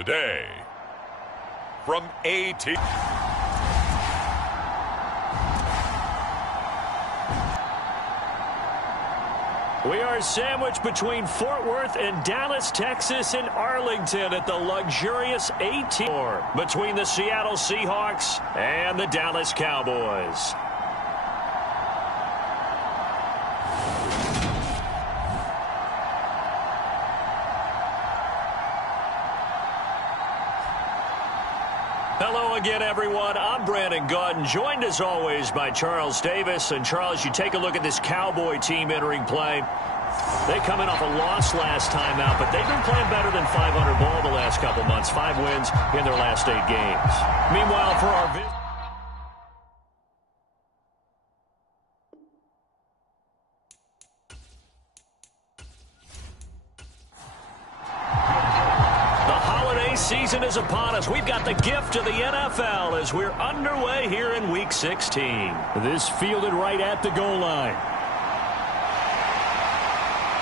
Today, from AT. We are sandwiched between Fort Worth and Dallas, Texas, and Arlington at the luxurious AT4 between the Seattle Seahawks and the Dallas Cowboys. Hello again, everyone. I'm Brandon Gautin, joined as always by Charles Davis. And Charles, you take a look at this Cowboy team entering play. They come in off a loss last time out, but they've been playing better than 500 ball the last couple months. 5 wins in their last 8 games. Meanwhile, for our season is upon us. We've got the gift of the NFL as we're underway here in Week 16. This fielded right at the goal line.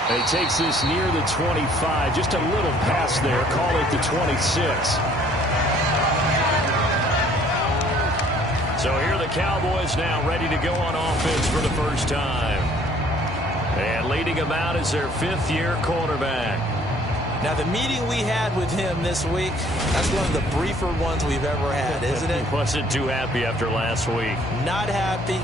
He takes this near the 25. Just a little pass there. Call it the 26. So here are the Cowboys now ready to go on offense for the first time. And leading them out is their 5th-year quarterback. Now, the meeting we had with him this week, that's one of the briefer ones we've ever had, isn't it? He wasn't too happy after last week. Not happy.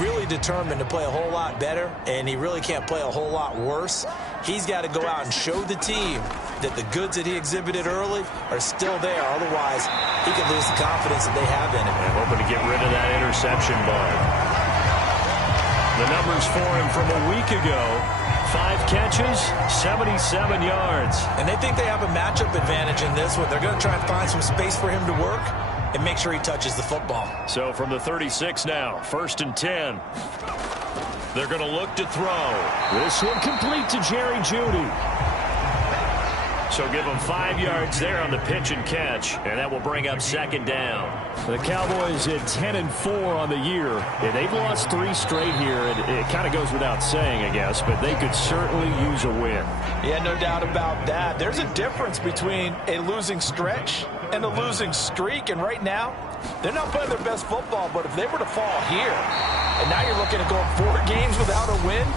Really determined to play a whole lot better, and he really can't play a whole lot worse. He's got to go out and show the team that the goods that he exhibited early are still there. Otherwise, he could lose the confidence that they have in him. And hoping to get rid of that interception bug. The numbers for him from a week ago: 5 catches, 77 yards. And they think they have a matchup advantage in this one. They're going to try and find some space for him to work and make sure he touches the football. So from the 36 now, 1st and 10. They're going to look to throw. This one complete to Jerry Jeudy. So give them 5 yards there on the pitch and catch, and that will bring up 2nd down. The Cowboys at 10-4 on the year. Yeah, they've lost 3 straight here. It kind of goes without saying, I guess, but they could certainly use a win. Yeah, no doubt about that. There's a difference between a losing stretch and a losing streak, and right now, they're not playing their best football, but if they were to fall here, and now you're looking at going 4 games without a win,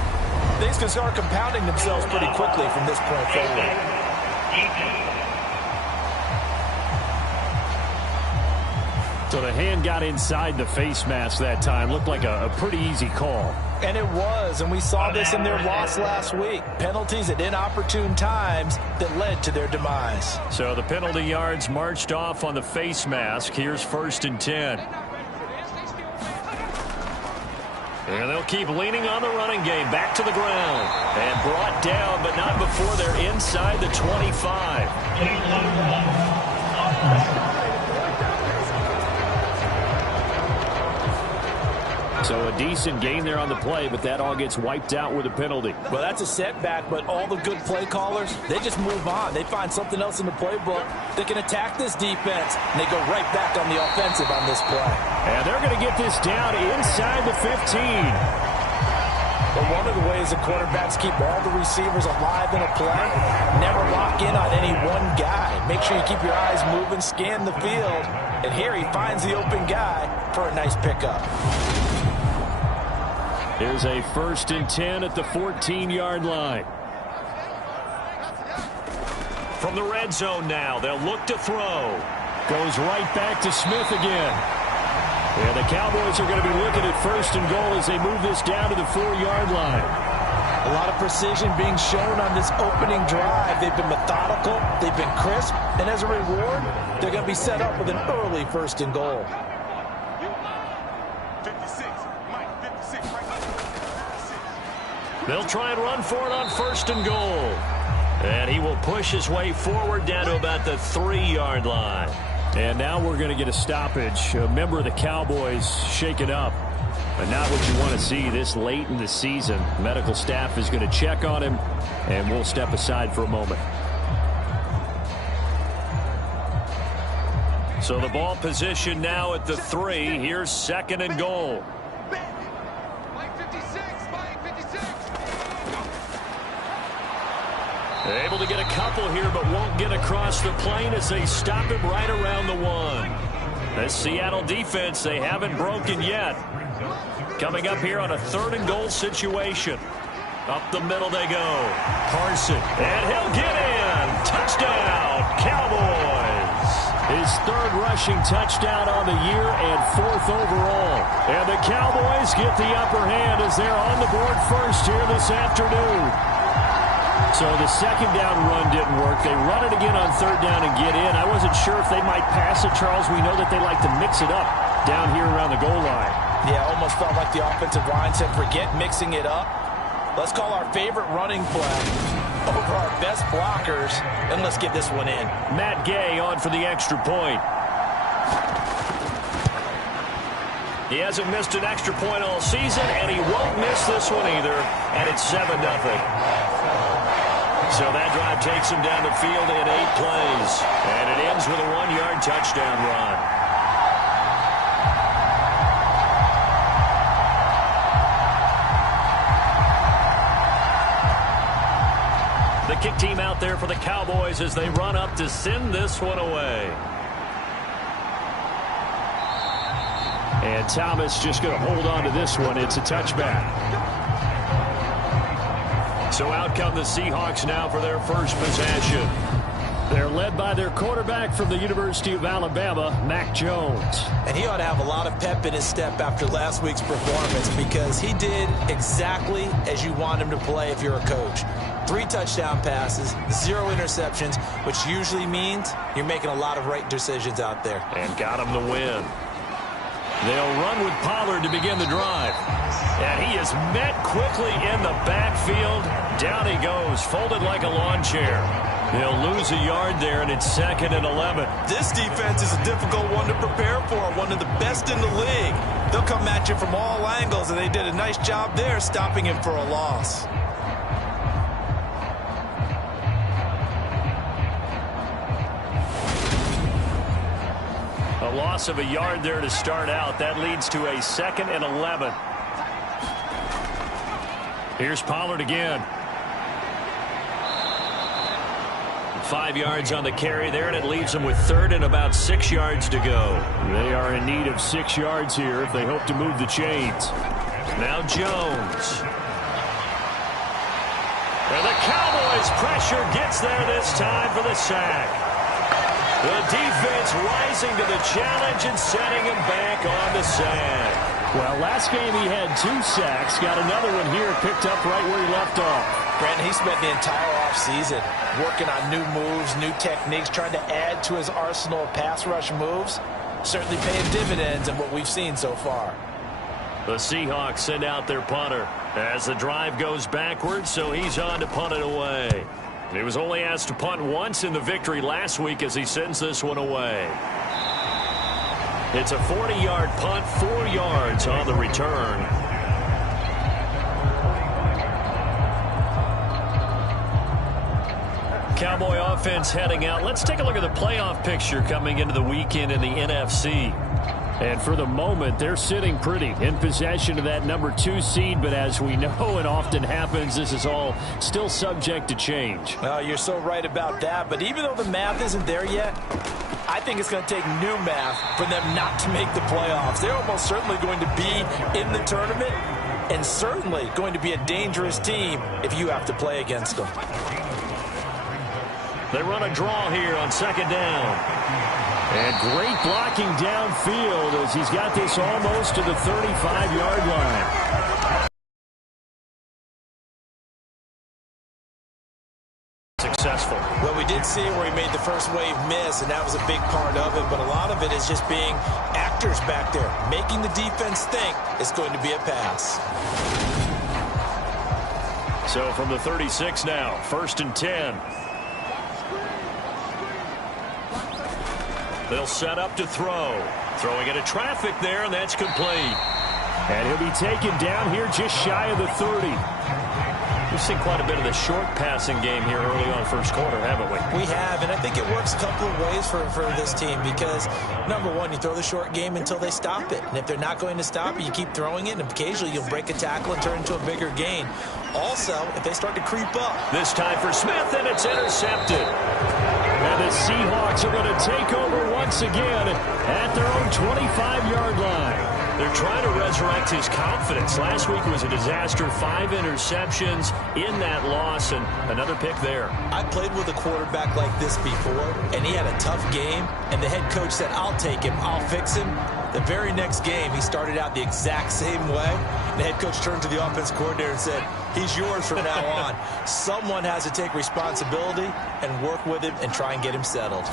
things can start compounding themselves pretty quickly from this point forward. So the hand got inside the face mask that time. Looked like a pretty easy call. And it was, and we saw this in their loss last week. Penalties at inopportune times that led to their demise. So the penalty yards marched off on the face mask. Here's 1st and 10. And they'll keep leaning on the running game. Back to the ground. And brought down, but not before they're inside the 25. So a decent gain there on the play, but that all gets wiped out with a penalty. Well, that's a setback, but all the good play callers, they just move on. They find something else in the playbook. They can attack this defense, and they go right back on the offensive on this play. And they're going to get this down inside the 15. But one of the ways the quarterbacks keep all the receivers alive in a play, never lock in on any one guy. Make sure you keep your eyes moving, scan the field. And here he finds the open guy for a nice pickup. Here's a 1st and 10 at the 14-yard line. From the red zone now, they'll look to throw. Goes right back to Smith again. And the Cowboys are going to be looking at 1st and goal as they move this down to the 4-yard line. A lot of precision being shown on this opening drive. They've been methodical, they've been crisp, and as a reward, they're going to be set up with an early 1st and goal. They'll try and run for it on 1st and goal. And he will push his way forward down to about the 3-yard line. And now we're going to get a stoppage. A member of the Cowboys shaken up. But not what you want to see this late in the season. Medical staff is going to check on him, and we'll step aside for a moment. So the ball position now at the 3. Here's 2nd and goal. Able to get a couple here, but won't get across the plane as they stop him right around the 1. The Seattle defense, they haven't broken yet. Coming up here on a 3rd and goal situation. Up the middle they go. Carson, and he'll get in. Touchdown, Cowboys. His 3rd rushing touchdown on the year and 4th overall. And the Cowboys get the upper hand as they're on the board first here this afternoon. So the 2nd down run didn't work. They run it again on 3rd down and get in. I wasn't sure if they might pass it, Charles. We know that they like to mix it up down here around the goal line. Yeah, almost felt like the offensive line said, forget mixing it up. Let's call our favorite running play over our best blockers, and let's get this one in. Matt Gay on for the extra point. He hasn't missed an extra point all season, and he won't miss this one either, and it's 7-0. So that drive takes him down the field in 8 plays. And it ends with a 1-yard touchdown run. The kick team out there for the Cowboys as they run up to send this one away. And Thomas just going to hold on to this one. It's a touchback. So out come the Seahawks now for their first possession. They're led by their quarterback from the University of Alabama, Mac Jones. And he ought to have a lot of pep in his step after last week's performance because he did exactly as you want him to play if you're a coach. 3 touchdown passes, 0 interceptions, which usually means you're making a lot of right decisions out there. And got him the win. They'll run with Pollard to begin the drive. And he is met quickly in the backfield. Down he goes, folded like a lawn chair. They'll lose a yard there, and it's 2nd and 11. This defense is a difficult one to prepare for, one of the best in the league. They'll come at you from all angles, and they did a nice job there stopping him for a loss. A loss of a yard there to start out. That leads to a 2nd and 11. Here's Pollard again. 5 yards on the carry there, and it leaves them with 3rd and about 6 yards to go. They are in need of 6 yards here if they hope to move the chains. Now Jones. And the Cowboys' pressure gets there this time for the sack. The defense rising to the challenge and setting him back on the sack. Well, last game he had 2 sacks. Got another one here picked up right where he left off. Brandon, he spent the entire offseason working on new moves, new techniques, trying to add to his arsenal of pass rush moves. Certainly paying dividends in what we've seen so far. The Seahawks send out their punter as the drive goes backwards, so he's on to punt it away. He was only asked to punt once in the victory last week as he sends this one away. It's a 40-yard punt, 4 yards on the return. Cowboy offense heading out. Let's take a look at the playoff picture coming into the weekend in the NFC. And for the moment, they're sitting pretty in possession of that number 2 seed. But as we know, it often happens, this is all still subject to change. Well, you're so right about that. But even though the math isn't there yet, I think it's going to take new math for them not to make the playoffs. They're almost certainly going to be in the tournament and certainly going to be a dangerous team if you have to play against them. They run a draw here on 2nd down. And great blocking downfield as he's got this almost to the 35-yard line. Successful. Well, we did see where he made the first wave miss, and that was a big part of it, but a lot of it is just being actors back there, making the defense think it's going to be a pass. So from the 36 now, 1st and 10. They'll set up to throw. Throwing into traffic there, and that's complete. And he'll be taken down here just shy of the 30. We've seen quite a bit of the short passing game here early on first quarter, haven't we? We have, and I think it works a couple of ways for this team because, number one, you throw the short game until they stop it. And if they're not going to stop it, you keep throwing it, and occasionally you'll break a tackle and turn into a bigger gain. Also, if they start to creep up. This time for Smith, and it's intercepted. And the Seahawks are going to take over once again at their own 25-yard line. They're trying to resurrect his confidence. Last week was a disaster. 5 interceptions in that loss, and another pick there. I played with a quarterback like this before, and he had a tough game, and the head coach said, I'll take him, I'll fix him. The very next game, he started out the exact same way. The head coach turned to the offense coordinator and said, he's yours from now on. Someone has to take responsibility and work with him and try and get him settled.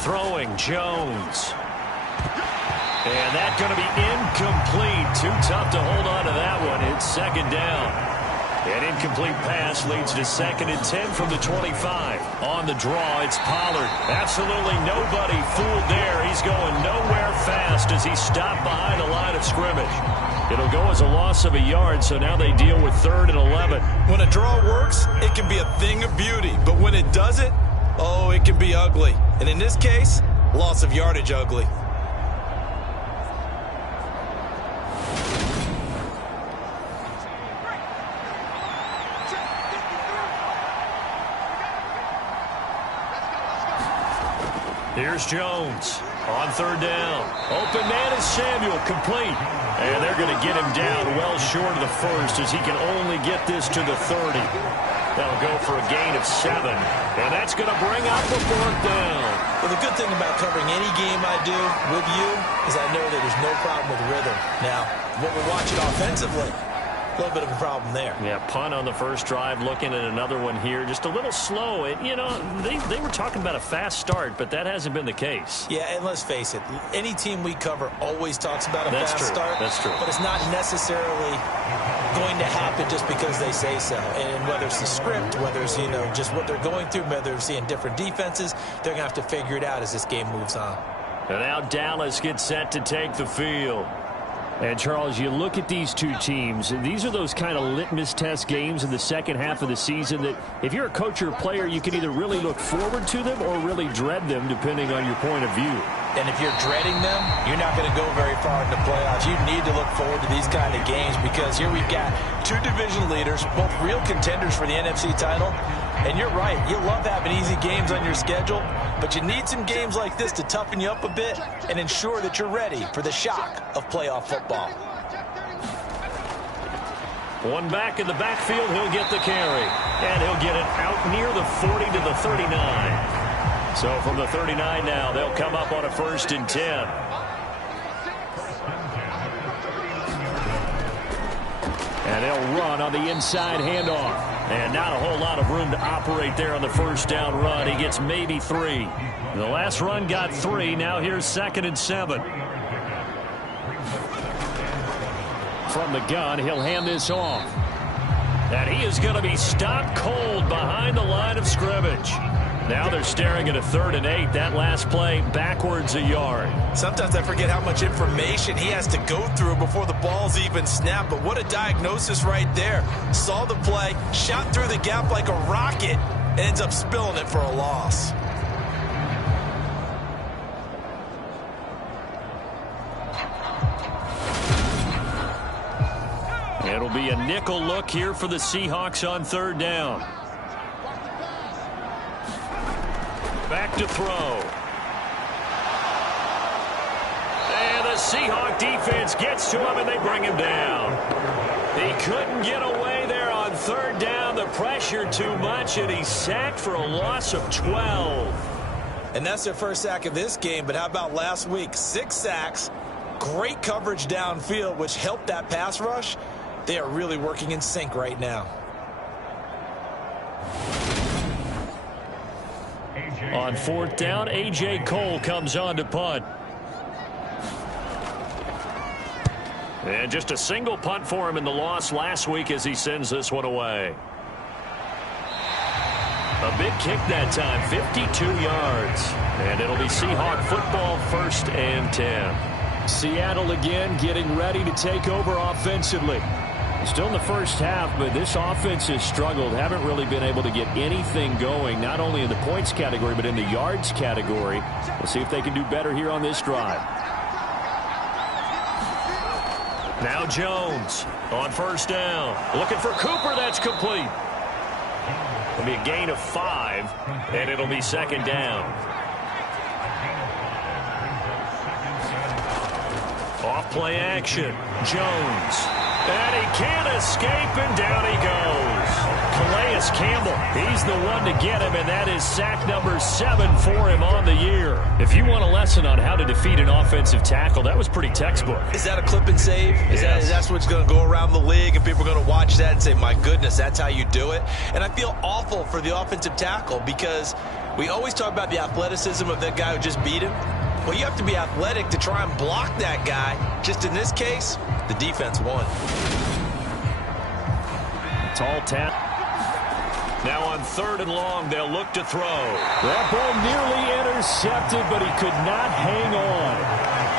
Throwing Jones. And that's going to be incomplete. Too tough to hold on to that one. It's second down. An incomplete pass leads to 2nd and 10 from the 25. On the draw, it's Pollard. Absolutely nobody fooled there. He's going nowhere fast as he stopped behind the line of scrimmage. It'll go as a loss of a yard, so now they deal with 3rd and 11. When a draw works, it can be a thing of beauty. But when it doesn't, oh, it can be ugly. And in this case, loss of yardage ugly. Here's Jones on 3rd down. Open man is Samuel, complete. And they're going to get him down well short of the 1st as he can only get this to the 30. That'll go for a gain of 7. And that's going to bring up the 4th down. Well, the good thing about covering any game I do with you is I know that there's no problem with rhythm. Now, what we're watching offensively, a little bit of a problem there. Yeah, punt on the first drive, looking at another one here. Just a little slow. You know, they were talking about a fast start, but that hasn't been the case. Yeah, and let's face it, any team we cover always talks about a fast start. That's true. But it's not necessarily going to happen just because they say so. And whether it's the script, whether it's, you know, just what they're going through, whether they're seeing different defenses, they're going to have to figure it out as this game moves on. And now Dallas gets set to take the field. And, Charles, you look at these two teams, these are those kind of litmus test games in the second half of the season that if you're a coach or a player, you can either really look forward to them or really dread them, depending on your point of view. And if you're dreading them, you're not going to go very far in the playoffs. You need to look forward to these kind of games because here we've got 2 division leaders, both real contenders for the NFC title. And you're right, you love having easy games on your schedule, but you need some games like this to toughen you up a bit and ensure that you're ready for the shock of playoff football. One back in the backfield, he'll get the carry. And he'll get it out near the 40 to the 39. So from the 39 now, they'll come up on a 1st and 10. And they'll run on the inside handoff. And not a whole lot of room to operate there on the 1st down run. He gets maybe 3. The last run got 3. Now here's 2nd and 7. From the gun, he'll hand this off. And he is going to be stopped cold behind the line of scrimmage. Now they're staring at a 3rd and 8. That last play backwards a yard. Sometimes I forget how much information he has to go through before the ball's even snapped. But what a diagnosis right there. Saw the play, shot through the gap like a rocket, and ends up spilling it for a loss. It'll be a nickel look here for the Seahawks on 3rd down. Back to throw. And the Seahawk defense gets to him, and they bring him down. He couldn't get away there on 3rd down. The pressure too much, and he's sacked for a loss of 12. And that's their first sack of this game, but how about last week? 6 sacks, great coverage downfield, which helped that pass rush. They are really working in sync right now. On 4th down, A.J. Cole comes on to punt. And just a single punt for him in the loss last week as he sends this one away. A big kick that time, 52 yards. And it'll be Seahawk football, 1st and 10. Seattle again getting ready to take over offensively. Still in the first half, but this offense has struggled. Haven't really been able to get anything going, not only in the points category, but in the yards category. We'll see if they can do better here on this drive. Now Jones on first down. Looking for Cooper. That's complete. It'll be a gain of 5, and it'll be second down. Off play action. Jones. And he can't escape, and down he goes. Calais Campbell, he's the one to get him, and that is sack number 7 for him on the year. If you want a lesson on how to defeat an offensive tackle, that was pretty textbook. Is that a clip and save? That's what's going to go around the league, and people are going to watch that and say, my goodness, that's how you do it? And I feel awful for the offensive tackle because we always talk about the athleticism of that guy who just beat him. Well, you have to be athletic to try and block that guy. Just in this case, the defense won. Tall tap. Now on 3rd and long, they'll look to throw. That ball nearly intercepted, but he could not hang on.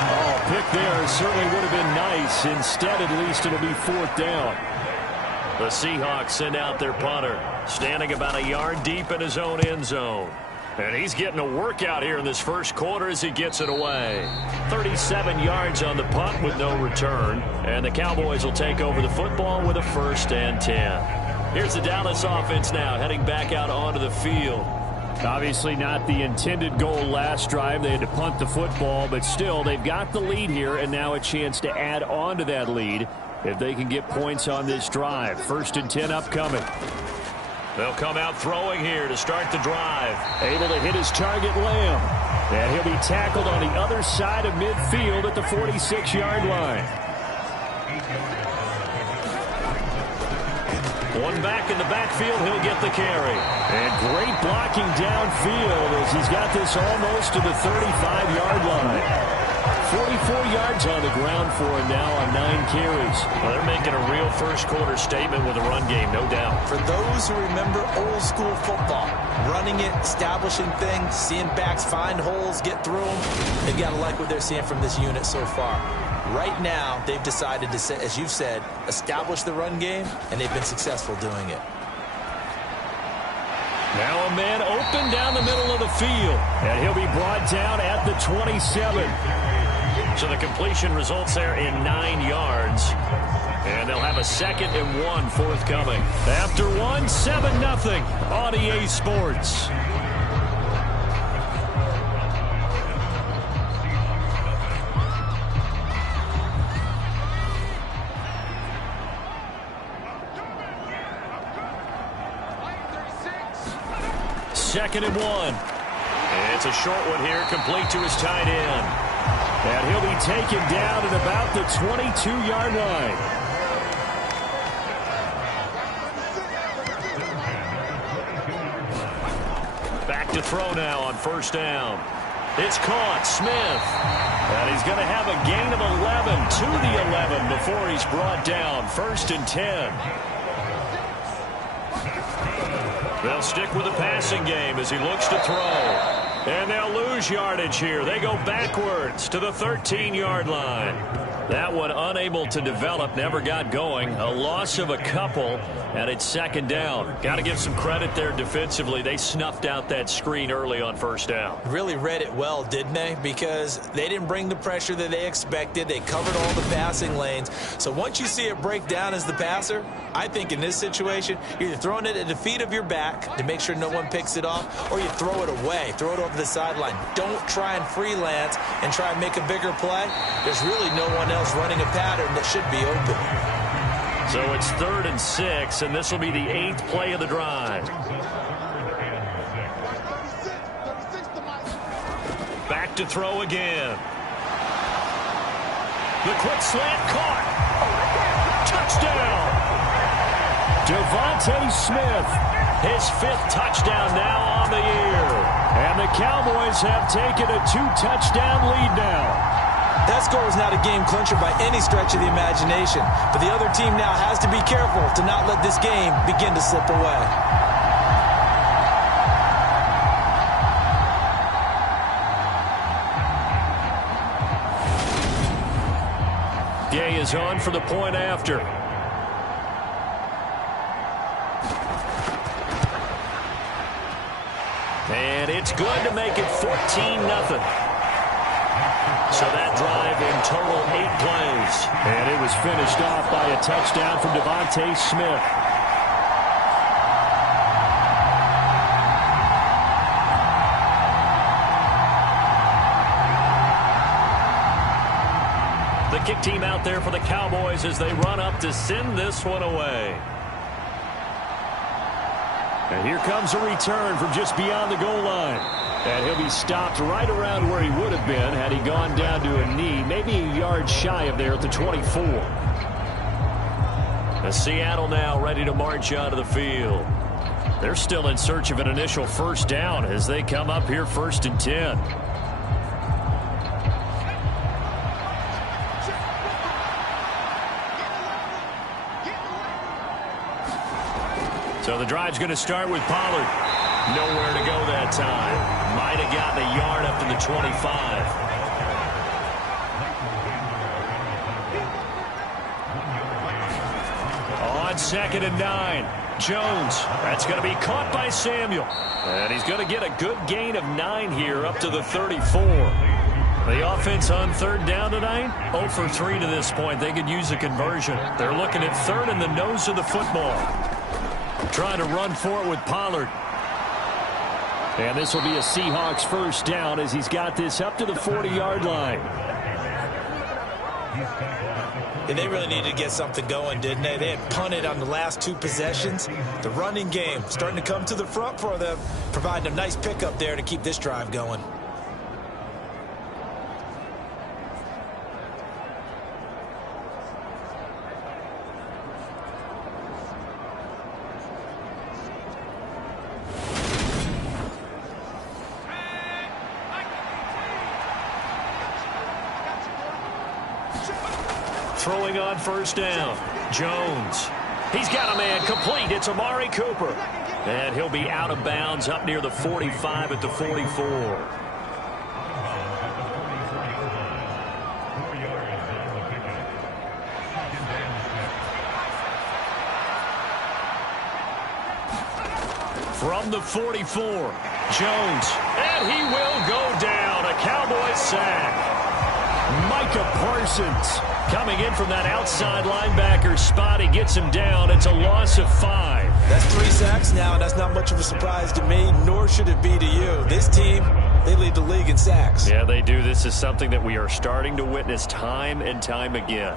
Oh, pick there certainly would have been nice. Instead, at least it'll be 4th down. The Seahawks send out their punter, standing about a yard deep in his own end zone. And he's getting a workout here in this first quarter as he gets it away. 37 yards on the punt with no return. And the Cowboys will take over the football with a 1st and 10. Here's the Dallas offense now heading back out onto the field. Obviously not the intended goal last drive. They had to punt the football, but still they've got the lead here and now a chance to add on to that lead if they can get points on this drive. 1st and 10 upcoming. They'll come out throwing here to start the drive. Able to hit his target, Lamb. And he'll be tackled on the other side of midfield at the 46-yard line. One back in the backfield, he'll get the carry. And great blocking downfield as he's got this almost to the 35-yard line. 44 yards on the ground for him now on 9 carries. Well, they're making a real first quarter statement with a run game, no doubt. For those who remember old school football, running it, establishing things, seeing backs find holes, get through them, they've got to like what they're seeing from this unit so far. Right now, they've decided to, as you've said, establish the run game, and they've been successful doing it. Now a man open down the middle of the field, and he'll be brought down at the 27. So the completion results there in 9 yards. And they'll have a 2nd and 1 forthcoming. After 1, 7-0 on EA Sports. Second and 1. It's a short one here, complete to his tight end. And he'll be taken down at about the 22-yard line. Back to throw now on 1st down. It's caught, Smith. And he's going to have a gain of 11 to the 11 before he's brought down. 1st and 10. They'll stick with the passing game as he looks to throw. And they'll lose yardage here. They go backwards to the 13-yard line. That one unable to develop, never got going. A loss of a couple, and it's 2nd down. Got to give some credit there defensively. They snuffed out that screen early on 1st down. Really read it well, didn't they? Because they didn't bring the pressure that they expected. They covered all the passing lanes. So once you see it break down as the passer, I think in this situation, you're either throwing it at the feet of your back to make sure no one picks it off, or you throw it away, throw it over the sideline. Don't try and freelance and try and make a bigger play. There's really no one else running a pattern that should be open. So it's 3rd and 6, and this will be the 8th play of the drive. Back to throw again. The quick slant caught. Touchdown. Devontae Smith, his 5th touchdown now on the year. And the Cowboys have taken a 2-touchdown lead now. That score is not a game clincher by any stretch of the imagination, but the other team now has to be careful to not let this game begin to slip away. Gay is on for the point after. good to make it 14-0. So that drive in total 8 plays. And it was finished off by a touchdown from Devontae Smith. The kick team out there for the Cowboys as they run up to send this one away. And here comes a return from just beyond the goal line. And he'll be stopped right around where he would have been had he gone down to a knee, maybe a yard shy of there at the 24. Seattle now ready to march out of the field. They're still in search of an initial first down as they come up here 1st and 10. So the drive's going to start with Pollard. Nowhere to go that time. Might have gotten a yard up to the 25. On 2nd and 9. Jones. That's going to be caught by Samuel. And he's going to get a good gain of 9 here up to the 34. The offense on 3rd down tonight, 0 for 3 to this point. They could use a conversion. They're looking at 3rd and the nose of the football. Trying to run for it with Pollard. And this will be a Seahawks first down as he's got this up to the 40-yard line. And they really needed to get something going, didn't they? They had punted on the last 2 possessions. The running game starting to come to the front for them, providing a nice pickup there to keep this drive going. Throwing on 1st down. Jones. He's got a man complete. It's Amari Cooper. And he'll be out of bounds up near the 45 at the 44. From the 44, Jones. And he will go down. A Cowboys sack. Micah Parsons coming in from that outside linebacker spot. He gets him down. It's a loss of 5. That's 3 sacks now, and that's not much of a surprise to me, nor should it be to you. This team, they lead the league in sacks. Yeah, they do. This is something that we are starting to witness time and time again.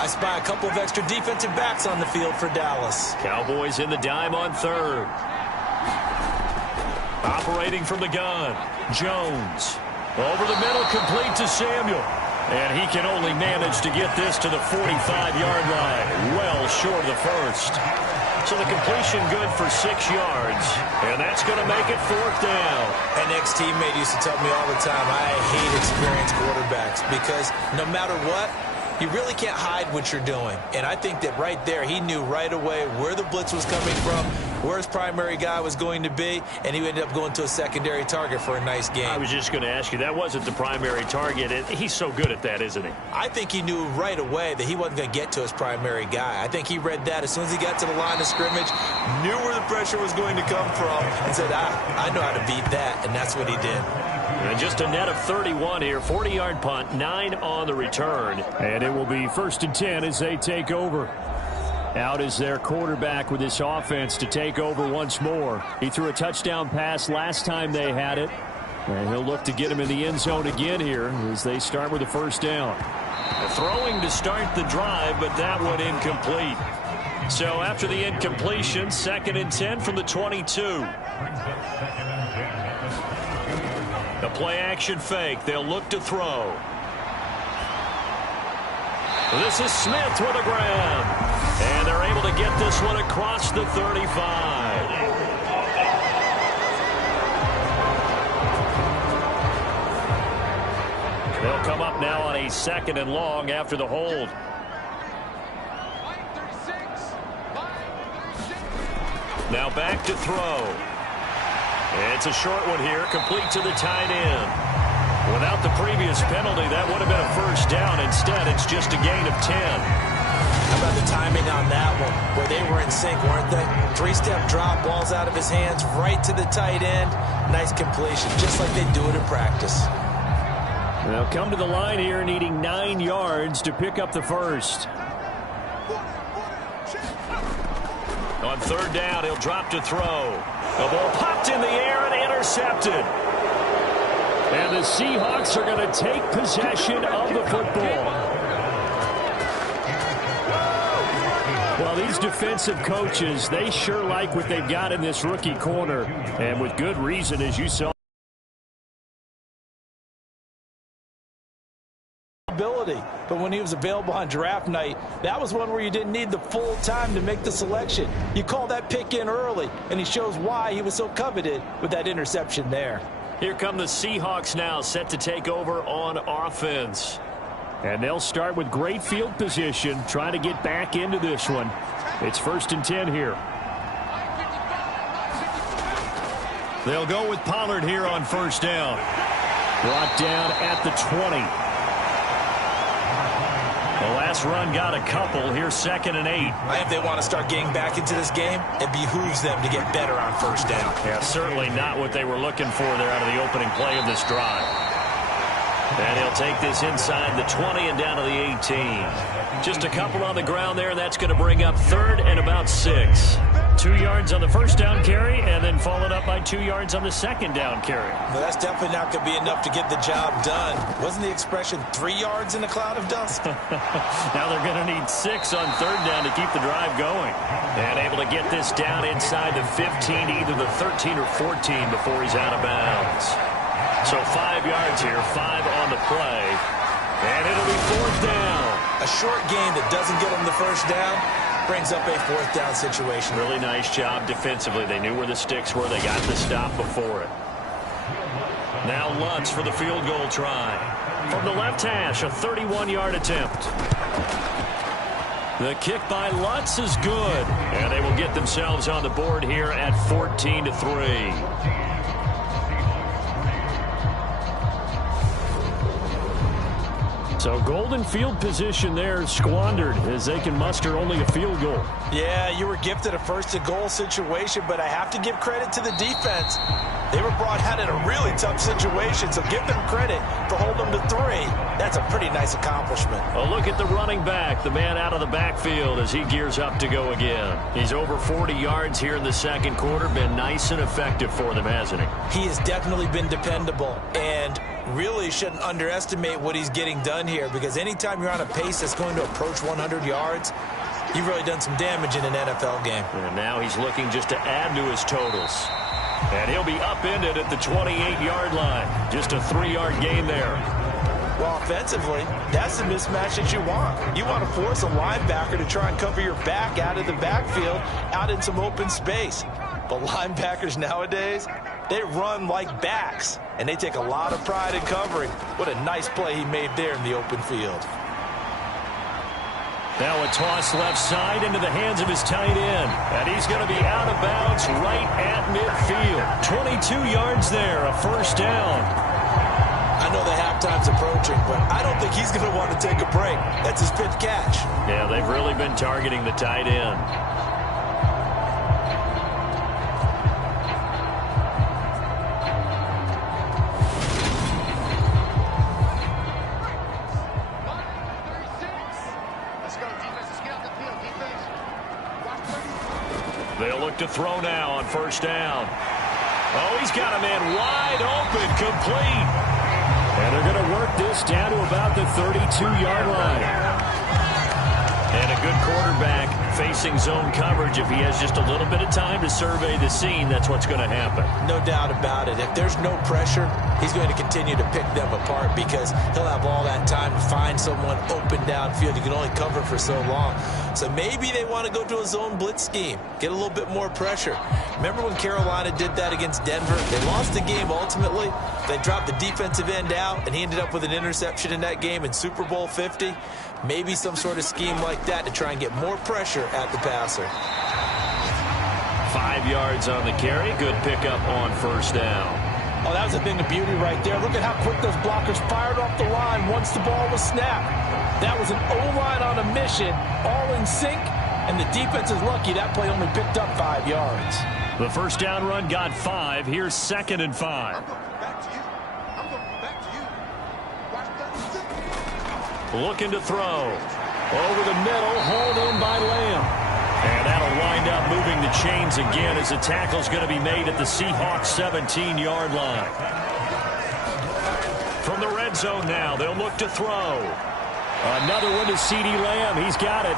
I spy a couple of extra defensive backs on the field for Dallas. Cowboys in the dime on 3rd. Operating from the gun, Jones. Over the middle, complete to Samuel. And he can only manage to get this to the 45-yard line. Well short of the 1st. So the completion good for 6 yards. And that's going to make it 4th down. An ex-teammate used to tell me all the time, I hate experienced quarterbacks because no matter what, you really can't hide what you're doing. And I think that right there, he knew right away where the blitz was coming from, where his primary guy was going to be, and he ended up going to a secondary target for a nice game. I was just going to ask you, that wasn't the primary target. He's so good at that, isn't he? I think he knew right away that he wasn't going to get to his primary guy. I think he read that as soon as he got to the line of scrimmage, knew where the pressure was going to come from, and said, I know how to beat that, and that's what he did. And just a net of 31 here, 40-yard punt, 9 on the return. And it will be 1st and 10 as they take over. Out is their quarterback with this offense to take over once more. He threw a touchdown pass last time they had it. And he'll look to get him in the end zone again here as they start with a 1st down. Throwing to start the drive, but that one incomplete. So after the incompletion, 2nd and 10 from the 22. The play-action fake. They'll look to throw. This is Smith with a grab. And they're able to get this one across the 35. They'll come up now on a 2nd and long after the hold. Now back to throw. It's a short one here, complete to the tight end. Without the previous penalty, that would have been a 1st down. Instead, it's just a gain of 10. How about the timing on that one, where they were in sync, weren't they? Three-step drop, balls out of his hands, right to the tight end. Nice completion, just like they do it in practice. They'll come to the line here needing 9 yards to pick up the first. On third down, he'll drop to throw. The ball popped in the air and intercepted. And the Seahawks are going to take possession of the football. Well, these defensive coaches, they sure like what they've got in this rookie corner. And with good reason, as you saw. But when he was available on draft night, that was one where you didn't need the full time to make the selection. You call that pick in early, and he shows why he was so coveted with that interception there. Here come the Seahawks now, set to take over on offense. And they'll start with great field position, trying to get back into this one. It's 1st and 10 here. They'll go with Pollard here on first down. Brought down at the 20. The last run got a couple. Here's 2nd and 8. If they want to start getting back into this game, it behooves them to get better on first down. Yeah, certainly not what they were looking for there out of the opening play of this drive. And he'll take this inside the 20 and down to the 18. Just a couple on the ground there, and that's going to bring up 3rd and about 6. 2 yards on the first down carry, and then followed up by 2 yards on the second down carry. Well, that's definitely not going to be enough to get the job done. Wasn't the expression 3 yards in a cloud of dust? Now they're going to need 6 on third down to keep the drive going. And able to get this down inside the 15, either the 13 or 14 before he's out of bounds. So 5 yards here, 5 on the play. And it'll be 4th down. A short gain that doesn't get them the first down brings up a 4th down situation. Really nice job defensively. They knew where the sticks were. They got the stop before it. Now Lutz for the field goal try. From the left hash, a 31-yard attempt. The kick by Lutz is good. And they will get themselves on the board here at 14-3. So golden field position there squandered as they can muster only a field goal. Yeah, you were gifted a first-to-goal situation, but I have to give credit to the defense. They were brought out in a really tough situation, so give them credit for holding them to 3. That's a pretty nice accomplishment. Oh, look at the running back, the man out of the backfield as he gears up to go again. He's over 40 yards here in the second quarter. Been nice and effective for them, hasn't he? He has definitely been dependable, and really shouldn't underestimate what he's getting done here, because anytime you're on a pace that's going to approach 100 yards, you've really done some damage in an NFL game. And now he's looking just to add to his totals. And he'll be upended at the 28-yard line. Just a 3-yard gain there. Well, offensively, that's the mismatch that you want. You want to force a linebacker to try and cover your back out of the backfield, out in some open space. But linebackers nowadays, they run like backs, and they take a lot of pride in covering. What a nice play he made there in the open field. Now a toss left side into the hands of his tight end. And he's going to be out of bounds right at midfield. 22 yards there, a first down. I know the halftime's approaching, but I don't think he's going to want to take a break. That's his 5th catch. Yeah, they've really been targeting the tight end. They'll look to throw now on first down. Oh, he's got a man wide open, complete. And they're going to work this down to about the 32-yard line. And a good quarterback facing zone coverage. If he has just a little bit of time to survey the scene, that's what's going to happen. No doubt about it. If there's no pressure, he's going to continue to pick them apart because he'll have all that time to find someone open downfield. You can only cover for so long. So maybe they want to go to a zone blitz scheme, get a little bit more pressure. Remember when Carolina did that against Denver? They lost the game ultimately. They dropped the defensive end out, and he ended up with an interception in that game in Super Bowl 50. Maybe some sort of scheme like that to try and get more pressure at the passer. 5 yards on the carry. Good pickup on first down. Oh, that was a thing of beauty right there. Look at how quick those blockers fired off the line once the ball was snapped. That was an O-line on a mission, all in sync, and the defense is lucky that play only picked up 5 yards. The first down run got 5. Here's 2nd and 5. Looking to throw. Over the middle, hauled in by Lamb. And that'll wind up moving the chains again as the tackle's going to be made at the Seahawks 17-yard line. From the red zone now, they'll look to throw. Another one to CeeDee Lamb. He's got it.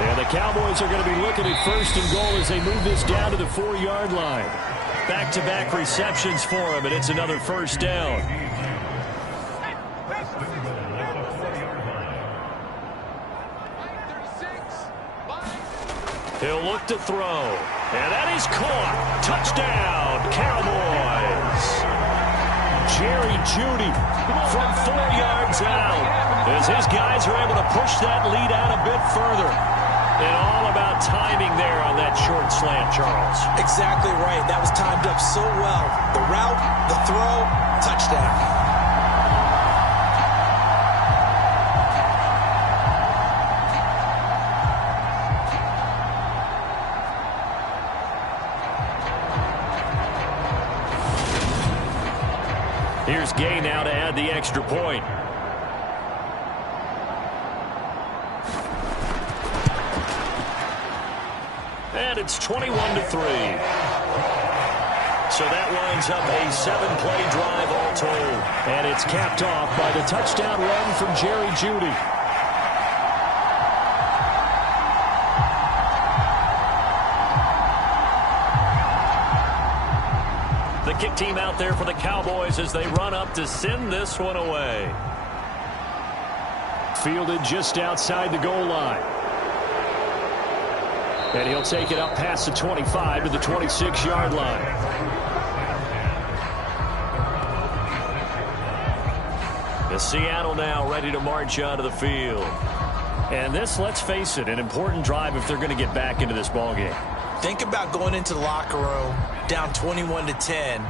And the Cowboys are going to be looking at 1st and goal as they move this down to the 4-yard line. Back-to-back receptions for him, and it's another 1st down. He'll look to throw. And that is caught. Touchdown, Cowboys. Jerry Jeudy from 4 yards out as his guys are able to push that lead out a bit further. And all about timing there on that short slant, Charles. Exactly right. That was timed up so well. The route, the throw, touchdown. Here's Gay now to add the extra point. And it's 21-3. So that winds up a 7-play drive all told. And it's capped off by the touchdown run from Jerry Jeudy. The kick team out there for the Cowboys as they run up to send this one away. Fielded just outside the goal line. And he'll take it up past the 25 to the 26-yard line. The Seattle now ready to march onto the field. And this, let's face it, an important drive if they're going to get back into this ballgame. Think about going into the locker room down 21-10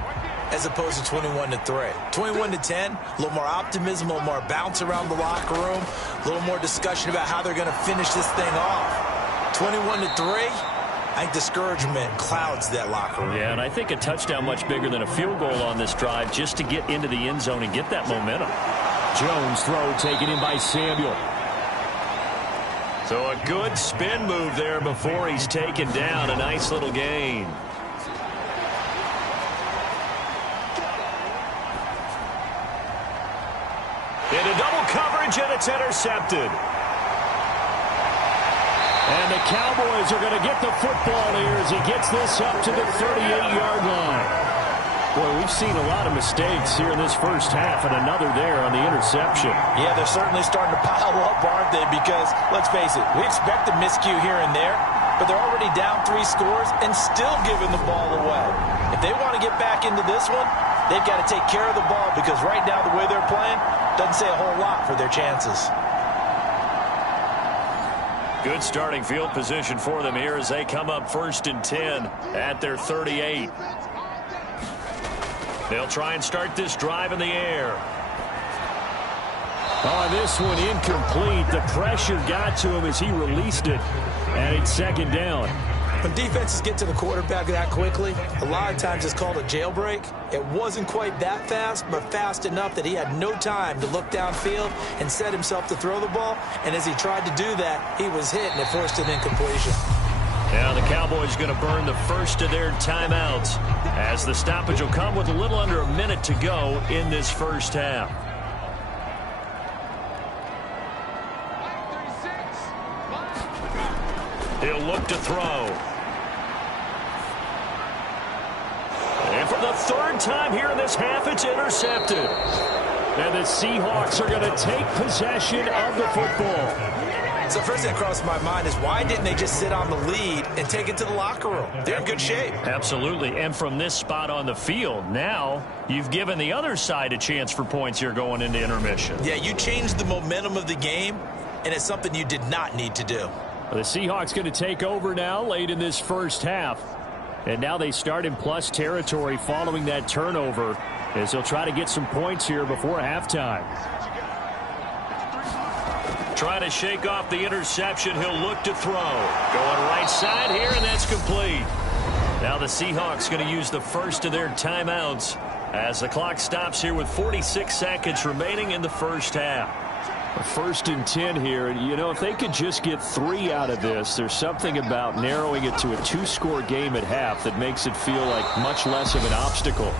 as opposed to 21-3. 21-10, a little more optimism, a little more bounce around the locker room, a little more discussion about how they're going to finish this thing off. 21-3, I think discouragement clouds that locker room. Yeah, and I think a touchdown much bigger than a field goal on this drive just to get into the end zone and get that momentum. Jones throw taken in by Samuel. So a good spin move there before he's taken down. A nice little gain. Into double coverage, and it's intercepted. And the Cowboys are going to get the football here as he gets this up to the 38-yard line. Boy, we've seen a lot of mistakes here in this first half, and another there on the interception. Yeah, they're certainly starting to pile up, aren't they? Because, let's face it, we expect a miscue here and there, but they're already down 3 scores and still giving the ball away. If they want to get back into this one, they've got to take care of the ball because right now the way they're playing doesn't say a whole lot for their chances. Good starting field position for them here as they come up 1st and 10 at their 38. They'll try and start this drive in the air. Oh, this one incomplete. The pressure got to him as he released it, and it's 2nd down. When defenses get to the quarterback that quickly, a lot of times it's called a jailbreak. It wasn't quite that fast, but fast enough that he had no time to look downfield and set himself to throw the ball. And as he tried to do that, he was hit, and it forced an incompletion. Now the Cowboys going to burn the first of their timeouts as the stoppage will come with a little under a minute to go in this first half. He'll look to throw. And for the 3rd time here in this half, it's intercepted. And the Seahawks are going to take possession of the football. So first thing that crossed my mind is why didn't they just sit on the lead and take it to the locker room? They're in good shape. Absolutely. And from this spot on the field, now you've given the other side a chance for points here going into intermission. Yeah, you changed the momentum of the game, and it's something you did not need to do. The Seahawks going to take over now late in this first half. And now they start in plus territory following that turnover. as he'll try to get some points here before halftime. Trying to shake off the interception. He'll look to throw. Going right side here, and that's complete. Now the Seahawks going to use the first of their timeouts as the clock stops here with 46 seconds remaining in the first half. A 1st and 10 here, and you know, if they could just get 3 out of this, there's something about narrowing it to a 2-score game at half that makes it feel like much less of an obstacle.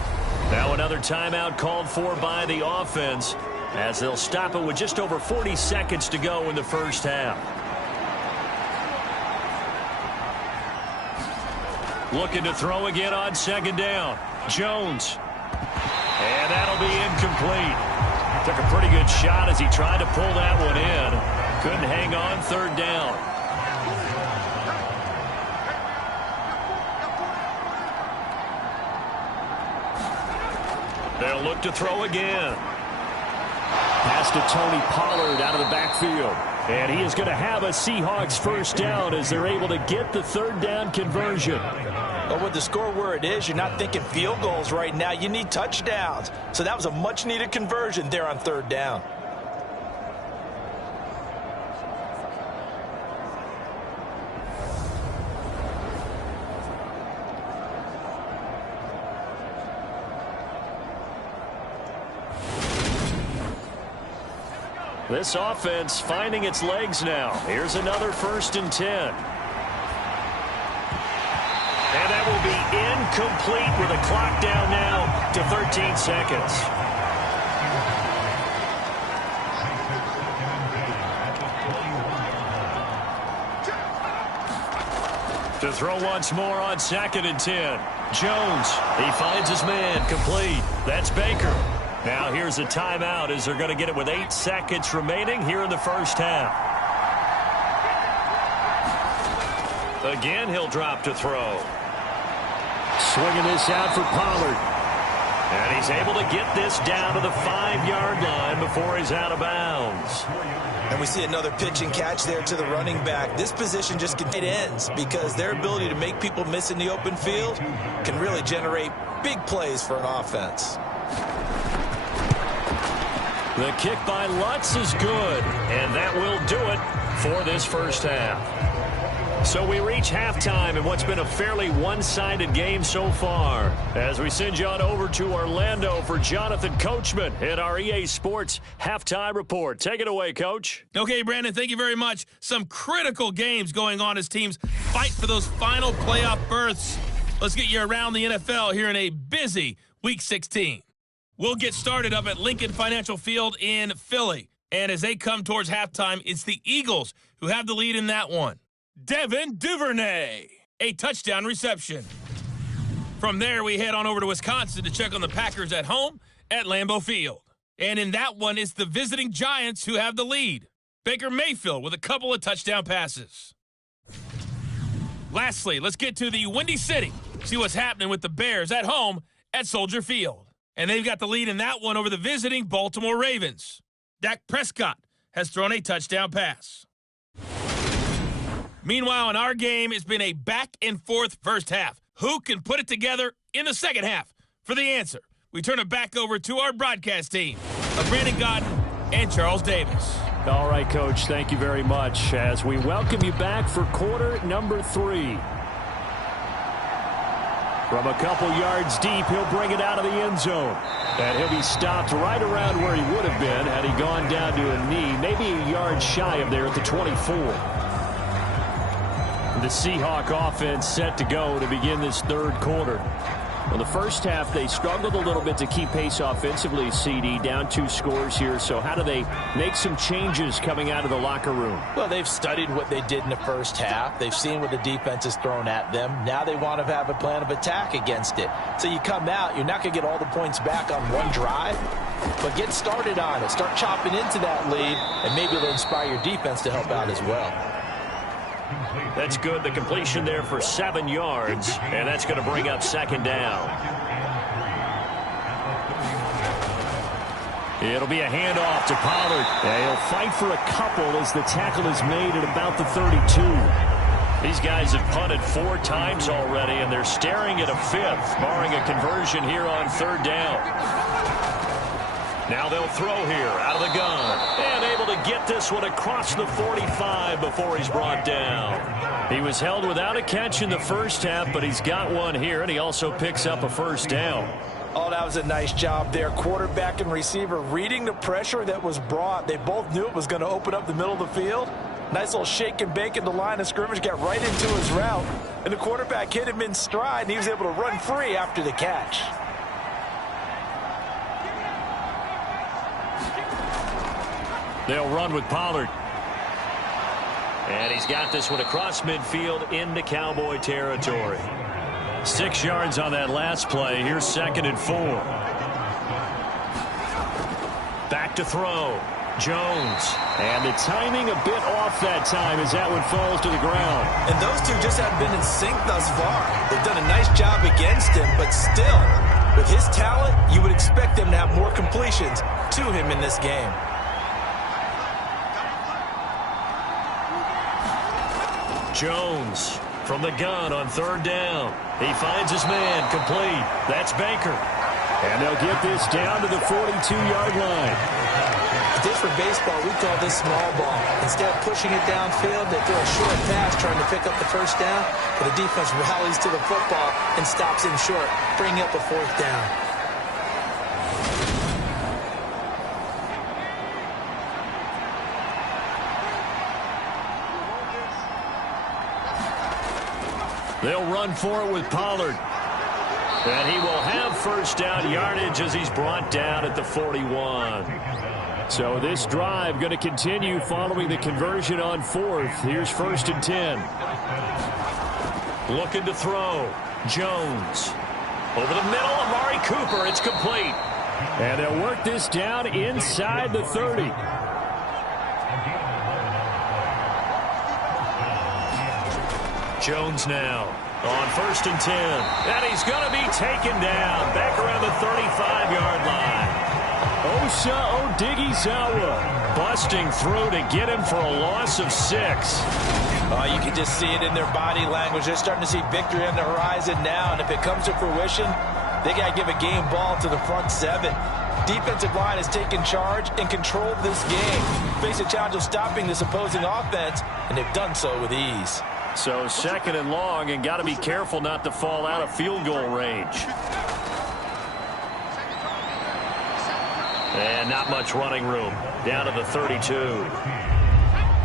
Now another timeout called for by the offense as they'll stop it with just over 40 seconds to go in the first half. Looking to throw again on 2nd down. Jones. And that'll be incomplete. Took a pretty good shot as he tried to pull that one in. Couldn't hang on 3rd down. They'll look to throw again. Pass to Tony Pollard out of the backfield. And he is going to have a Seahawks 1st down as they're able to get the 3rd down conversion. But with the score where it is, you're not thinking field goals right now. You need touchdowns. So that was a much-needed conversion there on 3rd down. This offense finding its legs now. Here's another 1st and 10. And that will be incomplete with a clock down now to 13 seconds. To throw once more on 2nd and 10. Jones, he finds his man, complete. That's Baker. Now here's a timeout as they're going to get it with 8 seconds remaining here in the first half. Again, he'll drop to throw. Swinging this out for Pollard. And he's able to get this down to the 5-yard line before he's out of bounds. And we see another pitch and catch there to the running back. This position just it ends because their ability to make people miss in the open field can really generate big plays for an offense. The kick by Lutz is good, and that will do it for this first half. So we reach halftime in what's been a fairly one-sided game so far. As we send you on over to Orlando for Jonathan Coachman at our EA Sports Halftime Report. Take it away, Coach. Okay, Brandon, thank you very much. Some critical games going on as teams fight for those final playoff berths. Let's get you around the NFL here in a busy Week 16. We'll get started up at Lincoln Financial Field in Philly. And as they come towards halftime, it's the Eagles who have the lead in that one. Devin Duvernay, a touchdown reception. From there, we head on over to Wisconsin to check on the Packers at home at Lambeau Field. And in that one, it's the visiting Giants who have the lead. Baker Mayfield with a couple of touchdown passes. Lastly, let's get to the Windy City. See what's happening with the Bears at home at Soldier Field. And they've got the lead in that one over the visiting Baltimore Ravens. Dak Prescott has thrown a touchdown pass. Meanwhile, in our game, it's been a back-and-forth first half. Who can put it together in the second half? For the answer, we turn it back over to our broadcast team of Brandon Godden and Charles Davis. All right, Coach, thank you very much as we welcome you back for quarter number 3. From a couple yards deep, he'll bring it out of the end zone. And he'll be stopped right around where he would have been had he gone down to a knee, maybe a yard shy of there at the 24. The Seahawk offense set to go to begin this third quarter. Well, the first half, they struggled a little bit to keep pace offensively, CD, down 2 scores here. So how do they make some changes coming out of the locker room? Well, they've studied what they did in the first half. They've seen what the defense has thrown at them. Now they want to have a plan of attack against it. So you come out, you're not going to get all the points back on one drive, but get started on it. Start chopping into that lead, and maybe it'll inspire your defense to help out as well. That's good. The completion there for 7 yards, and that's going to bring up second down. It'll be a handoff to Pollard. Yeah, he'll fight for a couple as the tackle is made at about the 32. These guys have punted 4 times already, and they're staring at a 5th, barring a conversion here on 3rd down. Now they'll throw here out of the gun, and able to get this one across the 45 before he's brought down. He was held without a catch in the first half, but he's got one here, and he also picks up a 1st down. Oh, that was a nice job there. Quarterback and receiver reading the pressure that was brought. They both knew it was going to open up the middle of the field. Nice little shake and bake in the line of scrimmage, got right into his route. And the quarterback hit him in stride, and he was able to run free after the catch. They'll run with Pollard. And he's got this one across midfield into Cowboy territory. 6 yards on that last play. Here's 2nd and 4. Back to throw. Jones. And the timing a bit off that time as that one falls to the ground. And those two just haven't been in sync thus far. They've done a nice job against him, but still, with his talent, you would expect them to have more completions to him in this game. Jones from the gun on 3rd down. He finds his man complete. That's Baker. And they'll get this down to the 42-yard line. This for baseball, we call this small ball. Instead of pushing it downfield, they throw a short pass trying to pick up the 1st down, but the defense rallies to the football and stops him short, bringing up a 4th down. They'll run for it with Pollard. And he will have 1st down yardage as he's brought down at the 41. So this drive going to continue following the conversion on 4th. Here's 1st and 10. Looking to throw. Jones. Over the middle, Amari Cooper. It's complete. And they'll work this down inside the 30. Jones now on 1st and 10. And he's going to be taken down back around the 35-yard line. Osa Odighizuwa busting through to get him for a loss of 6. You can just see it in their body language. They're starting to see victory on the horizon now, and if it comes to fruition, they got to give a game ball to the front 7. Defensive line has taken charge and controlled this game. Face a challenge of stopping this opposing offense, and they've done so with ease. So 2nd and long, and got to be careful not to fall out of field goal range. And not much running room. Down to the 32.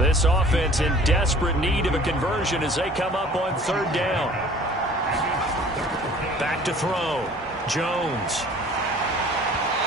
This offense in desperate need of a conversion as they come up on 3rd down. Back to throw. Jones.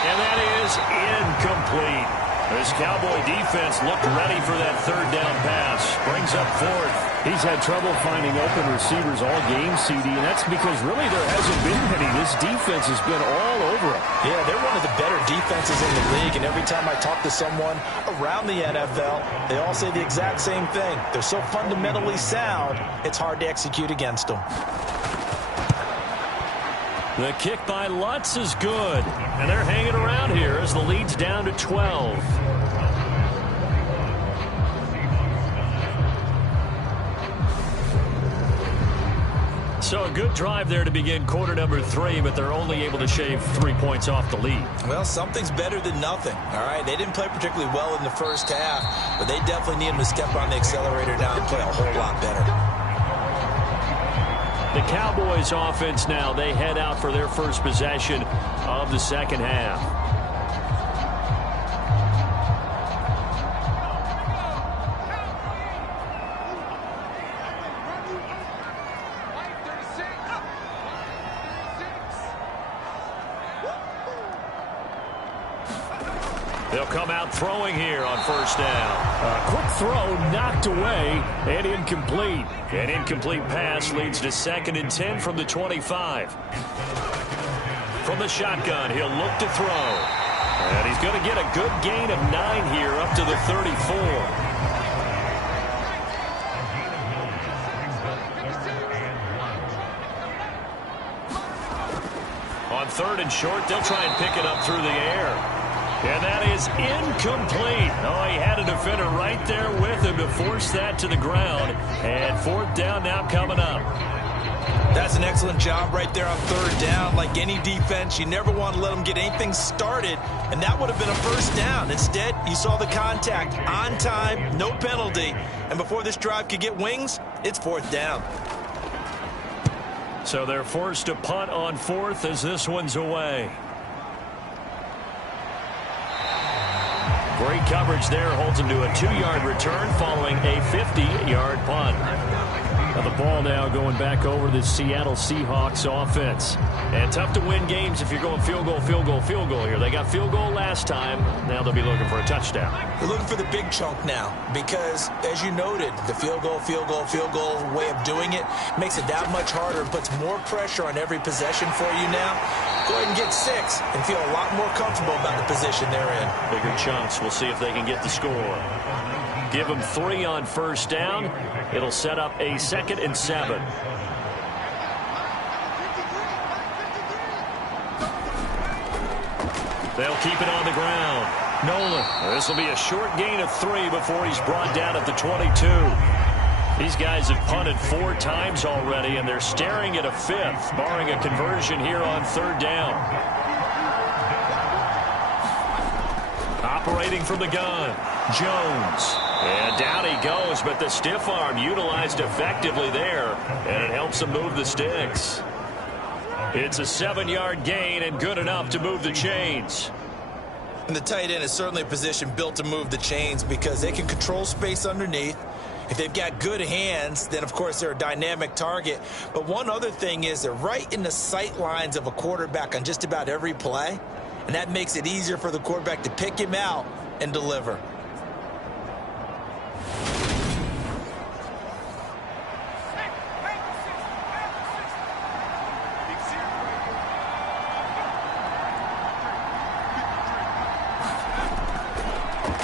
And that is incomplete. This Cowboy defense looked ready for that 3rd down pass. Brings up 4th. He's had trouble finding open receivers all game, CD, and that's because really there hasn't been many. This defense has been all over him. Yeah, they're one of the better defenses in the league, and every time I talk to someone around the NFL, they all say the exact same thing. They're so fundamentally sound, it's hard to execute against them. The kick by Lutz is good, and they're hanging around here as the lead's down to 12. So a good drive there to begin quarter number 3, but they're only able to shave 3 points off the lead. Well, something's better than nothing, all right? They didn't play particularly well in the first half, but they definitely need them to step on the accelerator now and play a whole lot better. The Cowboys offense now, they head out for their first possession of the 2nd half. They'll come out throwing here on 1st down. A quick throw knocked away and incomplete. An incomplete pass leads to 2nd and 10 from the 25. From the shotgun, he'll look to throw. And he's going to get a good gain of 9 here up to the 34. On 3rd and short, they'll try and pick it up through the air. And that is incomplete. Oh, he had a defender right there with him to force that to the ground. And fourth down now coming up. That's an excellent job right there on third down. Like any defense, you never want to let them get anything started, and that would have been a first down. Instead, you saw the contact on time, no penalty, and before this drive could get wings, it's fourth down. So they're forced to punt on fourth as this one's away. Great coverage there, holds him to a 2-yard return following a 50-yard punt. Now the ball now going back over the Seattle Seahawks offense. And tough to win games if you're going field goal, field goal, field goal here. They got field goal last time. Now they'll be looking for a touchdown. They're looking for the big chunk now because, as you noted, the field goal way of doing it makes it that much harder and puts more pressure on every possession for you now. Go ahead and get 6 and feel a lot more comfortable about the position they're in. Bigger chunks. We'll see if they can get the score. Give them 3 on first down. It'll set up a 2nd and 7. They'll keep it on the ground. Nolan. This will be a short gain of 3 before he's brought down at the 22. These guys have punted 4 times already, and they're staring at a 5th, barring a conversion here on third down. Operating from the gun, Jones. And down he goes, but the stiff arm utilized effectively there, and it helps him move the sticks. It's a 7-yard gain and good enough to move the chains. And the tight end is certainly a position built to move the chains because they can control space underneath. If they've got good hands, then, of course, they're a dynamic target. But one other thing is they're right in the sight lines of a quarterback on just about every play, and that makes it easier for the quarterback to pick him out and deliver.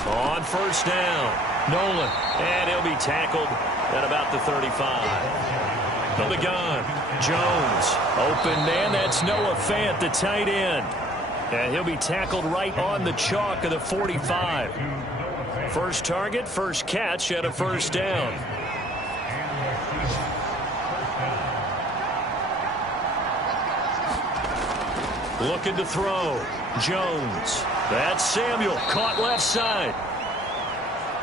On first down, Nolan, and he'll be tackled at about the 35. From the gun, Jones, open man, that's Noah Fant, the tight end. And he'll be tackled right on the chalk of the 45. First target, first catch at a first down. Looking to throw, Jones. That's Samuel, caught left side.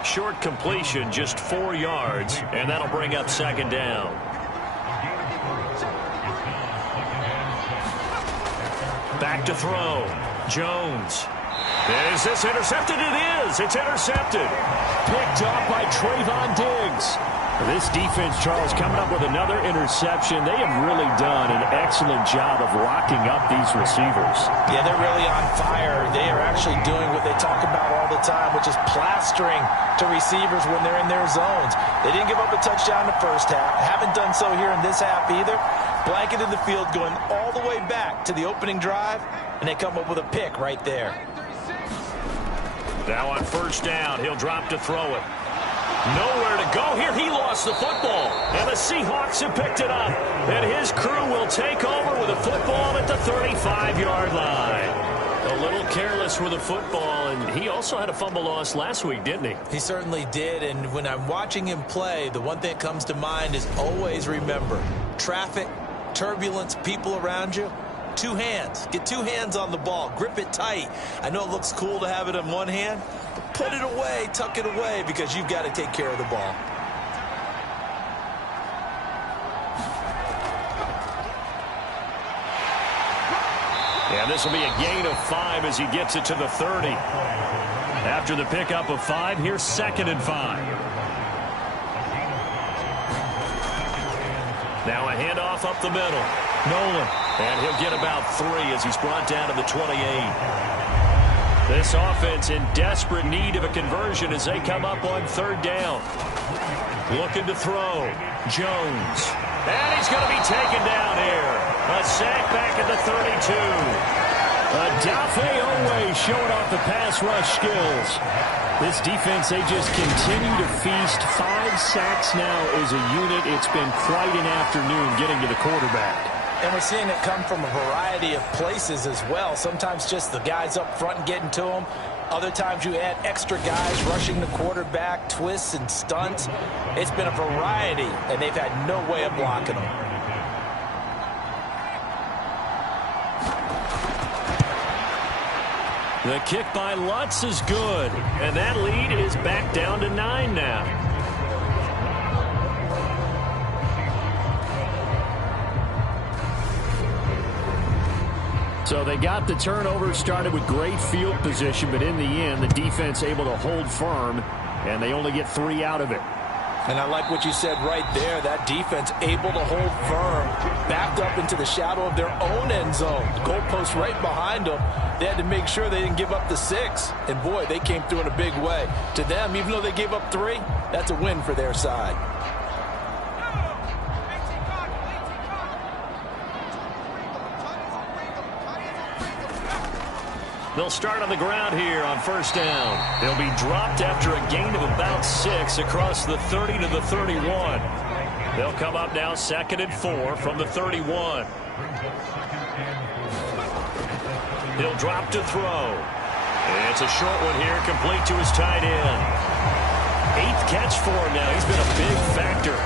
Short completion, just 4 yards, and that'll bring up second down. Back to throw, Jones. Is this intercepted? It is. It's intercepted. Picked off by Trayvon Diggs. This defense, Charles, coming up with another interception. They have really done an excellent job of locking up these receivers. Yeah, they're really on fire. They are actually doing what they talk about all the time, which is plastering to receivers when they're in their zones. They didn't give up a touchdown in the first half. Haven't done so here in this half either. Blanketed the field going all the way back to the opening drive, and they come up with a pick right there. Now on first down, he'll drop to throw it. Nowhere to go here. He lost the football, and the Seahawks have picked it up. And his crew will take over with a football at the 35-yard line. A little careless with the football, and he also had a fumble loss last week, didn't he? He certainly did, and when I'm watching him play, the one thing that comes to mind is always remember, traffic, turbulence, people around you, 2 hands. Get 2 hands on the ball. Grip it tight. I know it looks cool to have it in one hand, but put it away, tuck it away, because you've got to take care of the ball. And this will be a gain of 5 as he gets it to the 30. After the pickup of 5, here's 2nd and 5. Now a handoff up the middle. Nolan. And he'll get about 3 as he's brought down to the 28. This offense in desperate need of a conversion as they come up on third down. Looking to throw. Jones. And he's going to be taken down here. A sack back at the 32. Adafe Owe showing off the pass rush skills. This defense, they just continue to feast. 5 sacks now as a unit. It's been quite an afternoon getting to the quarterback. And we're seeing it come from a variety of places as well. Sometimes just the guys up front and getting to them. Other times you add extra guys rushing the quarterback, twists and stunts. It's been a variety, and they've had no way of blocking them. The kick by Lutz is good, and that lead is back down to 9 now. So they got the turnover, started with great field position, but in the end, the defense able to hold firm, and they only get 3 out of it. And I like what you said right there. That defense able to hold firm, backed up into the shadow of their own end zone. The goalpost right behind them. They had to make sure they didn't give up the 6. And, boy, they came through in a big way. To them, even though they gave up 3, that's a win for their side. They'll start on the ground here on first down. They'll be dropped after a gain of about 6 across the 30 to the 31. They'll come up now 2nd and 4 from the 31. He'll drop to throw. It's a short one here, complete to his tight end. 8th catch for him now. He's been a big factor.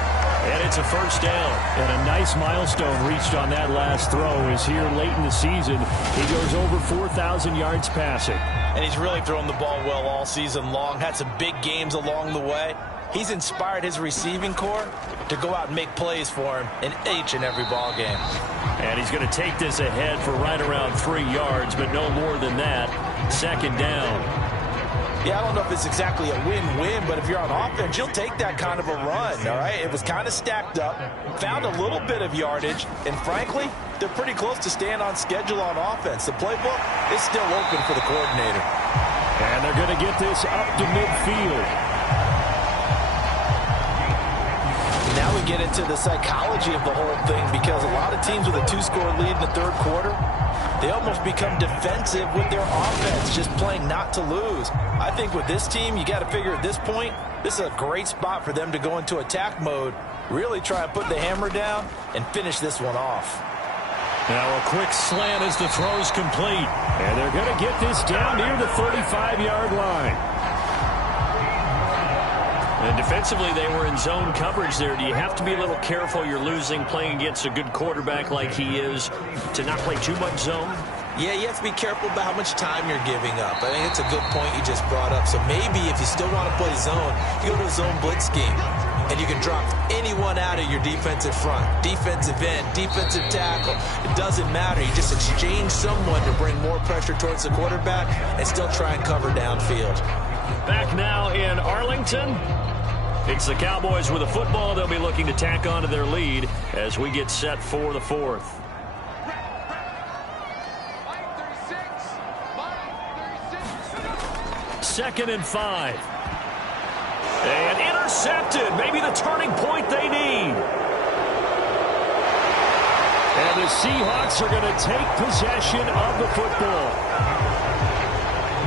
And it's a first down. And a nice milestone reached on that last throw is here late in the season. He goes over 4,000 yards passing. And he's really thrown the ball well all season long. Had some big games along the way. He's inspired his receiving corps to go out and make plays for him in each and every ball game. And he's going to take this ahead for right around 3 yards, but no more than that. 2nd down. Yeah, I don't know if it's exactly a win-win, but if you're on offense, you'll take that kind of a run, all right? It was kind of stacked up, found a little bit of yardage, and frankly, they're pretty close to staying on schedule on offense. The playbook is still open for the coordinator. And they're going to get this up to midfield. Now we get into the psychology of the whole thing, because a lot of teams with a 2-score lead in the 3rd quarter, they almost become defensive with their offense, just playing not to lose. I think with this team, you got to figure at this point, this is a great spot for them to go into attack mode, really try and put the hammer down and finish this one off. Now a quick slant as the throw's complete. And they're going to get this down near the 35-yard line. And defensively, they were in zone coverage there. Do you have to be a little careful? You're losing playing against a good quarterback like he is to not play too much zone? Yeah, you have to be careful about how much time you're giving up. I think it's a good point you just brought up. So maybe if you still want to play zone, you go to a zone blitz scheme. And you can drop anyone out of your defensive front. Defensive end, defensive tackle. It doesn't matter. You just exchange someone to bring more pressure towards the quarterback and still try and cover downfield. Back now in Arlington. It's the Cowboys with a football. They'll be looking to tack on to their lead as we get set for the 4th. Second and 5. And intercepted. Maybe the turning point they need. And the Seahawks are going to take possession of the football.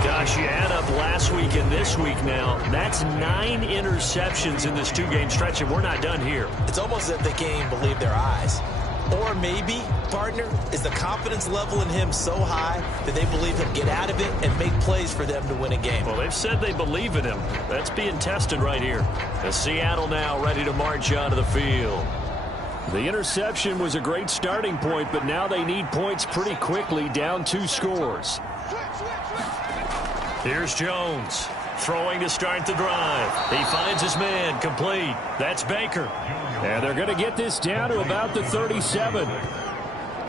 Gosh, you add up last week and this week now. That's 9 interceptions in this 2-game stretch, and we're not done here. It's almost as if they can't even believe their eyes. Or maybe, partner, is the confidence level in him so high that they believe he'll get out of it and make plays for them to win a game. Well, they've said they believe in him. That's being tested right here. As Seattle now ready to march onto the field. The interception was a great starting point, but now they need points pretty quickly, down 2 scores. Here's Jones, throwing to start the drive. He finds his man, complete. That's Baker. And they're going to get this down to about the 37.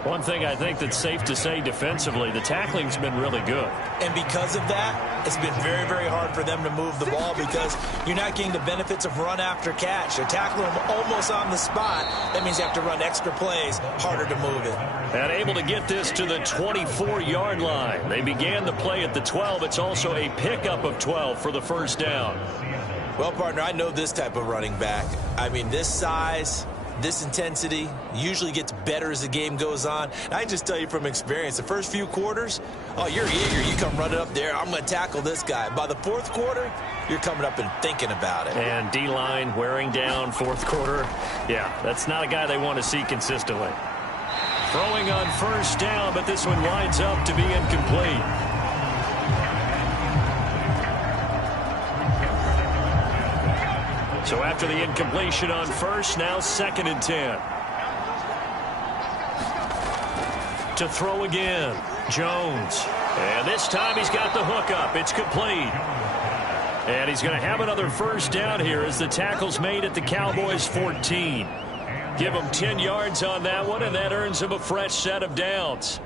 One thing I think that's safe to say defensively, the tackling's been really good. And because of that, it's been very, very hard for them to move the ball because you're not getting the benefits of run after catch. They're tackling them almost on the spot. That means you have to run extra plays, harder to move it. And able to get this to the 24-yard line. They began the play at the 12. It's also a pickup of 12 for the first down. Well, partner, I know this type of running back. I mean, this size, this intensity usually gets better as the game goes on. And I just tell you from experience, the first few quarters, oh, you're eager. You come running up there. I'm going to tackle this guy. By the 4th quarter, you're coming up and thinking about it. And D-line wearing down 4th quarter. Yeah, that's not a guy they want to see consistently. Throwing on first down, but this one winds up to be incomplete. So after the incompletion on first, now 2nd and 10. To throw again, Jones. And this time he's got the hook up. It's complete. And he's going to have another first down here as the tackle's made at the Cowboys' 14. Give him 10 yards on that one, and that earns him a fresh set of downs.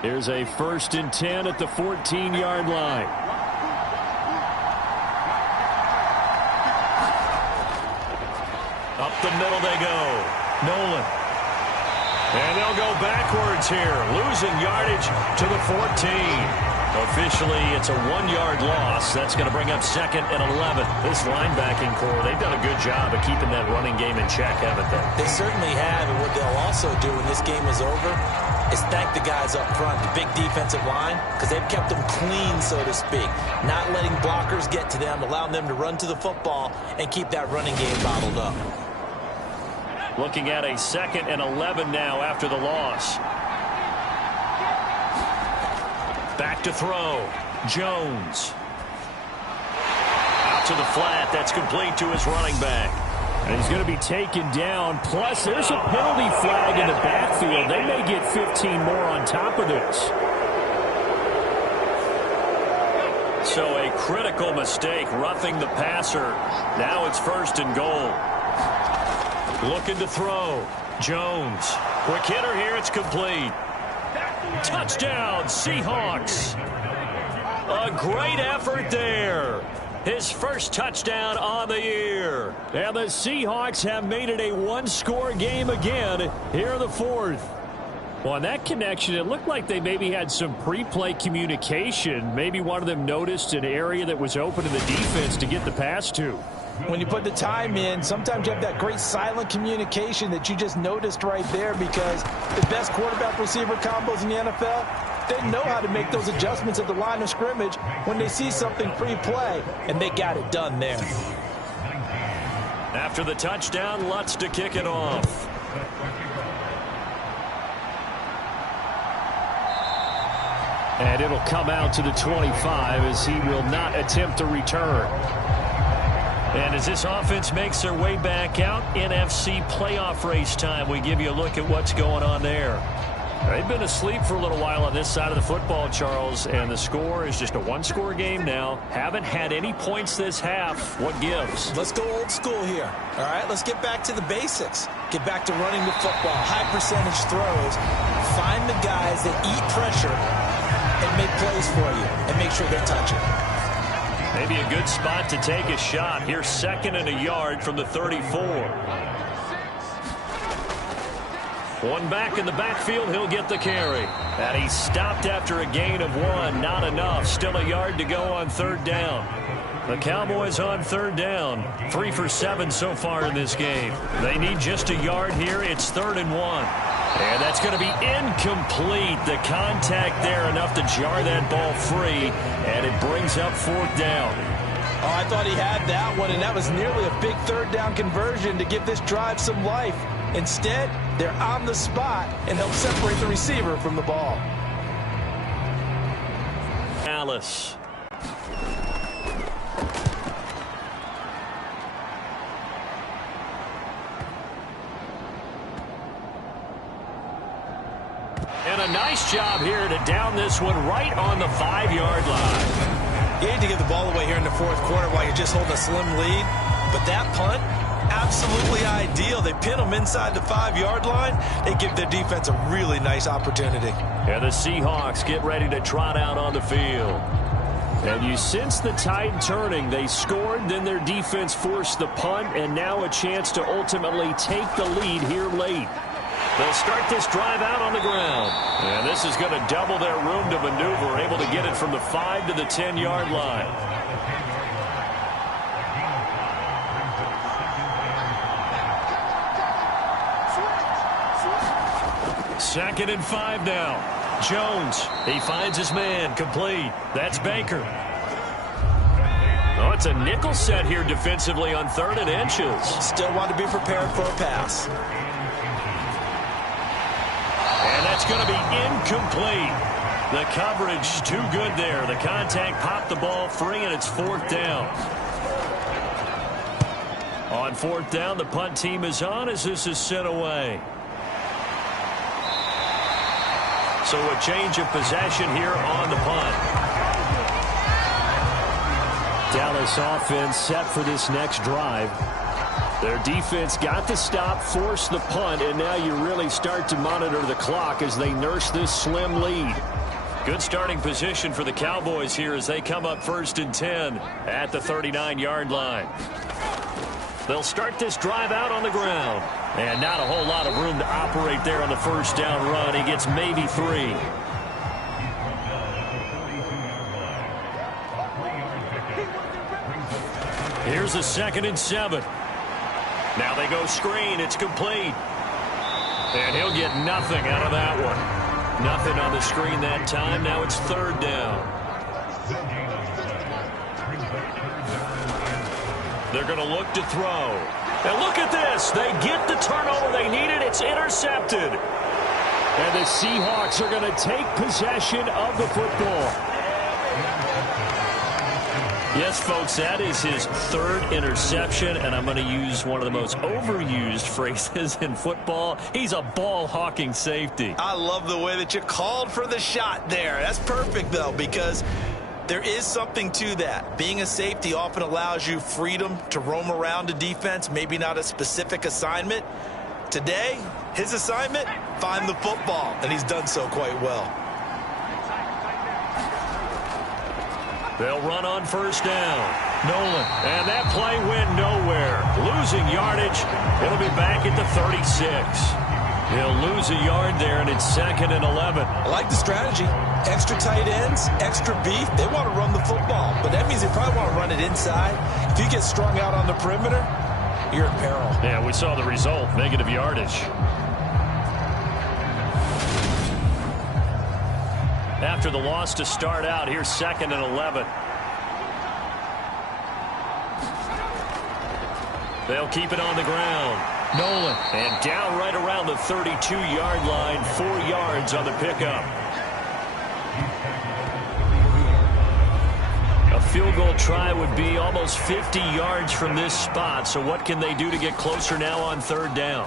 Here's a 1st and 10 at the 14-yard line. Up the middle they go. Nolan. And they'll go backwards here, losing yardage to the 14. Officially, it's a 1-yard loss. That's going to bring up 2nd and 11. This linebacking core, they've done a good job of keeping that running game in check, haven't they? They certainly have, and what they'll also do when this game is over is thank the guys up front, the big defensive line, because they've kept them clean, so to speak. Not letting blockers get to them, allowing them to run to the football and keep that running game bottled up. Looking at a 2nd and 11 now after the loss. Back to throw. Jones. Out to the flat. That's complete to his running back. And he's going to be taken down. Plus, there's a penalty flag in the backfield. They may get 15 more on top of this. So a critical mistake, roughing the passer. Now it's 1st and goal. Looking to throw. Jones. Quick hitter here. It's complete. Touchdown, Seahawks. A great effort there. His first touchdown on the year. And the Seahawks have made it a one-score game again here in the 4th. Well, on that connection, it looked like they maybe had some pre-play communication. Maybe one of them noticed an area that was open to the defense to get the pass to. When you put the time in, sometimes you have that great silent communication that you just noticed right there, because the best quarterback-receiver combos in the NFL, they know how to make those adjustments at the line of scrimmage when they see something pre-play, and they got it done there. After the touchdown, Lutz to kick it off. And it'll come out to the 25 as he will not attempt to return. And as this offense makes their way back out, NFC playoff race time, we give you a look at what's going on there. They've been asleep for a little while on this side of the football, Charles, and the score is just a one-score game now. Haven't had any points this half. What gives? Let's go old school here. All right, let's get back to the basics. Get back to running the football, high percentage throws. Find the guys that eat pressure and make plays for you and make sure they're touching. Maybe a good spot to take a shot. Here's 2nd and a yard from the 34. One back in the backfield, he'll get the carry. And he stopped after a gain of 1. Not enough. Still a yard to go on 3rd down. The Cowboys on 3rd down. 3 for 7 so far in this game. They need just a yard here. It's 3rd and 1. And that's going to be incomplete. The contact there enough to jar that ball free. And it brings up 4th down. Oh, I thought he had that one, and that was nearly a big 3rd down conversion to give this drive some life. Instead, they're on the spot and help separate the receiver from the ball. Alice. And a nice job here to down this one right on the 5-yard line. You hate to give the ball away here in the 4th quarter while you're just holding a slim lead, but that punt, absolutely ideal. They pin them inside the 5-yard line. They give their defense a really nice opportunity. And the Seahawks get ready to trot out on the field. And you sense the tide turning. They scored, then their defense forced the punt, and now a chance to ultimately take the lead here late. They'll start this drive out on the ground. And this is going to double their room to maneuver, able to get it from the 5 to the 10-yard line. Second and 5 now. Jones, he finds his man, complete. That's Baker. Oh, it's a nickel set here defensively on 3rd and inches. Still want to be prepared for a pass. That's going to be incomplete. The coverage too good there. The contact popped the ball free, and it's 4th down. On 4th down, the punt team is on as this is sent away. So a change of possession here on the punt. Dallas offense set for this next drive. Their defense got the stop, forced the punt, and now you really start to monitor the clock as they nurse this slim lead. Good starting position for the Cowboys here as they come up 1st and 10 at the 39-yard line. They'll start this drive out on the ground. And not a whole lot of room to operate there on the 1st down run. He gets maybe 3. Here's a 2nd and 7. Now they go screen. It's complete. And he'll get nothing out of that one. Nothing on the screen that time. Now it's 3rd down. They're going to look to throw. And look at this. They get the turnover they needed. It's intercepted. And the Seahawks are going to take possession of the football. Yes, folks, that is his 3rd interception, and I'm going to use one of the most overused phrases in football. He's a ball-hawking safety. I love the way that you called for the shot there. That's perfect, though, because there is something to that. Being a safety often allows you freedom to roam around a defense, maybe not a specific assignment. Today, his assignment, find the football, and he's done so quite well. They'll run on 1st down. Nolan. And that play went nowhere. Losing yardage. It'll be back at the 36. He'll lose a yard there, and it's 2nd and 11. I like the strategy. Extra tight ends, extra beef. They want to run the football, but that means they probably want to run it inside. If you get strung out on the perimeter, you're in peril. Yeah, we saw the result. Negative yardage. After the loss to start out, here's 2nd and 11. They'll keep it on the ground. Nolan. And down right around the 32-yard line. 4 yards on the pickup. A field goal try would be almost 50 yards from this spot. So what can they do to get closer now on 3rd down?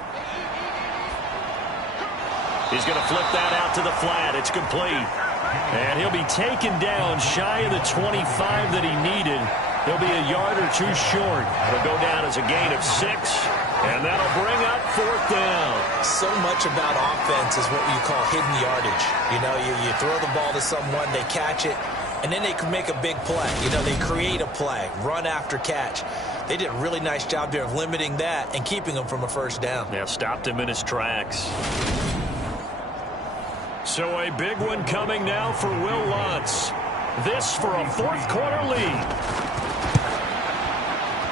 He's going to flip that out to the flat. It's complete. And he'll be taken down shy of the 25 that he needed. He'll be a yard or 2 short. It'll go down as a gain of 6. And that'll bring up 4th down. So much about offense is what you call hidden yardage. You know, you throw the ball to someone, they catch it, and then they can make a big play. You know, they create a play, run after catch. They did a really nice job there of limiting that and keeping him from a 1st down. Yeah, stopped him in his tracks. So a big one coming now for Will Lutz. This for a 4th quarter lead.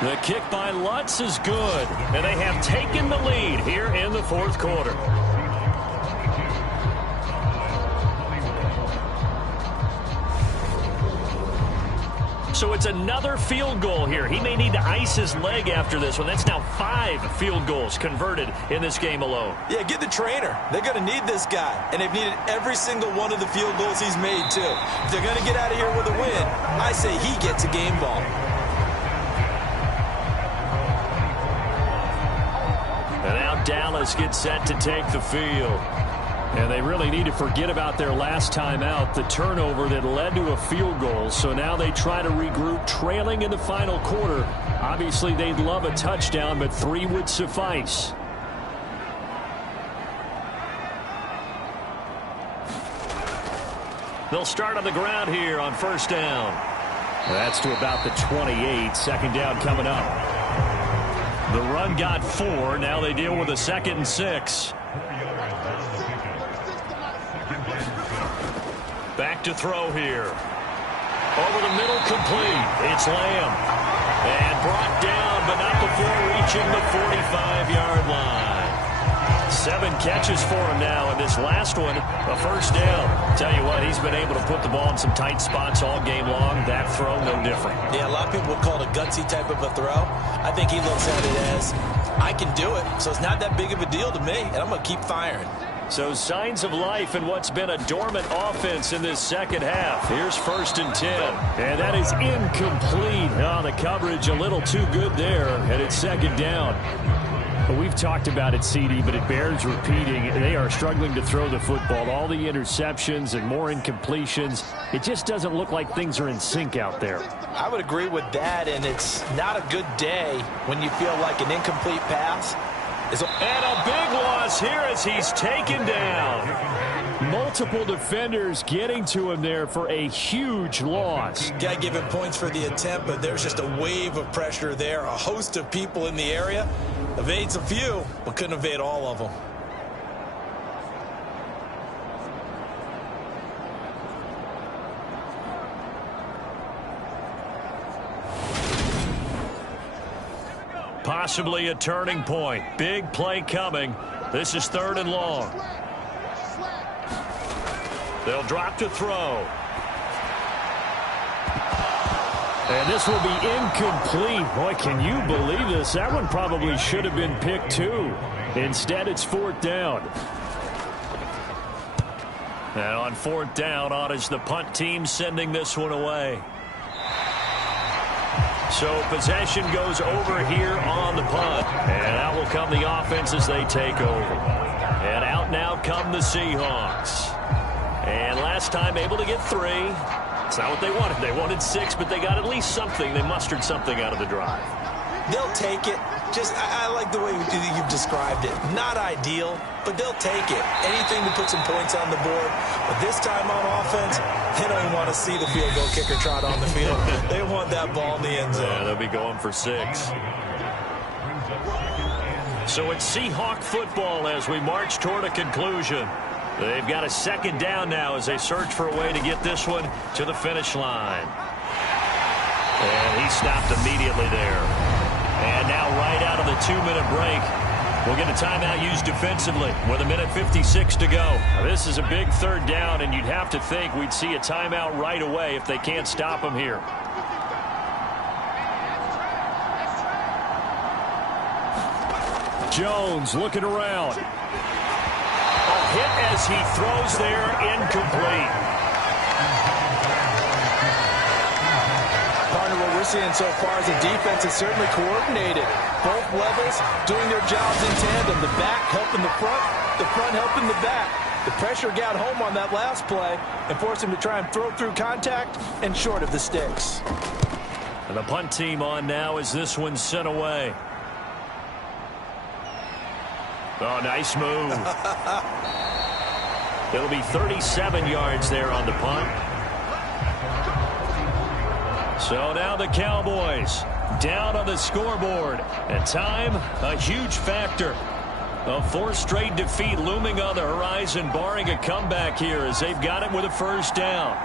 The kick by Lutz is good, and they have taken the lead here in the 4th quarter. So it's another field goal here. He may need to ice his leg after this one. That's now 5 field goals converted in this game alone. Yeah, get the trainer. They're going to need this guy. And they've needed every single one of the field goals he's made, too. If they're going to get out of here with a win, I say he gets a game ball. And now Dallas gets set to take the field. And they really need to forget about their last time out, the turnover that led to a field goal. So now they try to regroup, trailing in the final quarter. Obviously, they'd love a touchdown, but 3 would suffice. They'll start on the ground here on 1st down. That's to about the 28. 2nd down coming up. The run got 4. Now they deal with a 2nd and 6. Back to throw here. Over the middle, complete. It's Lamb. And brought down, but not before reaching the 45-yard line. 7 catches for him now, and this last one, a 1st down. Tell you what, he's been able to put the ball in some tight spots all game long. That throw, no different. Yeah, a lot of people would call it a gutsy type of a throw. I think he looks at it as, I can do it, so it's not that big of a deal to me, and I'm going to keep firing. So signs of life in what's been a dormant offense in this second half. Here's 1st and 10. And that is incomplete. Oh, the coverage a little too good there, and it's 2nd down. Well, we've talked about it, CD, but it bears repeating. They are struggling to throw the football. All the interceptions and more incompletions. It just doesn't look like things are in sync out there. I would agree with that, and it's not a good day when you feel like an incomplete pass. And a big loss here as he's taken down. Multiple defenders getting to him there for a huge loss. Got to give him points for the attempt, but there's just a wave of pressure there. A host of people in the area. Evades a few, but couldn't evade all of them. Possibly a turning point. Big play coming. This is 3rd and long. They'll drop to throw. And this will be incomplete. Boy, can you believe this? That one probably should have been picked too. Instead, it's 4th down. And on 4th down, on is the punt team sending this one away. So possession goes over here on the punt. And out will come the offense as they take over. And out now come the Seahawks. And last time able to get 3. It's not what they wanted. They wanted 6, but they got at least something. They mustered something out of the drive. They'll take it. I like the way you've described it. Not ideal, but they'll take it. Anything to put some points on the board. But this time on offense, they don't even want to see the field goal kicker trot on the field. They want that ball in the end zone. Yeah, they'll be going for 6. So it's Seahawk football as we march toward a conclusion. They've got a 2nd down now as they search for a way to get this one to the finish line. And he stopped immediately there. And now right out of the 2-minute break, we'll get a timeout used defensively with 1:56 to go. This is a big 3rd down, and you'd have to think we'd see a timeout right away if they can't stop him here. Jones looking around. A hit as he throws there, incomplete. Partner, what we're seeing so far is the defense is certainly coordinated. Both levels doing their jobs in tandem. The back helping the front helping the back. The pressure got home on that last play and forced him to try and throw through contact and short of the sticks. And the punt team on now as this one's sent away. Oh, nice move. It'll be 37 yards there on the punt. So now the Cowboys down on the scoreboard. And time, a huge factor. A 4th straight defeat looming on the horizon, barring a comeback here as they've got it with a 1st down.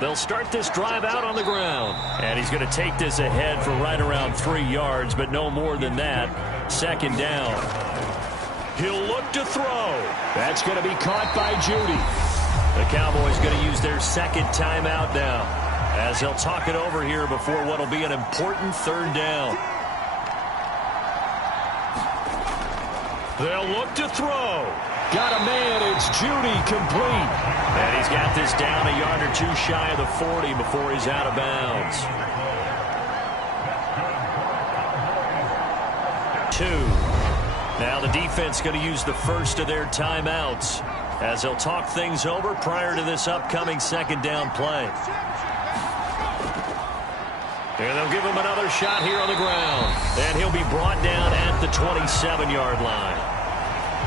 They'll start this drive out on the ground. And he's going to take this ahead for right around 3 yards, but no more than that. 2nd down. He'll look to throw. That's going to be caught by Judy. The Cowboys going to use their 2nd timeout now as they'll talk it over here before what will be an important 3rd down. They'll look to throw. Got a man. It's Judy, complete. And he's got this down a yard or 2 shy of the 40 before he's out of bounds. 2. Now the defense going to use the first of their timeouts as they'll talk things over prior to this upcoming 2nd down play. And they'll give him another shot here on the ground. And he'll be brought down at the 27-yard line.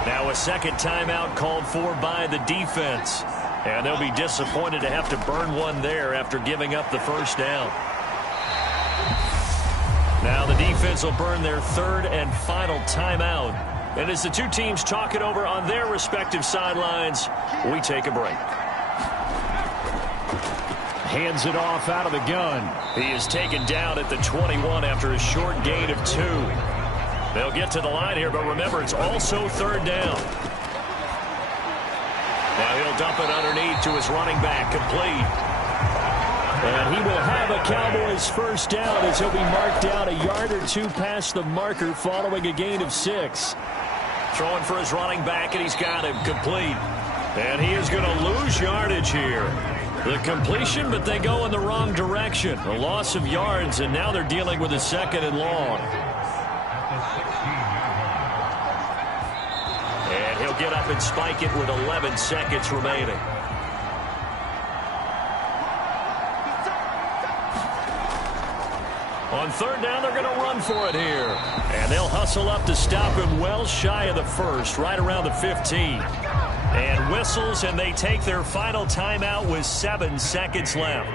Now a 2nd timeout called for by the defense. And they'll be disappointed to have to burn one there after giving up the 1st down. Now the defense will burn their 3rd and final timeout. And as the two teams talk it over on their respective sidelines, we take a break. Hands it off out of the gun. He is taken down at the 21 after a short gain of 2. They'll get to the line here, but remember, it's also 3rd down. Now he'll dump it underneath to his running back, complete. And he will have a Cowboys first down as he'll be marked down a yard or two past the marker following a gain of 6. Throwing for his running back, and he's got him complete. And he is going to lose yardage here. The completion, but they go in the wrong direction. A loss of yards, and now they're dealing with a 2nd and long. And he'll get up and spike it with 11 seconds remaining. On 3rd down, they're going to run for it here. And they'll hustle up to stop him well shy of the 1st, right around the 15. And whistles, and they take their final timeout with 7 seconds left.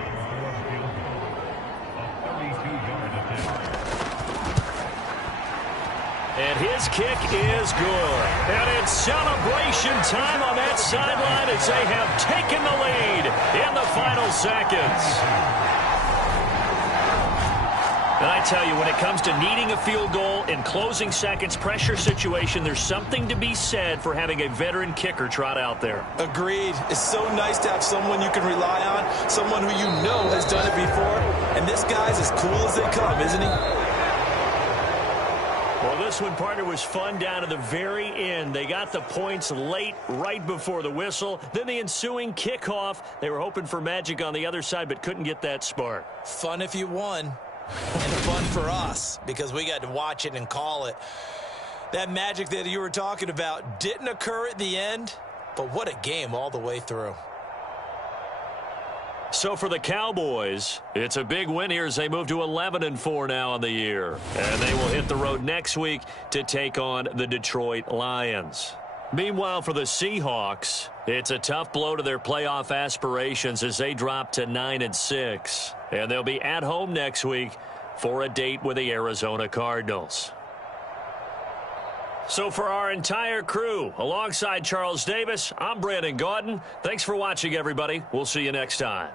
And his kick is good. And it's celebration time on that sideline as they have taken the lead in the final seconds. And I tell you, when it comes to needing a field goal in closing seconds, pressure situation, there's something to be said for having a veteran kicker trot out there. Agreed. It's so nice to have someone you can rely on, someone who you know has done it before. And this guy's as cool as they come, isn't he? Well, this one, partner, was fun down to the very end. They got the points late, right before the whistle. Then the ensuing kickoff. They were hoping for magic on the other side, but couldn't get that spark. Fun if you won. And fun for us because we got to watch it and call it. That magic that you were talking about didn't occur at the end, but what a game all the way through. So for the Cowboys, it's a big win here as they move to 11-4 now on the year. And they will hit the road next week to take on the Detroit Lions. Meanwhile, for the Seahawks, it's a tough blow to their playoff aspirations as they drop to 9-6. And they'll be at home next week for a date with the Arizona Cardinals. So for our entire crew, alongside Charles Davis, I'm Brandon Gaudin. Thanks for watching, everybody. We'll see you next time.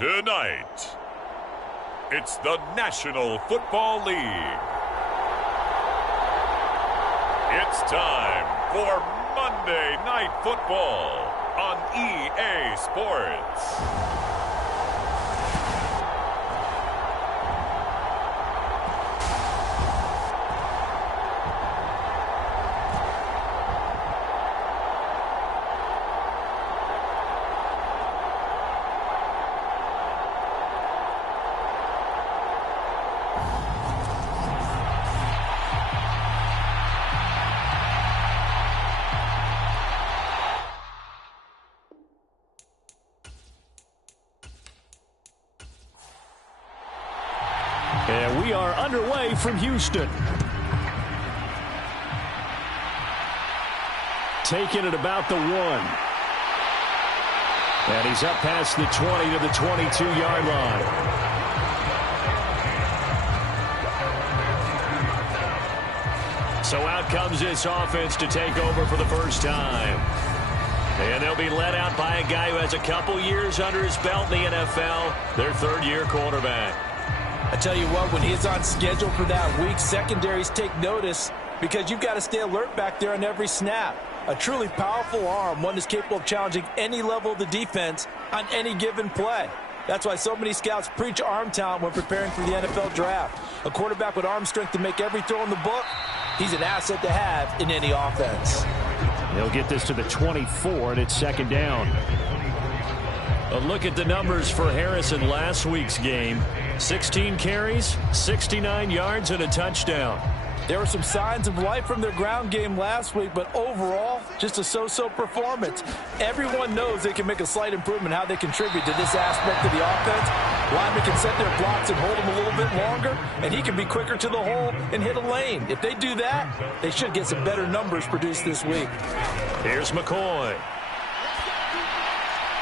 Tonight, it's the National Football League. It's time for Monday Night Football on EA Sports. And we are underway from Houston. Taking it about the 1. And he's up past the 20 to the 22-yard line. So out comes this offense to take over for the first time. And they'll be led out by a guy who has a couple years under his belt in the NFL, their third-year quarterback. I tell you what, when he's on schedule for that week, secondaries take notice because you've got to stay alert back there on every snap. A truly powerful arm, one that's capable of challenging any level of the defense on any given play. That's why so many scouts preach arm talent when preparing for the NFL draft. A quarterback with arm strength to make every throw in the book, he's an asset to have in any offense. They'll get this to the 24, and it's second down. A look at the numbers for Harris in last week's game. 16 carries, 69 yards, and a touchdown. There were some signs of life from their ground game last week, but overall, just a so-so performance. Everyone knows they can make a slight improvement how they contribute to this aspect of the offense. Linemen can set their blocks and hold them a little bit longer, and he can be quicker to the hole and hit a lane. If they do that, they should get some better numbers produced this week. Here's McCoy.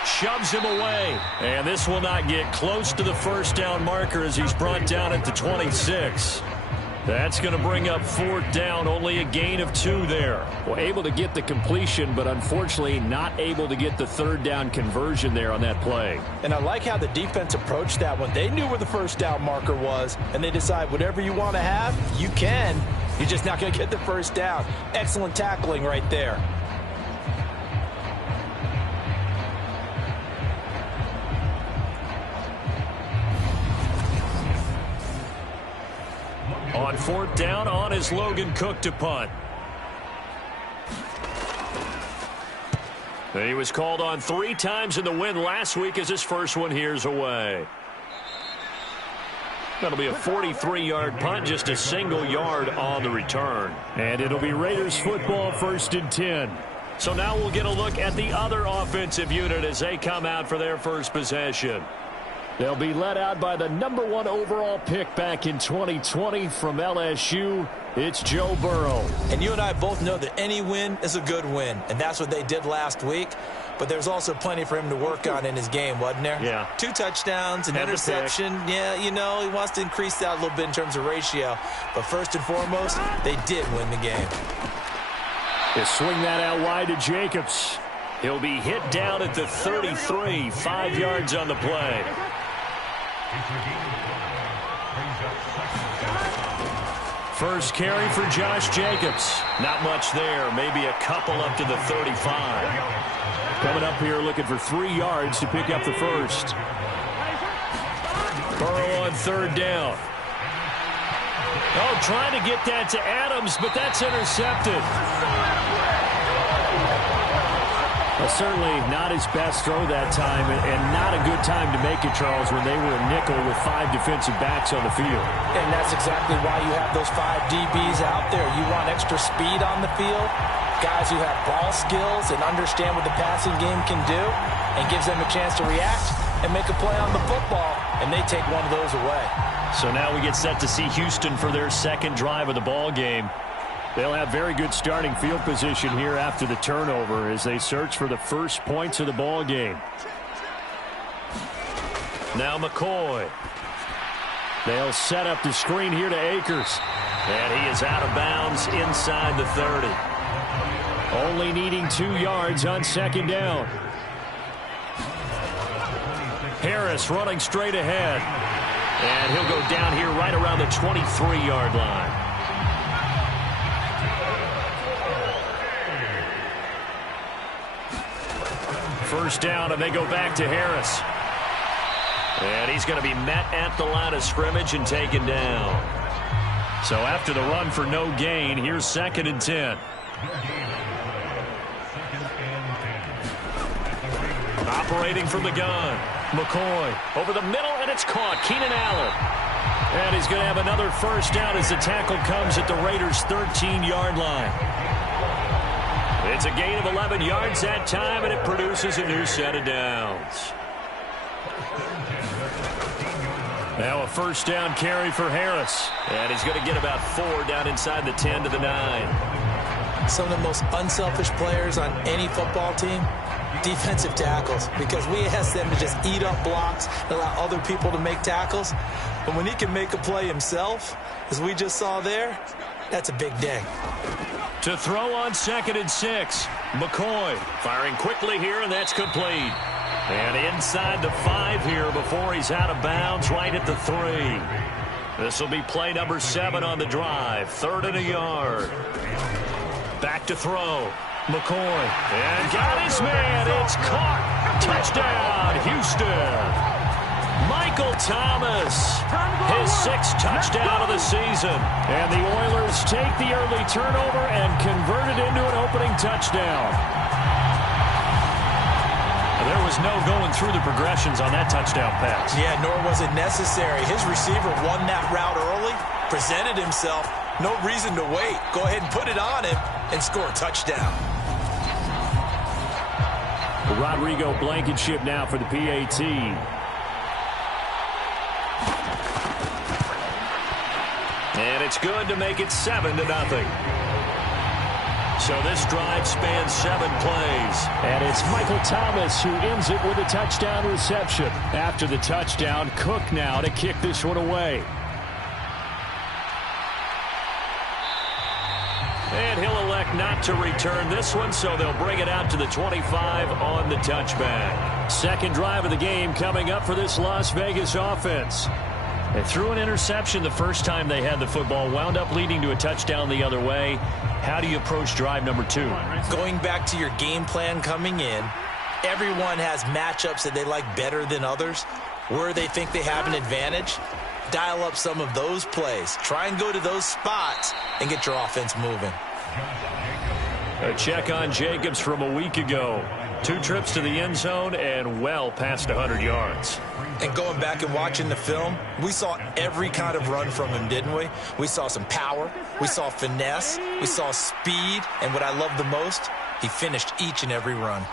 Shoves him away, and this will not get close to the first down marker as he's brought down at the 26. That's going to bring up fourth down, only a gain of 2 there. Well, able to get the completion, but unfortunately not able to get the third down conversion there on that play. And I like how the defense approached that one. They knew where the first down marker was, and they decide whatever you want to have, you can. You're just not going to get the first down. Excellent tackling right there. On fourth down, on is Logan Cook to punt. He was called on 3 times in the win last week as his first one here's away. That'll be a 43-yard punt, just a single yard on the return. And it'll be Raiders football, 1st and 10. So now we'll get a look at the other offensive unit as they come out for their first possession. They'll be led out by the number 1 overall pick back in 2020 from LSU. It's Joe Burrow. And you and I both know that any win is a good win, and that's what they did last week. But there's also plenty for him to work on in his game, wasn't there? Yeah. 2 touchdowns, an interception. Yeah, you know, he wants to increase that a little bit in terms of ratio. But first and foremost, they did win the game. They swing that out wide to Jacobs. He'll be hit down at the 33, 5 yards on the play. First carry for Josh Jacobs. Not much there. Maybe a couple up to the 35. Coming up here looking for 3 yards to pick up the first. Burrow on third down. Oh, trying to get that to Adams, but that's intercepted. Certainly not his best throw that time, and not a good time to make it, Charles, when they were a nickel with 5 defensive backs on the field. And that's exactly why you have those 5 DBs out there. You want extra speed on the field, guys who have ball skills and understand what the passing game can do, and gives them a chance to react and make a play on the football, and they take one of those away. So now we get set to see Houston for their second drive of the ball game. They'll have very good starting field position here after the turnover as they search for the first points of the ball game. Now McCoy. They'll set up the screen here to Akers. And he is out of bounds inside the 30. Only needing 2 yards on second down. Harris Harris running straight ahead. And he'll go down here right around the 23-yard line. First down, and they go back to Harris. And he's going to be met at the line of scrimmage and taken down. So after the run for no gain, here's 2nd and 10. Operating from the gun. McCoy over the middle, and it's caught. Keenan Allen. And he's going to have another first down as the tackle comes at the Raiders' 13-yard line. It's a gain of 11 yards that time, and it produces a new set of downs. Now a first down carry for Harris. And he's going to get about 4 down inside the 10 to the 9. Some of the most unselfish players on any football team, defensive tackles, because we ask them to just eat up blocks and allow other people to make tackles. But when he can make a play himself, as we just saw there, that's a big day. To throw on 2nd and 6. McCoy firing quickly here, and that's complete. And inside the 5 here before he's out of bounds right at the 3. This will be play number 7 on the drive. 3rd and a yard. Back to throw. McCoy. And got his man. It's caught. Touchdown, Houston. Michael Thomas, his 6th touchdown of the season. And the Oilers take the early turnover and convert it into an opening touchdown. There was no going through the progressions on that touchdown pass. Yeah, nor was it necessary. His receiver won that route early, presented himself. No reason to wait. Go ahead and put it on him and score a touchdown. Rodrigo Blankenship now for the PAT. And it's good to make it 7-0. So this drive spans 7 plays. And it's Michael Thomas who ends it with a touchdown reception. After the touchdown, Cook now to kick this one away. And he'll elect not to return this one, so they'll bring it out to the 25 on the touchback. Second drive of the game coming up for this Las Vegas offense. They threw an interception the first time they had the football, wound up leading to a touchdown the other way. How do you approach drive number 2? Going back to your game plan coming in, everyone has matchups that they like better than others, where they think they have an advantage. Dial up some of those plays. Try and go to those spots and get your offense moving. A check on Jacobs from a week ago. 2 trips to the end zone and well past 100 yards. And going back and watching the film, we saw every kind of run from him, didn't we? We saw some power, we saw finesse, we saw speed, and what I love the most, he finished each and every run.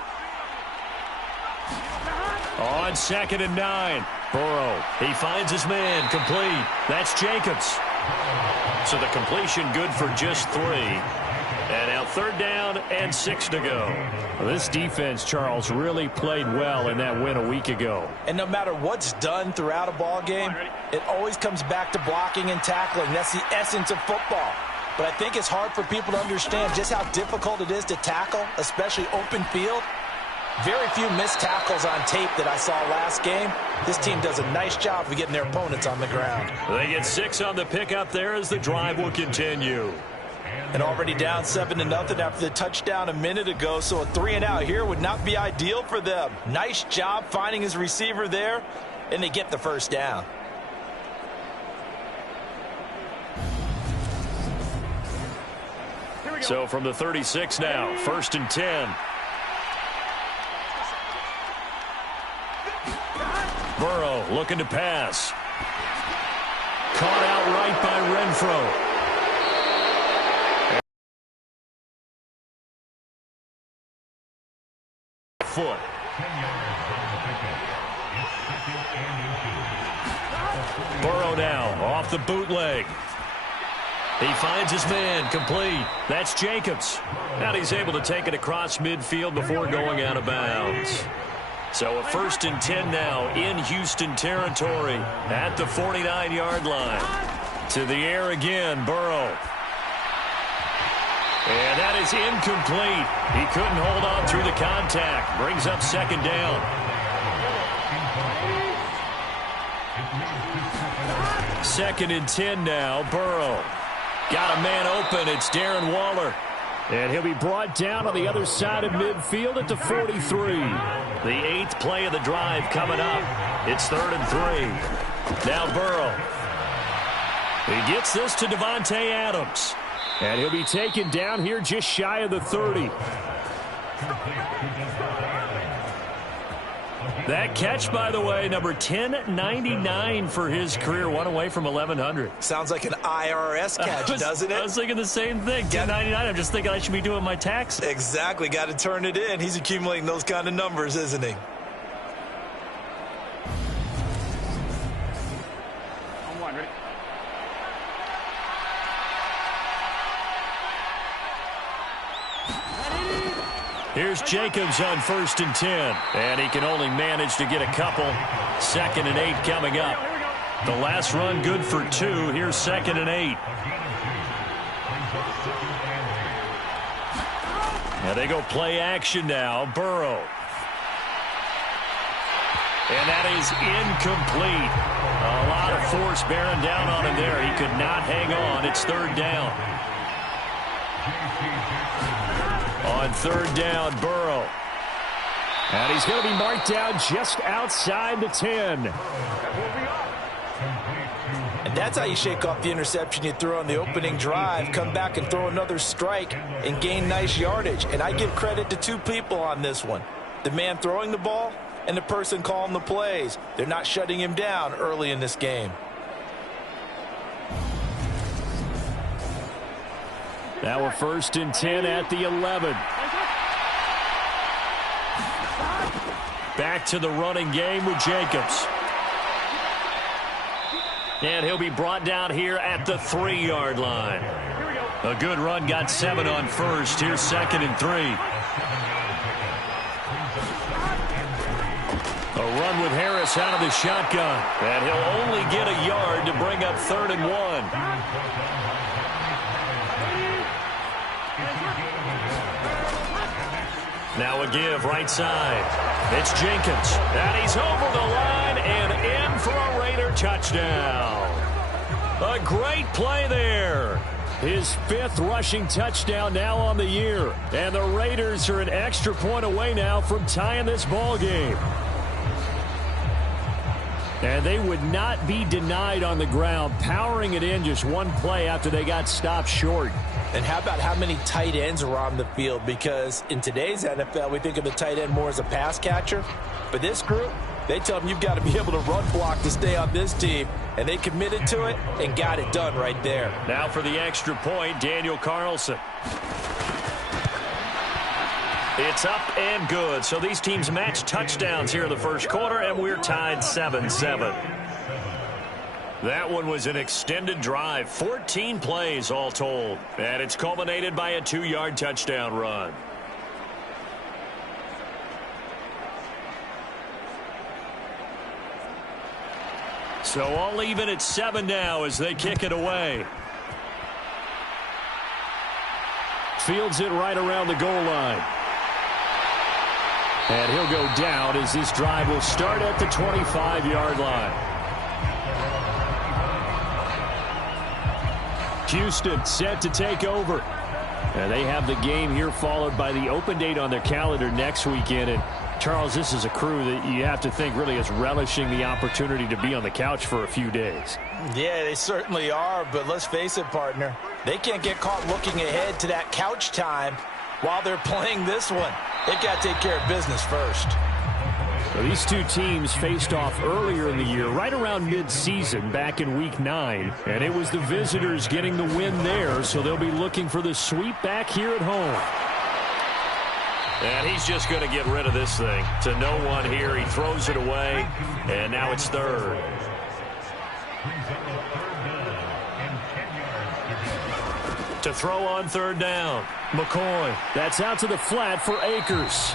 On 2nd and 9, Burrow, he finds his man, complete. That's Jacobs. So the completion good for just 3. And now 3rd down and 6 to go. Well, this defense, Charles, really played well in that win a week ago. And no matter what's done throughout a ball game, it always comes back to blocking and tackling. That's the essence of football. But I think it's hard for people to understand just how difficult it is to tackle, especially open field. Very few missed tackles on tape that I saw last game. This team does a nice job of getting their opponents on the ground. They get 6 on the pickup there as the drive will continue. And already down 7-0 after the touchdown a minute ago, so a 3-and-out here would not be ideal for them. Nice job finding his receiver there, and they get the first down. So from the 36 now, 1st and 10. Burrow looking to pass. Caught outright by Renfro. Foot. Burrow now off the bootleg. He finds his man, complete. That's Jacobs. And he's able to take it across midfield before going out of bounds. So a 1st and 10 now in Houston territory at the 49-yard line. To the air again, Burrow. And that is incomplete. He couldn't hold on through the contact. Brings up 2nd down. 2nd and 10 now. Burrow. Got a man open. It's Darren Waller. And he'll be brought down on the other side of midfield at the 43. The 8th play of the drive coming up. It's 3rd and 3. Now Burrow. He gets this to Devontae Adams. And he'll be taken down here just shy of the 30. That catch, by the way, number 1099 for his career, one away from 1,100. Sounds like an IRS catch, doesn't it? I was thinking the same thing. 1099. I'm just thinking I should be doing my taxes. Exactly. Got to turn it in. He's accumulating those kind of numbers, isn't he? Here's Jacobs on 1st and 10. And he can only manage to get a couple. 2nd and 8 coming up. The last run good for 2. Here's 2nd and 8. Now they go play action now. Burrow. And that is incomplete. A lot of force bearing down on him there. He could not hang on. It's 3rd down. On 3rd down, Burrow. And he's going to be marked down just outside the 10. And that's how you shake off the interception you threw on the opening drive. Come back and throw another strike and gain nice yardage. And I give credit to 2 people on this one. The man throwing the ball and the person calling the plays. They're not shutting him down early in this game. Now we're 1st and 10 at the 11. Back to the running game with Jacobs. And he'll be brought down here at the 3-yard line. A good run, got 7 on 1st. Here's 2nd and 3. A run with Harris out of the shotgun. And he'll only get a yard to bring up 3rd and 1. Now a give right side. It's Jenkins. And he's over the line and in for a Raider touchdown. A great play there. His 5th rushing touchdown now on the year. And the Raiders are an extra point away now from tying this ball game. And they would not be denied on the ground, powering it in just one play after they got stopped short. And how about how many tight ends are on the field? Because in today's NFL, we think of the tight end more as a pass catcher. But this group, they tell them you've got to be able to run block to stay on this team. And they committed to it and got it done right there. Now for the extra point, Daniel Carlson. It's up and good. So these teams match touchdowns here in the first quarter, and we're tied 7-7. That one was an extended drive, 14 plays all told. And it's culminated by a 2-yard touchdown run. So all even at 7 now as they kick it away. Fields it right around the goal line. And he'll go down as this drive will start at the 25-yard line. Houston set to take over. And they have the game here followed by the open date on their calendar next weekend. And Charles, this is a crew that you have to think really is relishing the opportunity to be on the couch for a few days. Yeah, they certainly are. But let's face it, partner, they can't get caught looking ahead to that couch time while they're playing this one. They've got to take care of business first. Well, these two teams faced off earlier in the year, right around mid-season, back in Week 9. And it was the visitors getting the win there, so they'll be looking for the sweep back here at home. And he's just going to get rid of this thing. To no one here. He throws it away, and now it's 3rd. To throw on 3rd down. McCoy. That's out to the flat for Akers.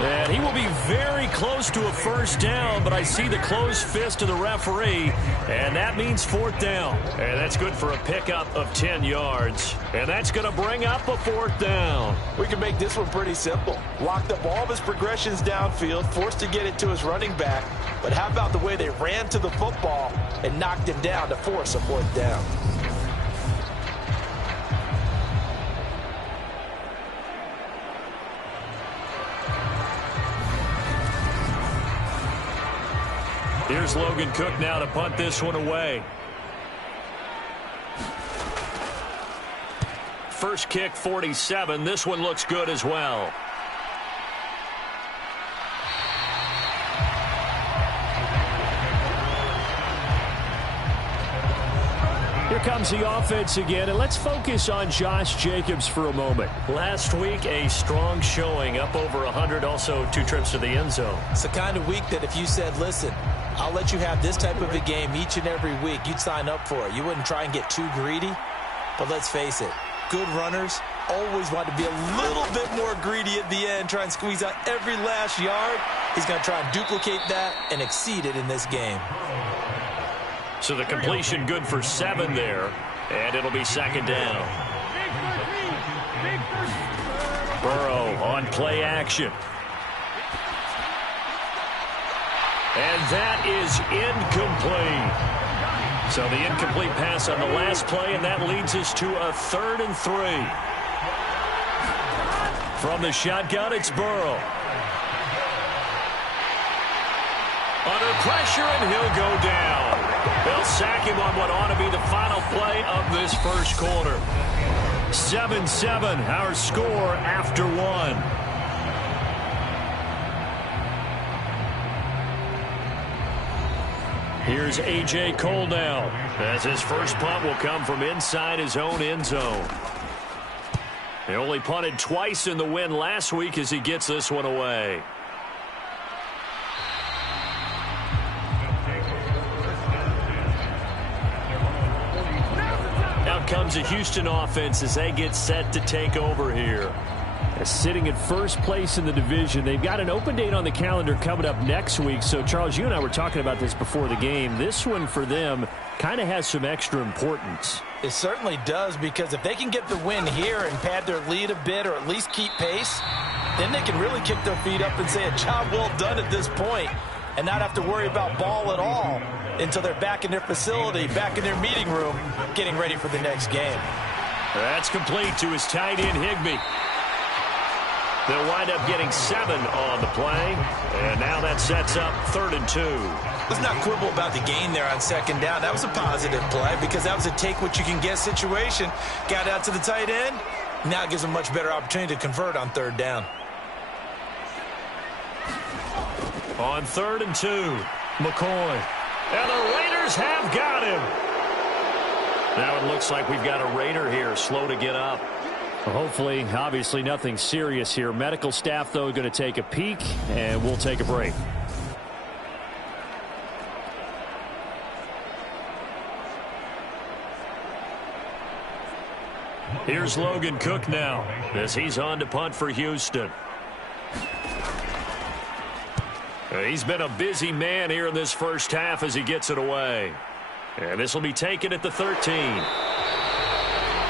And he will be very close to a 1st down, but I see the closed fist of the referee, and that means 4th down. And that's good for a pickup of 10 yards. And that's going to bring up a 4th down. We can make this one pretty simple. Locked up all of his progressions downfield, forced to get it to his running back, But how about the way they ran to the football and knocked him down to force a 4th down? Here's Logan Cook now to punt this one away. First kick, 47. This one looks good as well. Here comes the offense again, and let's focus on Josh Jacobs for a moment. Last week, a strong showing, up over 100, also 2 trips to the end zone. It's the kind of week that if you said, listen, I'll let you have this type of a game each and every week, you'd sign up for it. You wouldn't try and get too greedy. But let's face it, good runners always want to be a little bit more greedy at the end, try and squeeze out every last yard. He's going to try and duplicate that and exceed it in this game. So the completion good for 7 there, and it'll be 2nd down. Burrow on play action. And that is incomplete. So the incomplete pass on the last play, and that leads us to a 3rd and 3. From the shotgun, it's Burrow. Under pressure, and he'll go down. They'll sack him on what ought to be the final play of this first quarter. 7-7, our score after 1. Here's A.J. Cole now, as his first punt will come from inside his own end zone. He only punted twice in the win last week as he gets this one away. Out comes the Houston offense as they get set to take over here. Sitting at first place in the division. They've got an open date on the calendar coming up next week. So, Charles, you and I were talking about this before the game. This one for them kind of has some extra importance. It certainly does, because if they can get the win here and pad their lead a bit or at least keep pace, then they can really kick their feet up and say a job well done at this point and not have to worry about ball at all until they're back in their facility, back in their meeting room, getting ready for the next game. That's complete to his tight end, Higbee. They'll wind up getting 7 on the play, and now that sets up 3rd and 2. Let's not quibble about the gain there on 2nd down. That was a positive play because that was a take-what-you-can-get situation. Got out to the tight end. Now it gives them a much better opportunity to convert on 3rd down. On 3rd and 2, McCoy. And the Raiders have got him. Now it looks like we've got a Raider here, slow to get up. Hopefully, obviously nothing serious here. Medical staff, though, going to take a peek, and we'll take a break. Here's Logan Cook now, as he's on to punt for Houston. He's been a busy man here in this first half as he gets it away. And this will be taken at the 13.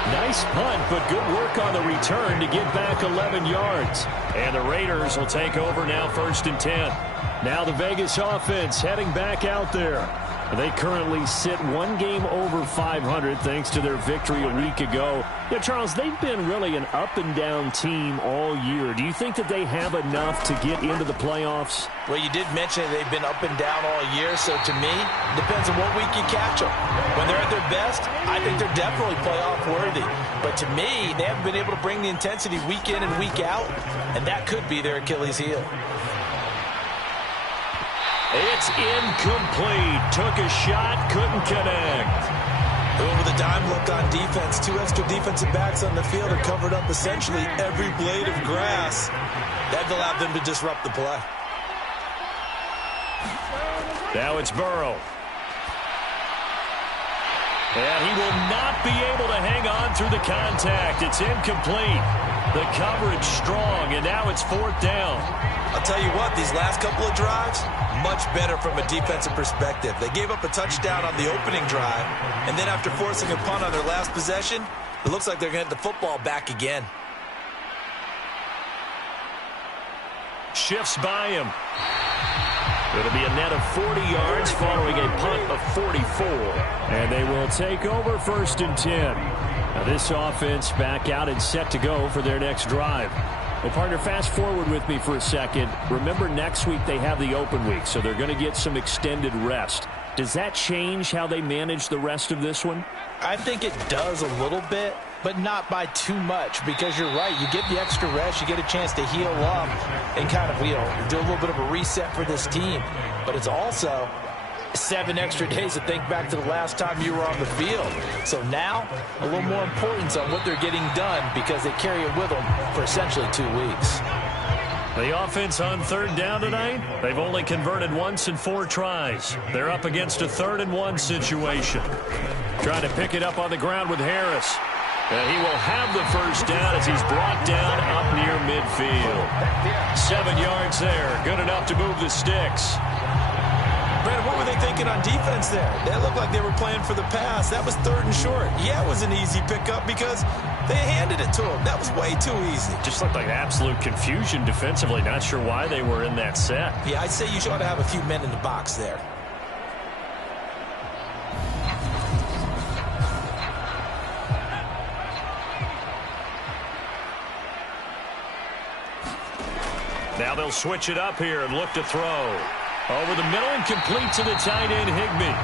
Nice punt, but good work on the return to get back 11 yards. And the Raiders will take over now, 1st and 10. Now the Vegas offense heading back out there. They currently sit 1 game over 500 thanks to their victory a week ago. Yeah, Charles, they've been really an up-and-down team all year. Do you think that they have enough to get into the playoffs? Well, you did mention that they've been up and down all year, so to me, it depends on what week you catch them. When they're at their best, I think they're definitely playoff worthy. But to me, they haven't been able to bring the intensity week in and week out, and that could be their Achilles heel. It's incomplete. Took a shot, couldn't connect. Over the dime look on defense. 2 extra defensive backs on the field are covered up essentially every blade of grass. That allowed them to disrupt the play. Now it's Burrow. And he will not be able to hang on through the contact. It's incomplete. The coverage strong, and now it's 4th down. I'll tell you what, these last couple of drives, much better from a defensive perspective. They gave up a touchdown on the opening drive, and then after forcing a punt on their last possession, it looks like they're going to get the football back again. Shifts by him. It'll be a net of 40 yards following a punt of 44. And they will take over 1st and 10. Now this offense back out and set to go for their next drive. Well, partner, fast forward with me for a second. Remember, next week they have the open week, so they're going to get some extended rest. Does that change how they manage the rest of this one? I think it does a little bit, but not by too much, because you're right. You get the extra rest, you get a chance to heal up and kind of, do a little bit of a reset for this team. But it's also 7 extra days to think back to the last time you were on the field. So now, a little more importance on what they're getting done, because they carry it with them for essentially 2 weeks. The offense on 3rd down tonight, they've only converted once in 4 tries. They're up against a 3rd and 1 situation. Trying to pick it up on the ground with Harris. And he will have the 1st down as he's brought down up near midfield. 7 yards there, good enough to move the sticks. Brandon, what were they thinking on defense there? They looked like they were playing for the pass. That was 3rd and short. Yeah, it was an easy pickup because they handed it to him. That was way too easy. Just looked like absolute confusion defensively. Not sure why they were in that set. Yeah, I'd say you ought to have a few men in the box there. Now they'll switch it up here and look to throw. Over the middle and complete to the tight end, Higbee.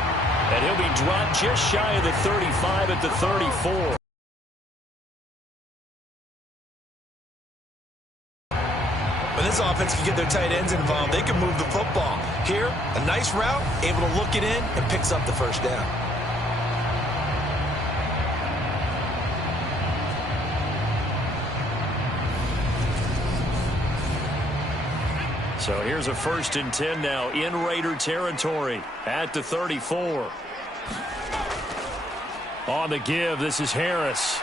And he'll be dropped just shy of the 35 at the 34. When this offense can get their tight ends involved, they can move the football. Here, a nice route, able to look it in, and picks up the 1st down. So here's a 1st and 10 now in Raider territory at the 34. On the give, this is Harris.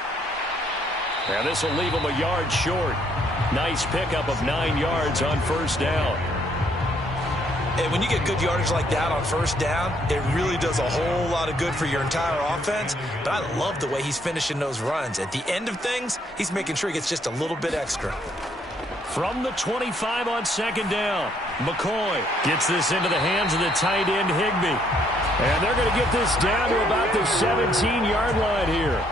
And this will leave him a yard short. Nice pickup of 9 yards on 1st down. And when you get good yardage like that on 1st down, it really does a whole lot of good for your entire offense. But I love the way he's finishing those runs. At the end of things, he's making sure he gets just a little bit extra. From the 25 on 2nd down, McCoy gets this into the hands of the tight end, Higbee. And they're going to get this down to about the 17-yard line here.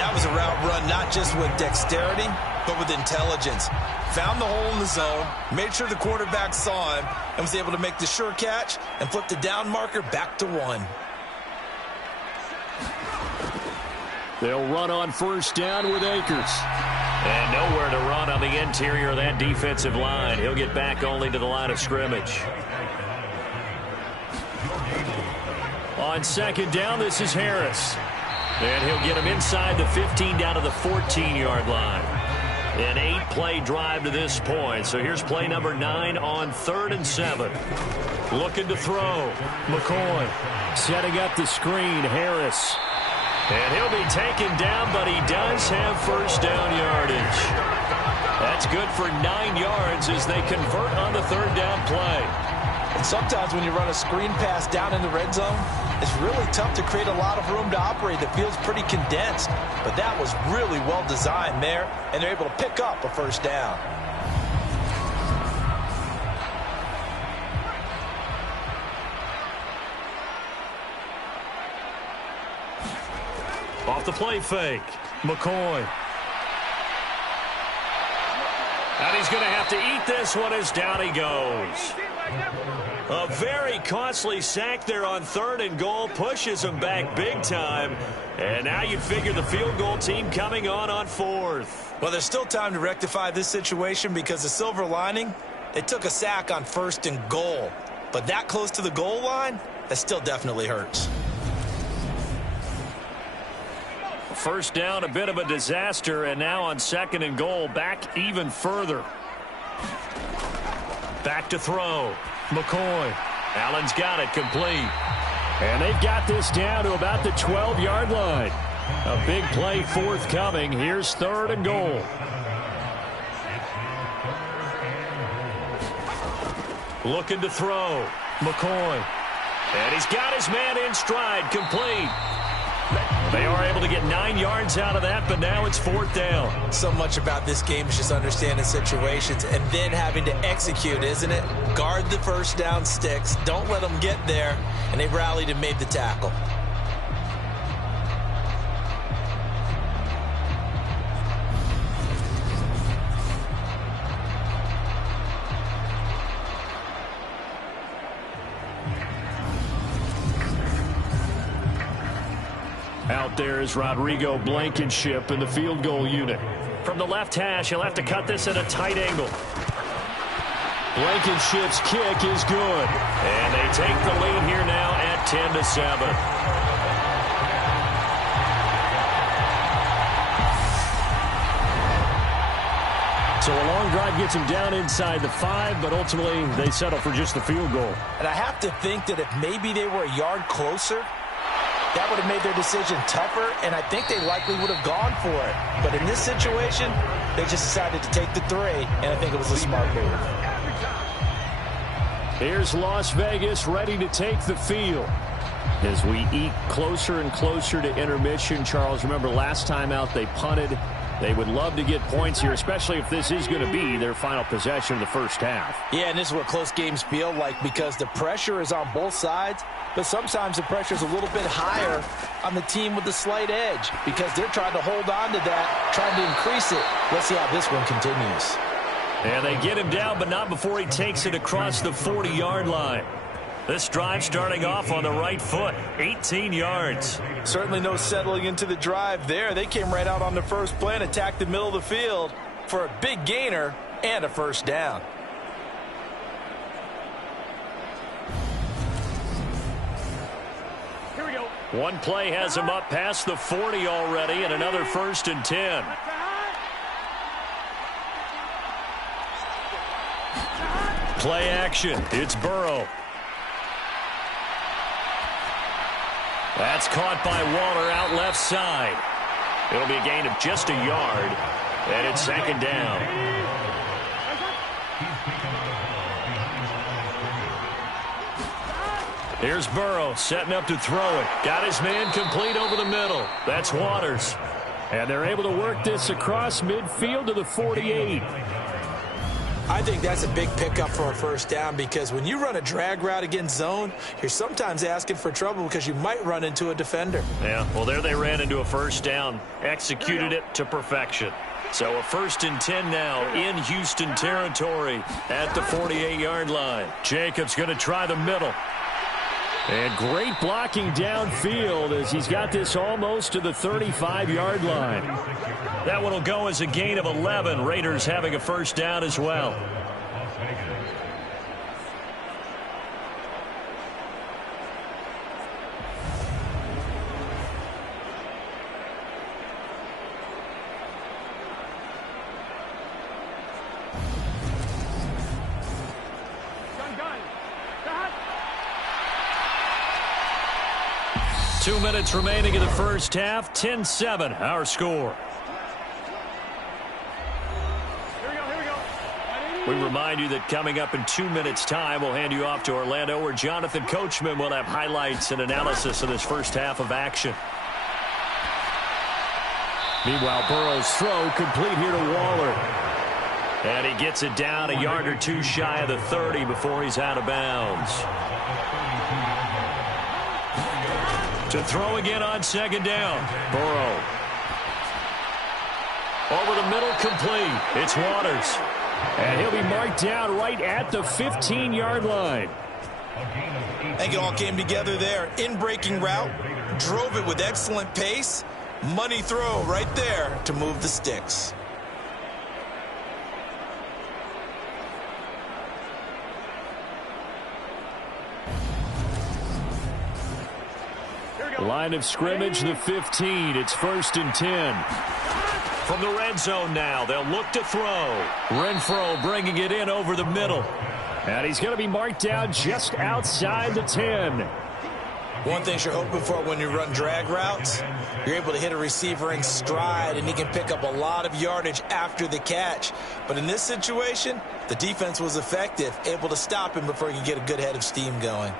That was a route run not just with dexterity, but with intelligence. Found the hole in the zone, made sure the quarterback saw him, and was able to make the sure catch and flip the down marker back to 1. They'll run on 1st down with Akers. And nowhere to run on the interior of that defensive line. He'll get back only to the line of scrimmage. On 2nd down, this is Harris. And he'll get him inside the 15 down to the 14-yard line. An 8-play drive to this point. So here's play number 9 on 3rd and 7. Looking to throw. McCoy setting up the screen. Harris. And he'll be taken down, but he does have 1st down yardage. That's good for 9 yards as they convert on the 3rd down play. And sometimes when you run a screen pass down in the red zone, it's really tough to create a lot of room to operate. The field's pretty condensed. But that was really well designed there, and they're able to pick up a 1st down. Off the play fake, McCoy. And he's going to have to eat this one as down he goes. A very costly sack there on 3rd and goal. Pushes him back big time. And now you'd figure the field goal team coming on 4th. Well, there's still time to rectify this situation because the silver lining, they took a sack on 1st and goal. But that close to the goal line, that still definitely hurts. 1st down, a bit of a disaster, and now on 2nd and goal, back even further. Back to throw. McCoy. Allen's got it complete. And they've got this down to about the 12-yard line. A big play forthcoming. Here's 3rd and goal. Looking to throw. McCoy. And he's got his man in stride, complete. They are able to get 9 yards out of that, but now it's 4th down. So much about this game is just understanding situations and then having to execute, isn't it? Guard the first down sticks. Don't let them get there. And they rallied and made the tackle. Out there is Rodrigo Blankenship in the field goal unit. From the left hash, he'll have to cut this at a tight angle. Blankenship's kick is good. And they take the lead here now at 10-7. So a long drive gets them down inside the 5, but ultimately they settle for just the field goal. And I have to think that if maybe they were a yard closer, that would have made their decision tougher, and I think they likely would have gone for it. But in this situation, they just decided to take the 3, and I think it was a smart move. Here's Las Vegas ready to take the field. As we eat closer and closer to intermission, Charles, remember last time out they punted. They would love to get points here, especially if this is going to be their final possession of the first half. Yeah, and this is what close games feel like because the pressure is on both sides, but sometimes the pressure is a little bit higher on the team with the slight edge because they're trying to hold on to that, trying to increase it. Let's see how this one continues. And they get him down, but not before he takes it across the 40-yard line. This drive starting off on the right foot, 18 yards. Certainly no settling into the drive there. They came right out on the first play and attacked the middle of the field for a big gainer and a first down. Here we go. One play has him up past the 40 already, and another 1st and 10. Play action. It's Burrow. That's caught by Waller out left side. It'll be a gain of just a yard, and it's 2nd down. Here's Burrow setting up to throw it. Got his man complete over the middle. That's Waters. And they're able to work this across midfield to the 48. I think that's a big pickup for a first down because when you run a drag route against zone, you're sometimes asking for trouble because you might run into a defender. Yeah, well, there they ran into a first down, executed it to perfection. So a 1st and 10 now in Houston territory at the 48-yard line. Jacobs going to try the middle. And great blocking downfield as he's got this almost to the 35-yard line. That one will go as a gain of 11. Raiders having a first down as well. Two minutes remaining in the first half. 10-7, our score. We remind you that coming up in 2 minutes' time, we'll hand you off to Orlando, where Jonathan Coachman will have highlights and analysis of this first half of action. Meanwhile, Burrow's throw complete here to Waller. And he gets it down a yard or two shy of the 30 before he's out of bounds. To throw again on 2nd down. Burrow. Over the middle, complete. It's Waters. And he'll be marked down right at the 15-yard line. I think it all came together there. In-breaking route. Drove it with excellent pace. Money throw right there to move the sticks. Line of scrimmage, the 15. It's 1st and 10. From the red zone now, they'll look to throw. Renfro bringing it in over the middle. And he's going to be marked down just outside the 10. One thing you're hoping for when you run drag routes, you're able to hit a receiver in stride, and he can pick up a lot of yardage after the catch. But in this situation, the defense was effective, able to stop him before he could get a good head of steam going.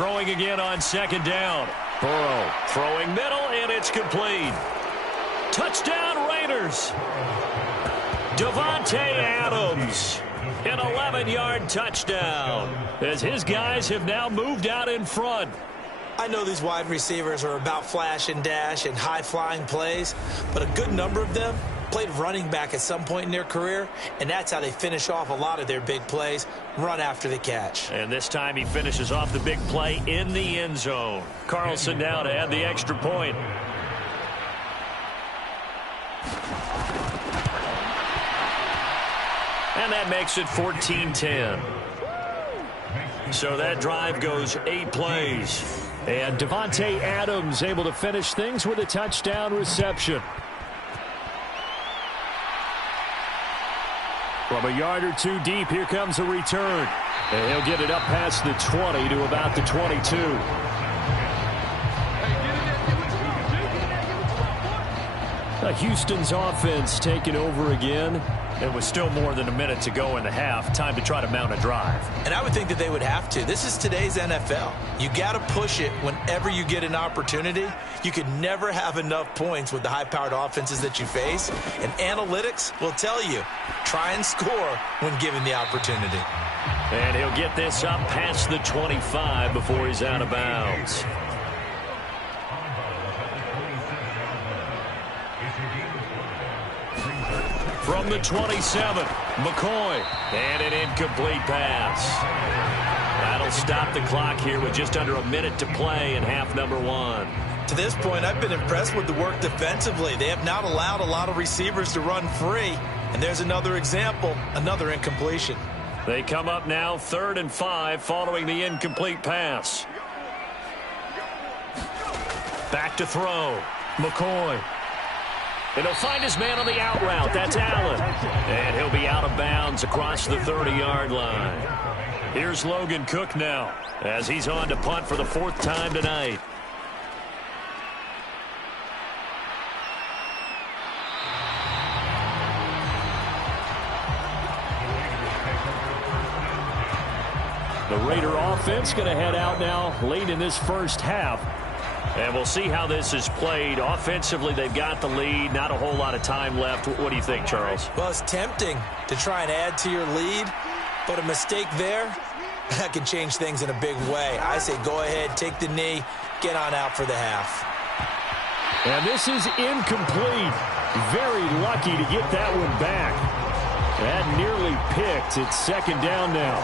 Throwing again on second down. Burrow throwing middle, and it's complete. Touchdown Raiders. Davante Adams. An 11-yard touchdown as his guys have now moved out in front. I know these wide receivers are about flash and dash and high-flying plays, but a good number of them played running back at some point in their career, and that's how they finish off a lot of their big plays, run after the catch. And this time he finishes off the big play in the end zone. Carlson now to add the extra point. And that makes it 14-10. So that drive goes 8 plays. And Davante Adams able to finish things with a touchdown reception. From a yard or two deep, here comes a return. And he'll get it up past the 20 to about the 22. Houston's offense taking over again. It was still more than a minute to go in the half. Time to try to mount a drive. And I would think that they would have to. This is today's NFL. You got to push it whenever you get an opportunity. You could never have enough points with the high-powered offenses that you face. And analytics will tell you, try and score when given the opportunity. And he'll get this up past the 25 before he's out of bounds. From the 27, McCoy, and an incomplete pass. That'll stop the clock here with just under a minute to play in half number 1. To this point, I've been impressed with the work defensively. They have not allowed a lot of receivers to run free. And there's another example, another incompletion. They come up now 3rd and 5 following the incomplete pass. Back to throw. McCoy. And he'll find his man on the out route. That's Allen. And he'll be out of bounds across the 30-yard line. Here's Logan Cook now as he's on to punt for the 4th time tonight. The Raider offense going to head out now late in this first half. And we'll see how this is played. Offensively, they've got the lead. Not a whole lot of time left. What do you think, Charles? Well, it's tempting to try and add to your lead, but a mistake there, that can change things in a big way. I say go ahead, take the knee, get on out for the half. And this is incomplete. Very lucky to get that one back. That nearly picked. It's 2nd down now.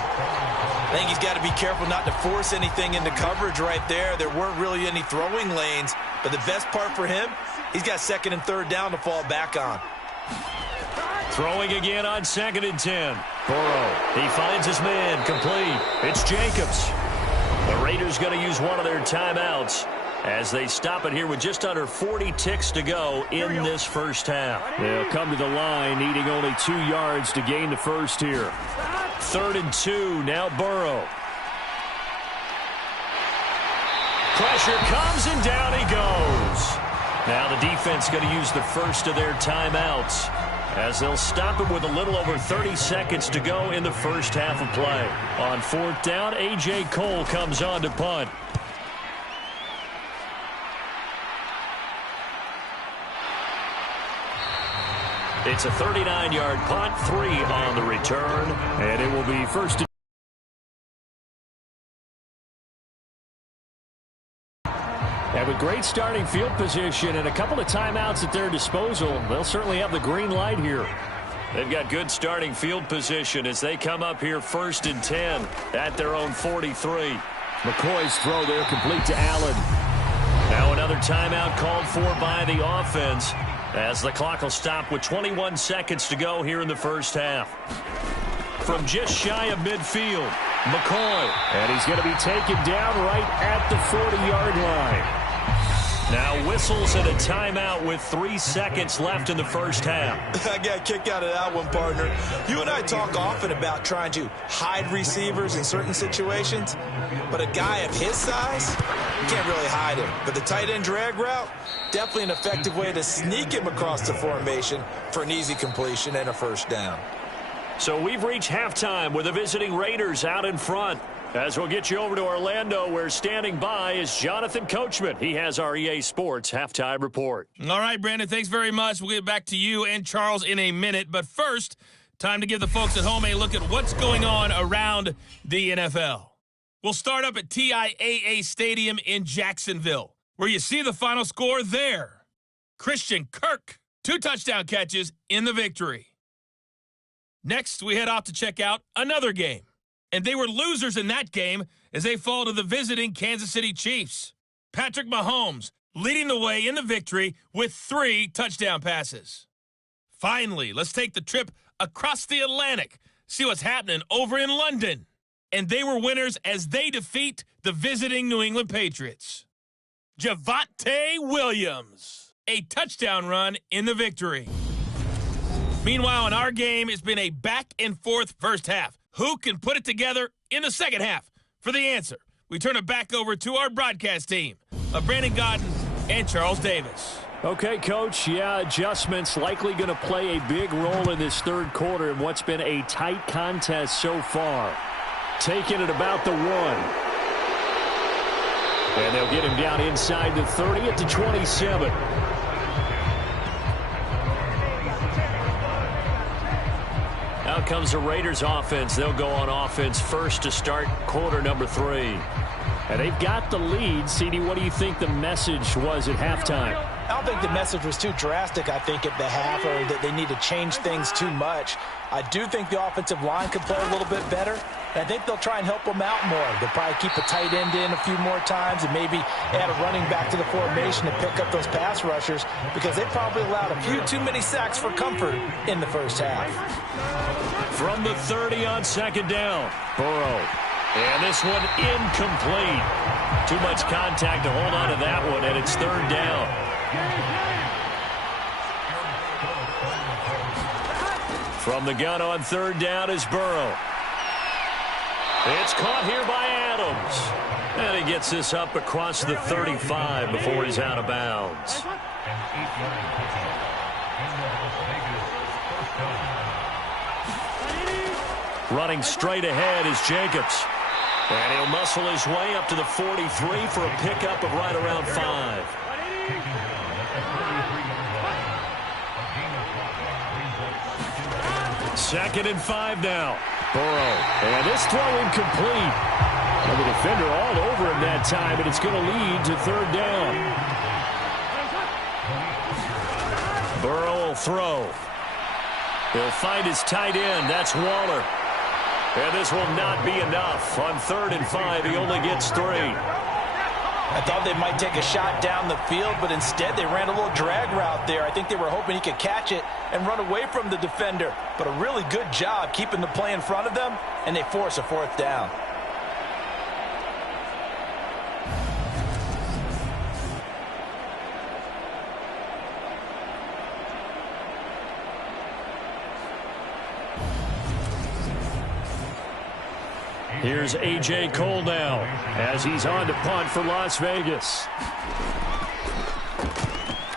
I think he's got to be careful not to force anything into coverage right there. There weren't really any throwing lanes, but the best part for him, he's got 2nd and 3rd down to fall back on. Throwing again on 2nd and 10. Burrow, he finds his man, complete. It's Jacobs. The Raiders going to use one of their timeouts as they stop it here with just under 40 ticks to go in this first half. They'll come to the line, needing only 2 yards to gain the first here. 3rd and 2, now Burrow. Pressure comes, and down he goes. Now the defense going to use the first of their timeouts as they'll stop it with a little over 30 seconds to go in the first half of play. On 4th down, A.J. Cole comes on to punt. It's a 39-yard punt, 3 on the return, and it will be first. And with great starting field position and a couple of timeouts at their disposal, they'll certainly have the green light here. They've got good starting field position as they come up here 1st and 10 at their own 43. McCoy's throw there complete to Allen. Now another timeout called for by the offense, as the clock will stop with 21 seconds to go here in the first half. From just shy of midfield, McCoy. And he's going to be taken down right at the 40-yard line. Now whistles and a timeout with 3 seconds left in the first half. I got kicked out of that one, partner. You and I talk often about trying to hide receivers in certain situations, but a guy of his size, you can't really hide him. But the tight end drag route, definitely an effective way to sneak him across the formation for an easy completion and a first down. So we've reached halftime with the visiting Raiders out in front. As we'll get you over to Orlando, where standing by is Jonathan Coachman. He has our EA Sports halftime report. All right, Brandon, thanks very much. We'll get back to you and Charles in a minute. But first, time to give the folks at home a look at what's going on around the NFL. We'll start up at TIAA Stadium in Jacksonville, where you see the final score there. Christian Kirk, 2 touchdown catches in the victory. Next, we head off to check out another game. And they were losers in that game as they fall to the visiting Kansas City Chiefs. Patrick Mahomes leading the way in the victory with 3 touchdown passes. Finally, let's take the trip across the Atlantic, see what's happening over in London. And they were winners as they defeat the visiting New England Patriots. Javonte Williams, a touchdown run in the victory. Meanwhile, in our game, it's been a back-and-forth first half. Who can put it together in the second half? For the answer, we turn it back over to our broadcast team of Brandon Godden and Charles Davis. Okay, Coach, adjustments likely going to play a big role in this third quarter in what's been a tight contest so far. Taking it about the 1. And they'll get him down inside the 30 at the 27. Now comes the Raiders offense. They'll go on offense first to start quarter number 3. And they've got the lead. CD, what do you think the message was at halftime? I don't think the message was too drastic, I think, at the half, or that they need to change things too much. I do think the offensive line could play a little bit better, and I think they'll try and help them out more. They'll probably keep a tight end in a few more times and maybe add a running back to the formation to pick up those pass rushers, because they probably allowed a few too many sacks for comfort in the first half. From the 30 on second down, Burrow. And this one incomplete. Too much contact to hold on to that one, and it's third down. From the gun on third down is Burrow. It's caught here by Adams. And he gets this up across the 35 before he's out of bounds. Running straight ahead is Jacobs. And he'll muscle his way up to the 43 for a pickup of right around 5. Second and 5 now. Burrow. And this throw incomplete. And the defender all over him that time, and it's going to lead to third down. Burrow will throw. He'll find his tight end. That's Waller. And this will not be enough. On third and 5, he only gets 3. I thought they might take a shot down the field, but instead they ran a little drag route there. I think they were hoping he could catch it and run away from the defender. But a really good job keeping the play in front of them, and they force a fourth down. Here's A.J. Cole now as he's on to punt for Las Vegas.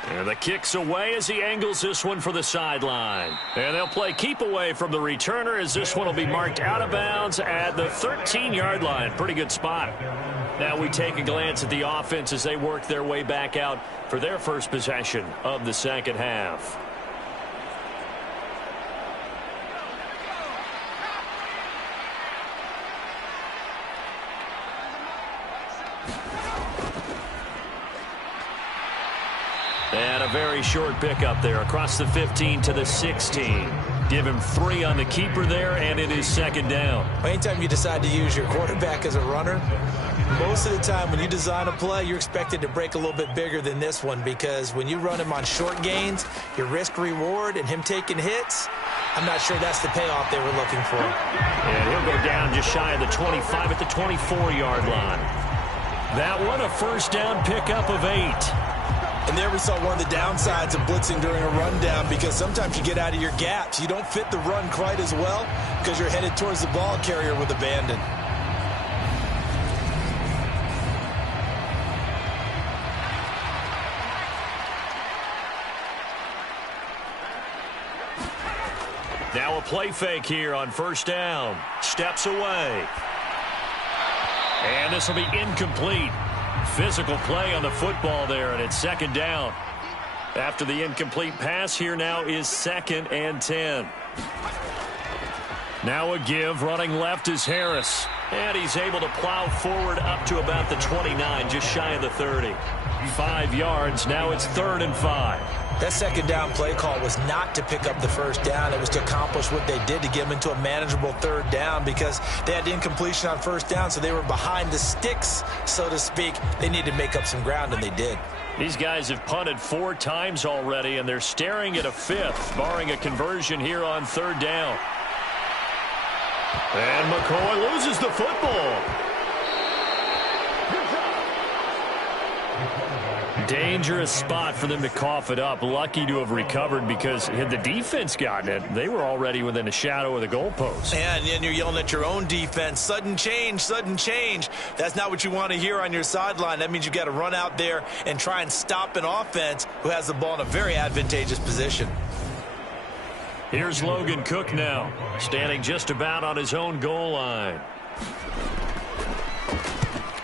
And the kick's away as he angles this one for the sideline. And they'll play keep away from the returner as this one will be marked out of bounds at the 13-yard line. Pretty good spot. Now we take a glance at the offense as they work their way back out for their first possession of the second half. And a very short pickup there across the 15 to the 16. Give him 3 on the keeper there, and it is second down. Anytime you decide to use your quarterback as a runner, most of the time when you design a play, you're expected to break a little bit bigger than this one, because when you run him on short gains, your risk-reward and him taking hits, I'm not sure that's the payoff they were looking for. And he'll go down just shy of the 25 at the 24-yard line. That one, a first down pickup of 8. And there we saw one of the downsides of blitzing during a rundown, because sometimes you get out of your gaps. You don't fit the run quite as well because you're headed towards the ball carrier with abandon. Now a play fake here on first down. Steps away. And this will be incomplete. Physical play on the football there, and it's second down. After the incomplete pass, here now is 2nd and 10. Now a give. Running left is Harris. And he's able to plow forward up to about the 29, just shy of the 30. 5 yards. Now it's 3rd and 5. That second down play call was not to pick up the first down. It was to accomplish what they did to get them into a manageable 3rd down because they had incompletion on first down, so they were behind the sticks, so to speak. They needed to make up some ground, and they did. These guys have punted 4 times already, and they're staring at a 5th, barring a conversion here on 3rd down. And McCoy loses the football. Dangerous spot for them to cough it up. Lucky to have recovered because had the defense gotten it, they were already within a shadow of the goalpost. And then you're yelling at your own defense. Sudden change, sudden change. That's not what you want to hear on your sideline. That means you got to run out there and try and stop an offense who has the ball in a very advantageous position. Here's Logan Cook now, standing just about on his own goal line.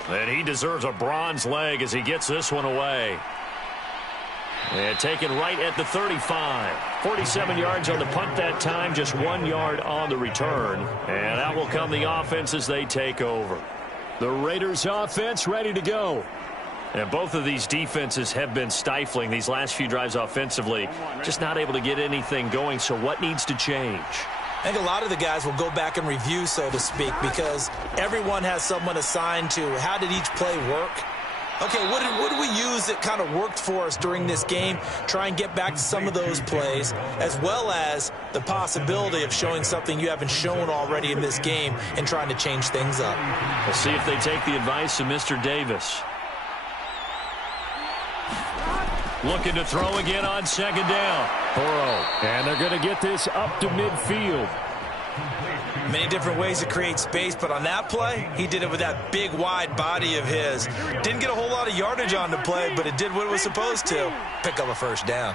And he deserves a bronze leg as he gets this one away. And taken right at the 35. 47 yards on the punt that time, just 1 yard on the return. And out will come the offense as they take over. The Raiders offense ready to go. And both of these defenses have been stifling these last few drives offensively. Just not able to get anything going, so what needs to change? I think a lot of the guys will go back and review, so to speak, because everyone has someone assigned to how did each play work. Okay, what did we use that kind of worked for us during this game? Try and get back to some of those plays, as well as the possibility of showing something you haven't shown already in this game and trying to change things up. We'll see if they take the advice of Mr. Davis. Looking to throw again on 2nd down. Burrow. And they're going to get this up to midfield. Many different ways to create space, but on that play, he did it with that big, wide body of his. Didn't get a whole lot of yardage on the play, but it did what it was supposed to. Pick up a first down.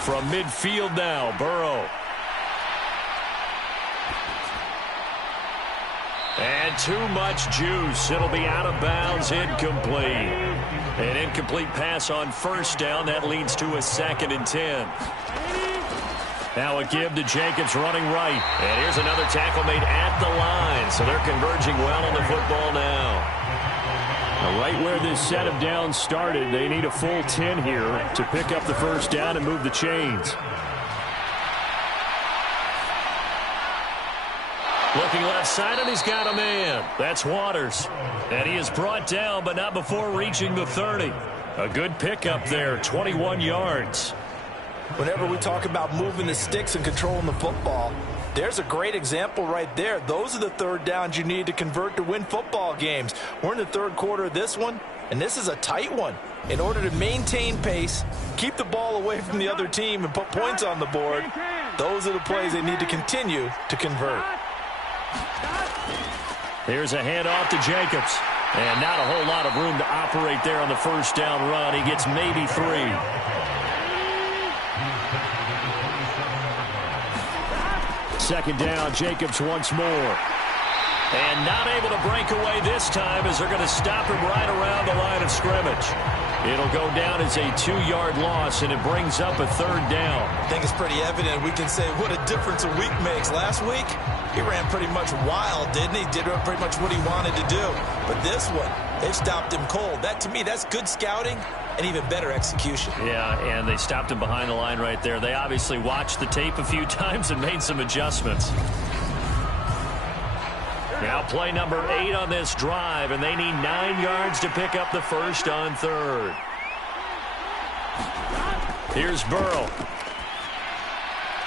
From midfield now, Burrow. And too much juice. It'll be out of bounds, incomplete. An incomplete pass on 1st down. That leads to a 2nd and 10. Now a give to Jacobs running right. And here's another tackle made at the line. So they're converging well on the football now. Right where this set of downs started, they need a full 10 here to pick up the first down and move the chains. Looking left side, and he's got a man. That's Waters. And he is brought down, but not before reaching the 30. A good pickup there, 21 yards. Whenever we talk about moving the sticks and controlling the football, there's a great example right there. Those are the 3rd downs you need to convert to win football games. We're in the 3rd quarter of this one, and this is a tight one. In order to maintain pace, keep the ball away from the other team, and put points on the board, those are the plays they need to continue to convert. Here's a handoff to Jacobs. And not a whole lot of room to operate there on the first down run. He gets maybe 3. Second down, Jacobs once more. And not able to break away this time as they're going to stop him right around the line of scrimmage. It'll go down as a 2-yard loss, and it brings up a 3rd down. I think it's pretty evident. We can say what a difference a week makes. Last week, he ran pretty much wild, didn't he? Did pretty much what he wanted to do. But this one, they've stopped him cold. That, to me, that's good scouting and even better execution. Yeah, and they stopped him behind the line right there. They obviously watched the tape a few times and made some adjustments. Now play number 8 on this drive, and they need 9 yards to pick up the first on 3rd. Here's Burrow.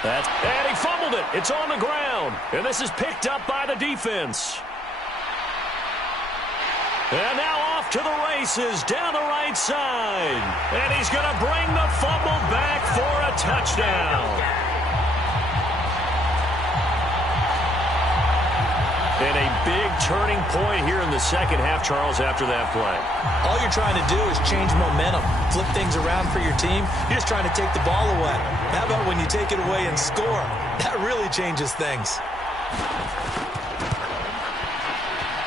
And he fumbled it. It's on the ground, and this is picked up by the defense. And now off to the races down the right side. And he's going to bring the fumble back for a touchdown. And a big turning point here in the second half, Charles, after that play. All you're trying to do is change momentum, flip things around for your team. You're just trying to take the ball away. How about when you take it away and score? That really changes things.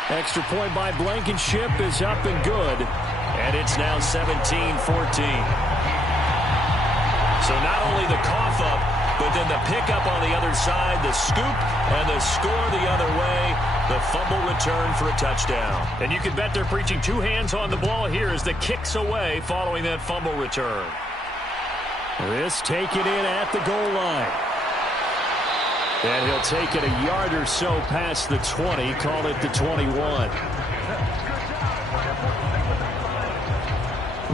Extra point by Blankenship is up and good. And it's now 17-14. So not only the cough up, but then the pickup on the other side, the scoop, and the score the other way. The fumble return for a touchdown. And you can bet they're preaching two hands on the ball here as the kick's away following that fumble return. This taken in at the goal line. And he'll take it a yard or so past the 20, call it the 21.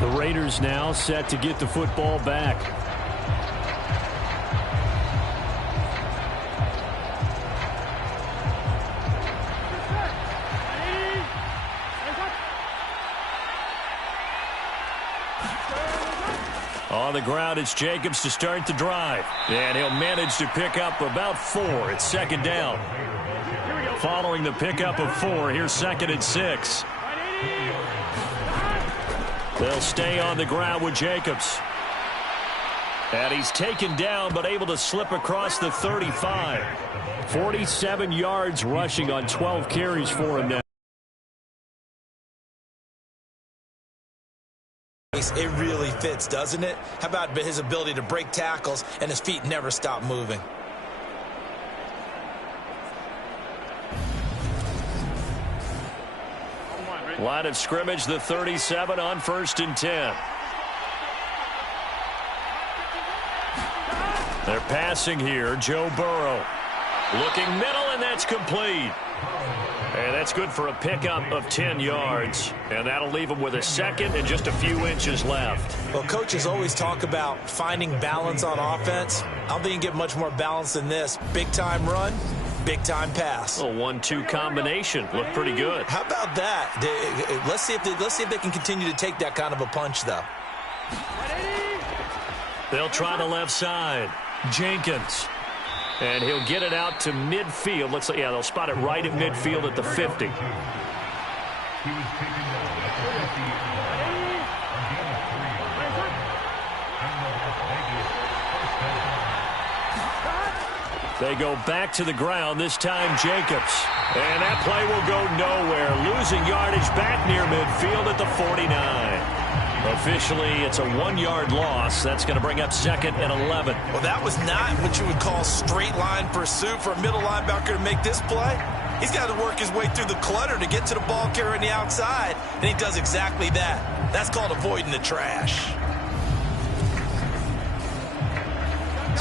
The Raiders now set to get the football back. On the ground, it's Jacobs to start the drive. And he'll manage to pick up about 4. It's second down. Following the pickup of 4, here's 2nd and 6. They'll stay on the ground with Jacobs. And he's taken down but able to slip across the 35. 47 yards rushing on 12 carries for him now. It really fits, doesn't it? How about his ability to break tackles and his feet never stop moving? Line of scrimmage, the 37 on 1st and 10. They're passing here. Joe Burrow looking middle, and that's complete. And that's good for a pickup of 10 yards. And that'll leave him with a second and just a few inches left. Well, coaches always talk about finding balance on offense. I don't think you can get much more balance than this. Big-time run, big-time pass. A 1-2 combination. Looked pretty good. How about that? Let's see if they can continue to take that kind of a punch, though. They'll try the left side. Jenkins. And he'll get it out to midfield. Looks like, yeah, they'll spot it right at midfield at the 50. They go back to the ground, this time Jacobs. And that play will go nowhere. Losing yardage back near midfield at the 49. Officially, it's a 1-yard loss. That's going to bring up 2nd and 11. Well, that was not what you would call straight line pursuit for a middle linebacker to make this play. He's got to work his way through the clutter to get to the ball carrier on the outside, and he does exactly that. That's called avoiding the trash.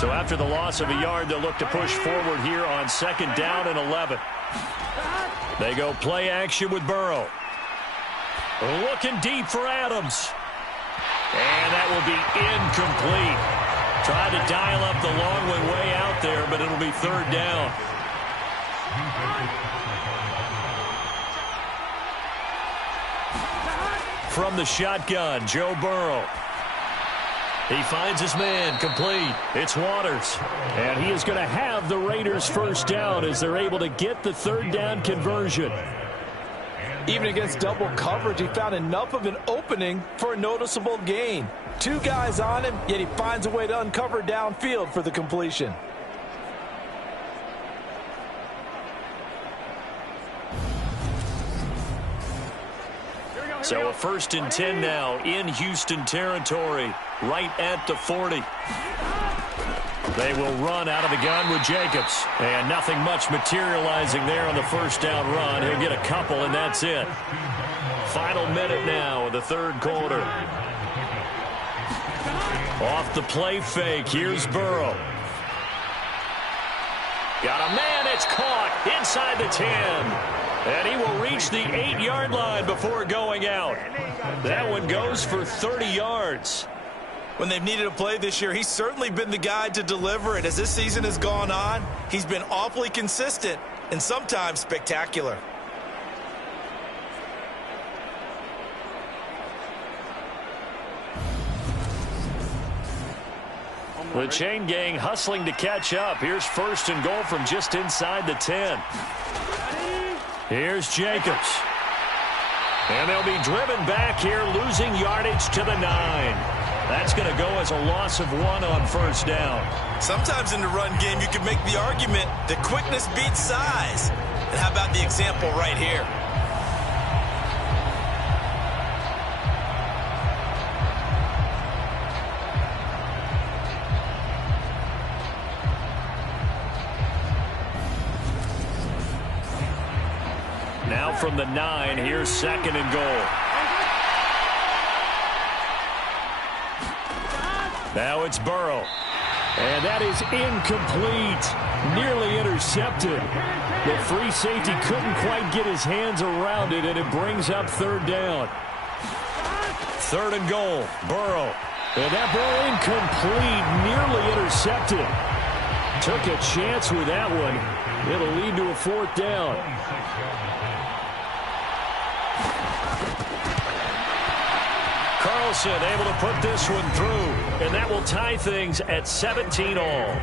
So after the loss of a yard, they'll look to push forward here on 2nd down and 11. They go play action with Burrow. Looking deep for Adams. And that will be incomplete. Tried to dial up the long way out there, but it'll be 3rd down. From the shotgun, Joe Burrow. He finds his man, complete. It's Waters. And he is going to have the Raiders' 1st down as they're able to get the 3rd down conversion. Even against double coverage, he found enough of an opening for a noticeable gain. 2 guys on him, yet he finds a way to uncover downfield for the completion. So a 1st and 10 now in Houston territory, right at the 40. They will run out of the gun with Jacobs. And nothing much materializing there on the 1st down run. He'll get a couple, and that's it. Final minute now of the 3rd quarter. Off the play fake, here's Burrow. Got a man, it's caught inside the 10. And he will reach the 8-yard line before going out. That one goes for 30 yards. When they've needed a play this year, he's certainly been the guy to deliver it. As this season has gone on, he's been awfully consistent and sometimes spectacular. The chain gang hustling to catch up. Here's 1st and goal from just inside the 10. Here's Jacobs. And they'll be driven back here, losing yardage to the 9. That's going to go as a loss of 1 on 1st down. Sometimes in the run game, you can make the argument that quickness beats size. And how about the example right here? Now from the 9, here's 2nd and goal. Now it's Burrow. And that is incomplete. Nearly intercepted. The free safety couldn't quite get his hands around it, and it brings up 3rd down. 3rd and goal. Burrow. And that ball incomplete. Nearly intercepted. Took a chance with that one. It'll lead to a 4th down. Carlson able to put this one through, and that will tie things at 17 all.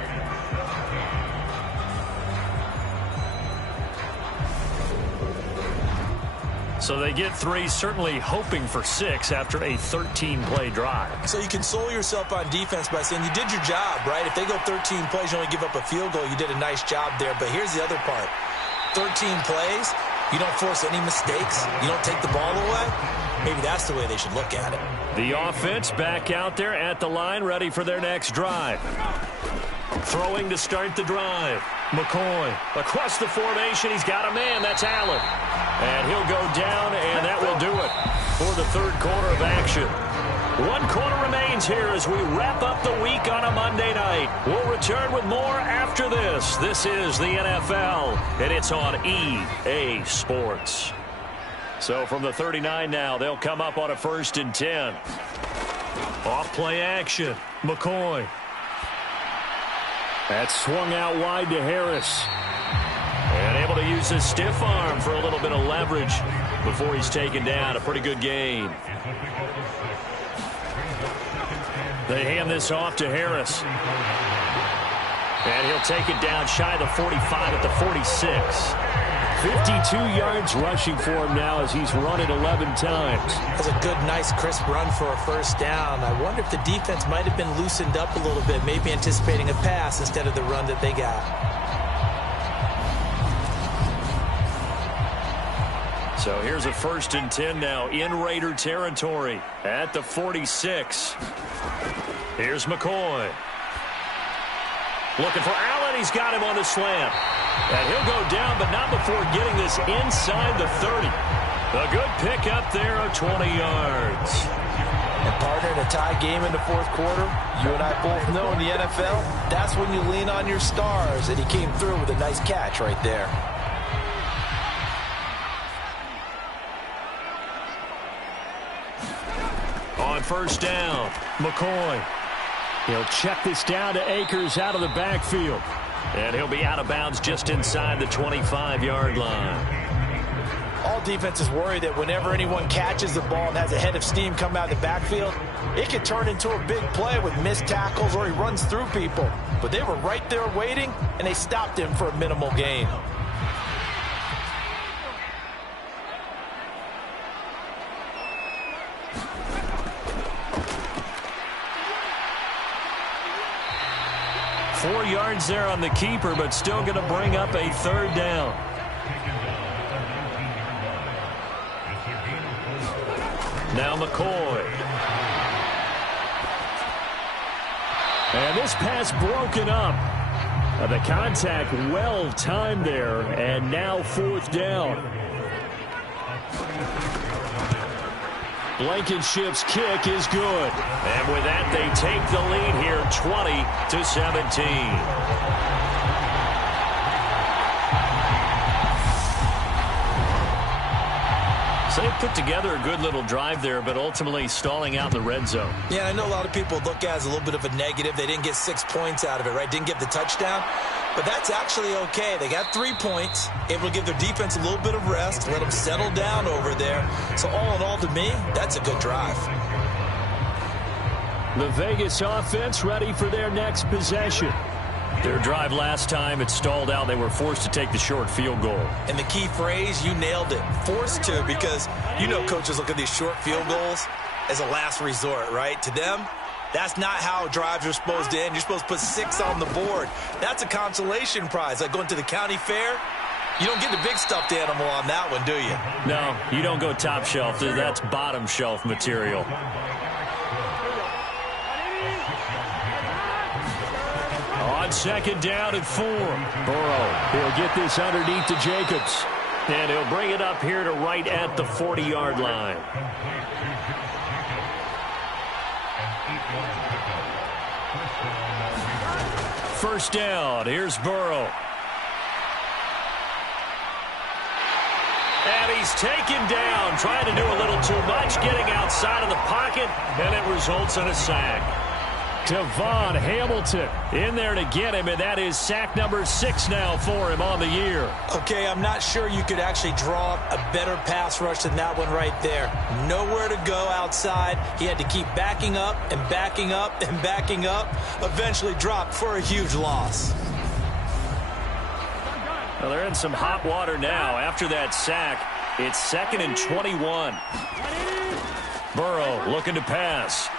So they get 3, certainly hoping for 6 after a 13-play drive. So you console yourself on defense by saying you did your job, right? If they go 13 plays, you only give up a field goal, you did a nice job there. But here's the other part. 13 plays, you don't force any mistakes, you don't take the ball away. Maybe that's the way they should look at it. The offense back out there at the line, ready for their next drive. Throwing to start the drive. McCoy across the formation. He's got a man. That's Allen. And he'll go down, and that will do it for the 3rd quarter of action. 1 quarter remains here as we wrap up the week on a Monday night. We'll return with more after this. This is the NFL, and it's on EA Sports. So from the 39 now, they'll come up on a 1st and 10. Off play action. McCoy. That's swung out wide to Harris. And able to use his stiff arm for a little bit of leverage before he's taken down. A pretty good gain. They hand this off to Harris. And he'll take it down shy of the 45 at the 46. 52 yards rushing for him now as he's run it 11 times. That's a good, nice, crisp run for a 1st down. I wonder if the defense might have been loosened up a little bit, maybe anticipating a pass instead of the run that they got. So here's a 1st and 10 now in Raider territory at the 46. Here's McCoy. Looking for Allen. He's got him on the slant. And he'll go down, but not before getting this inside the 30. A good pickup there of 20 yards. And partner, in a tie game in the 4th quarter, you and I both know in the NFL, that's when you lean on your stars. And he came through with a nice catch right there. On 1st down, McCoy. He'll check this down to Akers out of the backfield. And he'll be out of bounds just inside the 25-yard line. All defenses worry that whenever anyone catches the ball and has a head of steam come out of the backfield, it can turn into a big play with missed tackles or he runs through people. But they were right there waiting, and they stopped him for a minimal gain. Four yards there on the keeper, but still going to bring up a 3rd down. Now McCoy. And this pass broken up. The contact well timed there, and now 4th down. Blankenship's kick is good. And with that, they take the lead here 20-17. So they put together a good little drive there, but ultimately stalling out in the red zone. Yeah, I know a lot of people look at it as a little bit of a negative. They didn't get 6 points out of it, right? Didn't get the touchdown. But that's actually okay. They got 3 points, able to give their defense a little bit of rest, let them settle down over there. So all in all, to me, that's a good drive. The Vegas offense ready for their next possession. Their drive last time, it stalled out. They were forced to take the short field goal. And the key phrase, you nailed it. Forced to, because you know coaches look at these short field goals as a last resort, right? To them, that's not how drives are supposed to end. You're supposed to put 6 on the board. That's a consolation prize. Like going to the county fair, you don't get the big stuffed animal on that one, do you? No, you don't go top shelf. That's bottom shelf material. On 2nd down and 4. Burrow, he'll get this underneath to Jacobs. And he'll bring it up here to right at the 40-yard line. First down. Here's Burrow. And he's taken down, trying to do a little too much, getting outside of the pocket, and it results in a sack. Devon Hamilton in there to get him, and that is sack number 6 now for him on the year. Okay, I'm not sure you could actually draw a better pass rush than that one right there. Nowhere to go outside. He had to keep backing up and backing up and backing up. Eventually dropped for a huge loss. Well, they're in some hot water now. After that sack, it's 2nd and 21. Burrow looking to pass.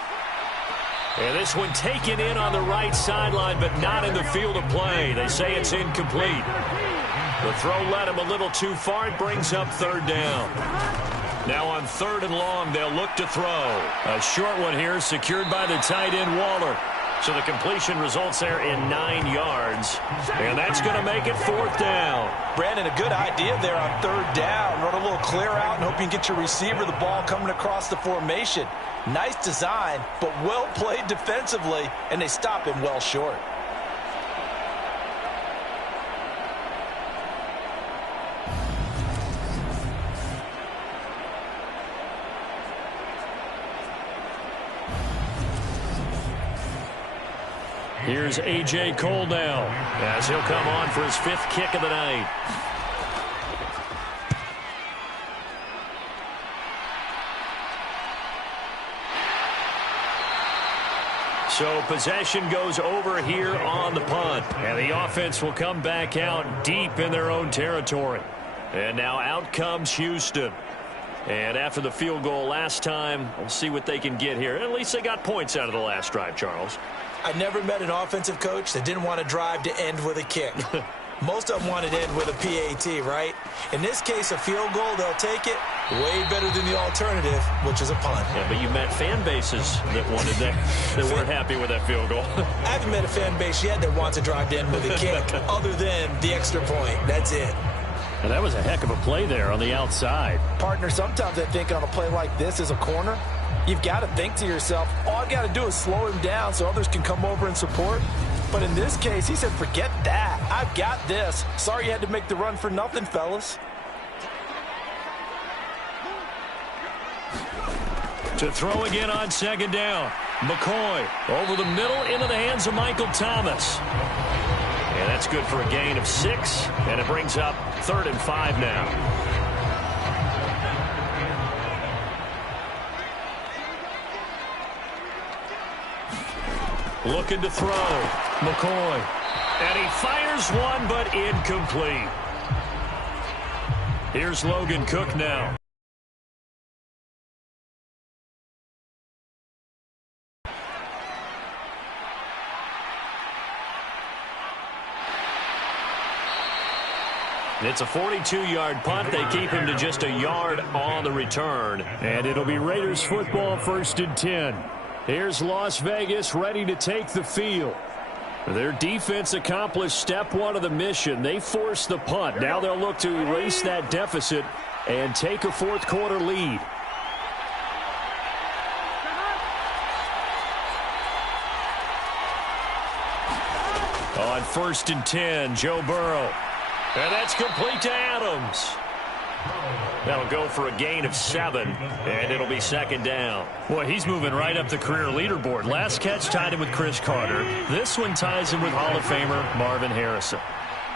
And this one taken in on the right sideline, but not in the field of play. They say it's incomplete. The throw led him a little too far. It brings up 3rd down. Now on 3rd and long, they'll look to throw. A short one here, secured by the tight end, Waller. So the completion results there in 9 yards. And that's going to make it 4th down. Brandon, a good idea there on 3rd down. Run a little clear out and hope you can get your receiver the ball coming across the formation. Nice design, but well played defensively, and they stop him well short. Here's A.J. Cole now, as he'll come on for his 5th kick of the night. So possession goes over here on the punt. And the offense will come back out deep in their own territory. And now out comes Houston. And after the field goal last time, we'll see what they can get here. At least they got points out of the last drive, Charles. I never met an offensive coach that didn't want to drive to end with a kick. Most of them wanted to end with a PAT, right? In this case, a field goal, they'll take it. Way better than the alternative, which is a punt. Yeah, but you met fan bases that wanted that weren't happy with that field goal. I haven't met a fan base yet that wants to drive to end with a kick, other than the extra point. That's it. And that was a heck of a play there on the outside. Partner, sometimes I think on a play like this as a corner, you've got to think to yourself, all I got to do is slow him down so others can come over and support. But in this case, he said, forget that. I've got this. Sorry you had to make the run for nothing, fellas. To throw again on 2nd down. McCoy over the middle into the hands of Michael Thomas. And that's good for a gain of 6. And it brings up 3rd and 5 now. Looking to throw. McCoy. And he fires one, but incomplete. Here's Logan Cook now. It's a 42-yard punt. They keep him to just a yard on the return. And it'll be Raiders football, 1st and 10. Here's Las Vegas ready to take the field. Their defense accomplished step 1 of the mission. They forced the punt. Now they'll look to erase that deficit and take a 4th quarter lead. On 1st and 10, Joe Burrow. And that's complete to Adams. That'll go for a gain of 7, and it'll be 2nd down. Boy, he's moving right up the career leaderboard. Last catch tied him with Chris Carter. This one ties him with Hall of Famer Marvin Harrison.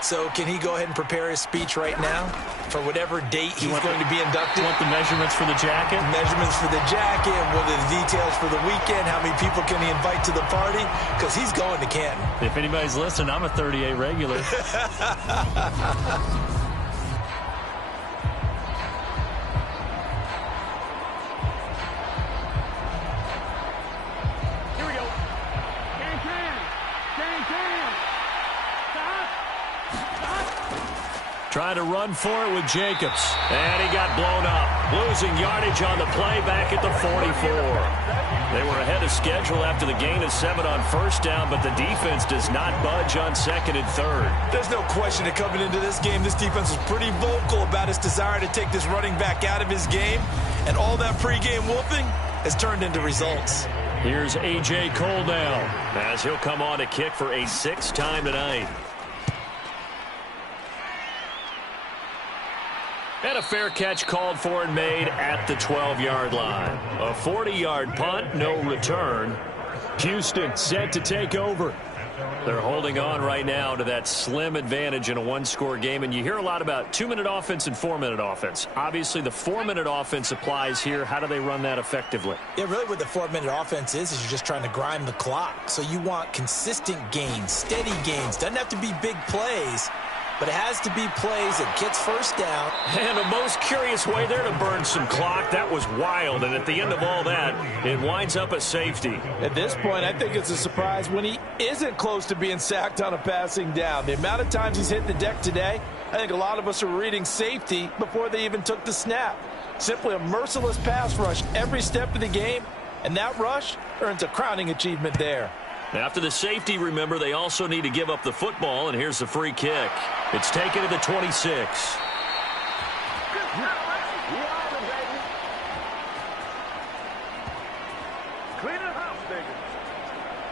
So can he go ahead and prepare his speech right now for whatever date he's going to be inducted? Want the measurements for the jacket? Measurements for the jacket, what are the details for the weekend, how many people can he invite to the party? Because he's going to Canton. If anybody's listening, I'm a 38 regular. Trying to run for it with Jacobs. And he got blown up. Losing yardage on the play back at the 44. They were ahead of schedule after the gain of 7 on first down, but the defense does not budge on second and third. There's no question that coming into this game, this defense was pretty vocal about its desire to take this running back out of his game. And all that pregame whooping has turned into results. Here's A.J. Cole now, as he'll come on to kick for a 6th time tonight. And a fair catch called for and made at the 12-yard line. A 40-yard punt, no return. Houston set to take over. They're holding on right now to that slim advantage in a one-score game. And you hear a lot about 2-minute offense and 4-minute offense. Obviously, the 4-minute offense applies here. How do they run that effectively? Yeah, really what the 4-minute offense is you're just trying to grind the clock. So you want consistent gains, steady gains. Doesn't have to be big plays, but it has to be plays that gets first down. And the most curious way there to burn some clock. That was wild. And at the end of all that, it winds up a safety. At this point, I think it's a surprise when he isn't close to being sacked on a passing down. The amount of times he's hit the deck today, I think a lot of us are reading safety before they even took the snap. Simply a merciless pass rush every step of the game. And that rush earns a crowning achievement there. After the safety, remember, they also need to give up the football, and here's the free kick. It's taken to the 26.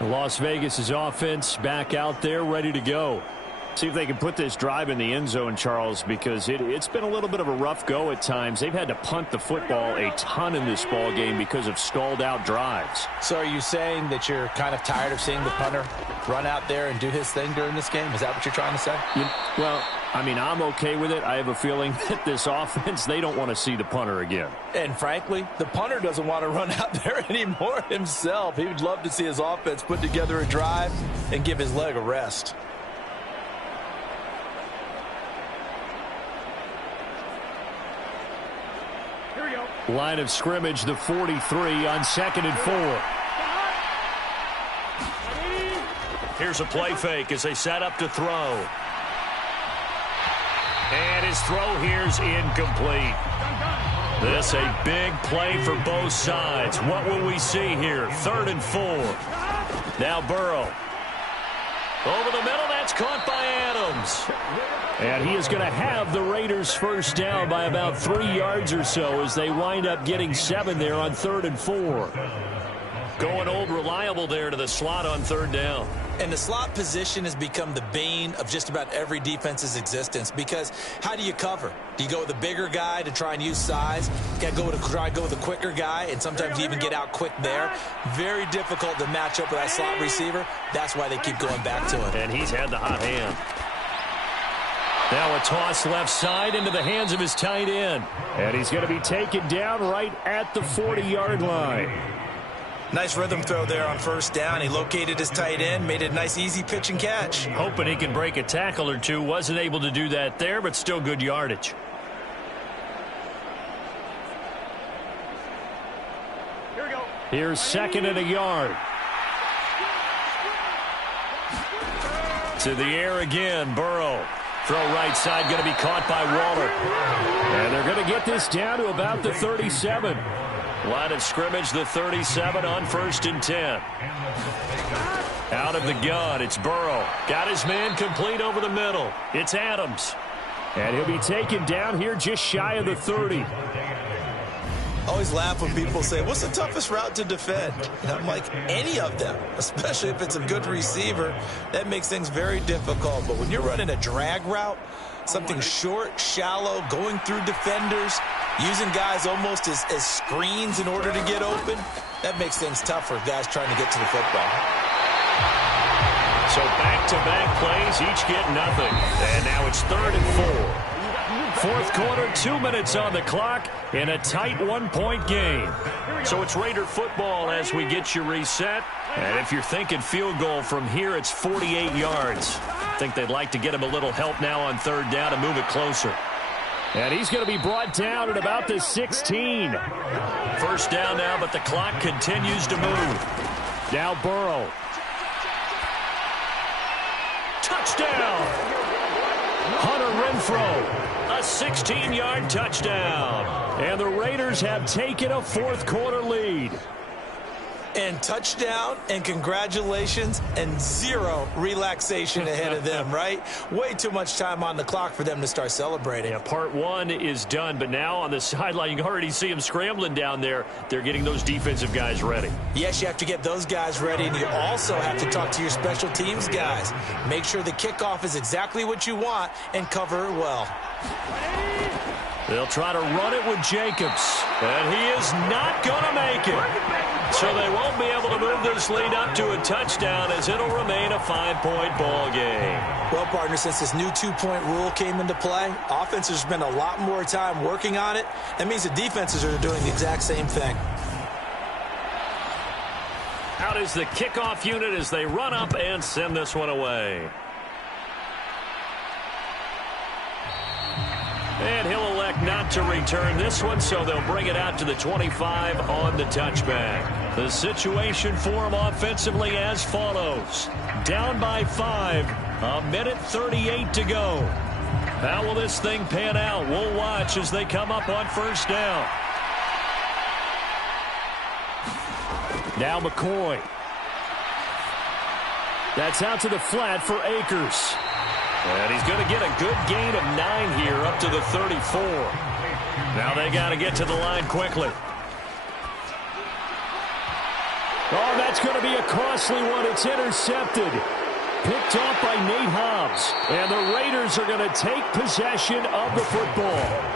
Las Vegas' offense back out there, ready to go. See if they can put this drive in the end zone, Charles, because it's been a little bit of a rough go at times. They've had to punt the football a ton in this ball game because of stalled-out drives. So are you saying that you're kind of tired of seeing the punter run out there and do his thing during this game? Is that what you're trying to say? Well, I mean, I'm okay with it. I have a feeling that this offense, they don't want to see the punter again. And frankly, the punter doesn't want to run out there anymore himself. He would love to see his offense put together a drive and give his leg a rest. Line of scrimmage, the 43 on 2nd and 4. Here's a play fake as they set up to throw. And his throw here's incomplete. This a big play for both sides. What will we see here? 3rd and 4. Now Burrow. Over the middle, that's caught by Adams. And he is going to have the Raiders first down by about 3 yards or so as they wind up getting 7 there on 3rd and 4. Going old reliable there to the slot on 3rd down. And the slot position has become the bane of just about every defense's existence because how do you cover? Do you go with a bigger guy to try and use size? You got to try and go with a quicker guy, and sometimes you even get out quick there. Very difficult to match up with that slot receiver. That's why they keep going back to him. And he's had the hot hand. Now a toss left side into the hands of his tight end. And he's going to be taken down right at the 40-yard line. Nice rhythm throw there on first down. He located his tight end, made it a nice easy pitch and catch. Hoping he can break a tackle or two. Wasn't able to do that there, but still good yardage. Here we go. Here's 2nd and a yard. To the air again, Burrow. Throw right side, going to be caught by Waller. And they're going to get this down to about the 37. Line of scrimmage, the 37 on 1st and 10. Out of the gun, it's Burrow. Got his man complete over the middle. It's Adams. And he'll be taken down here just shy of the 30. Always laugh when people say, what's the toughest route to defend? And I'm like, any of them, especially if it's a good receiver. That makes things very difficult. But when you're running a drag route, something short, shallow, going through defenders, using guys almost as screens in order to get open, that makes things tough for guys trying to get to the football. So back-to-back plays, each get nothing. And now it's 3rd and 4. 4th quarter, 2 minutes on the clock in a tight one-point game. So it's Raider football as we get you reset. And if you're thinking field goal from here, it's 48 yards. I think they'd like to get him a little help now on 3rd down to move it closer. And he's going to be brought down at about the 16. First down now, but the clock continues to move. Now Burrow. Touchdown! Hunter and throw. A 16-yard touchdown. And the Raiders have taken a fourth-quarter lead. And touchdown, and congratulations, and zero relaxation ahead of them, right? Way too much time on the clock for them to start celebrating. Yeah, part one is done, but now on the sideline, you can already see them scrambling down there. They're getting those defensive guys ready. Yes, you have to get those guys ready, and you also have to talk to your special teams guys. Make sure the kickoff is exactly what you want and cover it well. They'll try to run it with Jacobs, and he is not going to make it. So they won't be able to move this lead up to a touchdown as it'll remain a 5-point ball game. Well, partner, since this new 2-point rule came into play, offenses spend a lot more time working on it. That means the defenses are doing the exact same thing. Out is the kickoff unit as they run up and send this one away. And he'll elect not to return this one, so they'll bring it out to the 25 on the touchback. The situation for them offensively as follows. Down by 5, a minute 38 to go. How will this thing pan out? We'll watch as they come up on first down. Now McCoy. That's out to the flat for Akers. And he's going to get a good gain of 9 here up to the 34. Now they got to get to the line quickly. Oh, that's going to be a costly one. It's intercepted. Picked off by Nate Hobbs. And the Raiders are going to take possession of the football.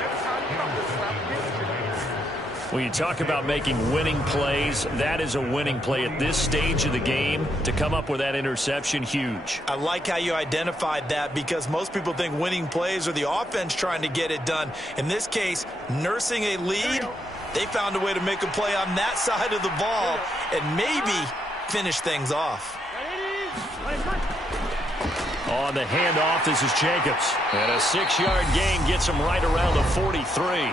When you talk about making winning plays, that is a winning play at this stage of the game. To come up with that interception, huge. I like how you identified that because most people think winning plays are the offense trying to get it done. In this case, nursing a lead, they found a way to make a play on that side of the ball and maybe finish things off. On the handoff, this is Jacobs. And a 6-yard gain gets him right around the 43.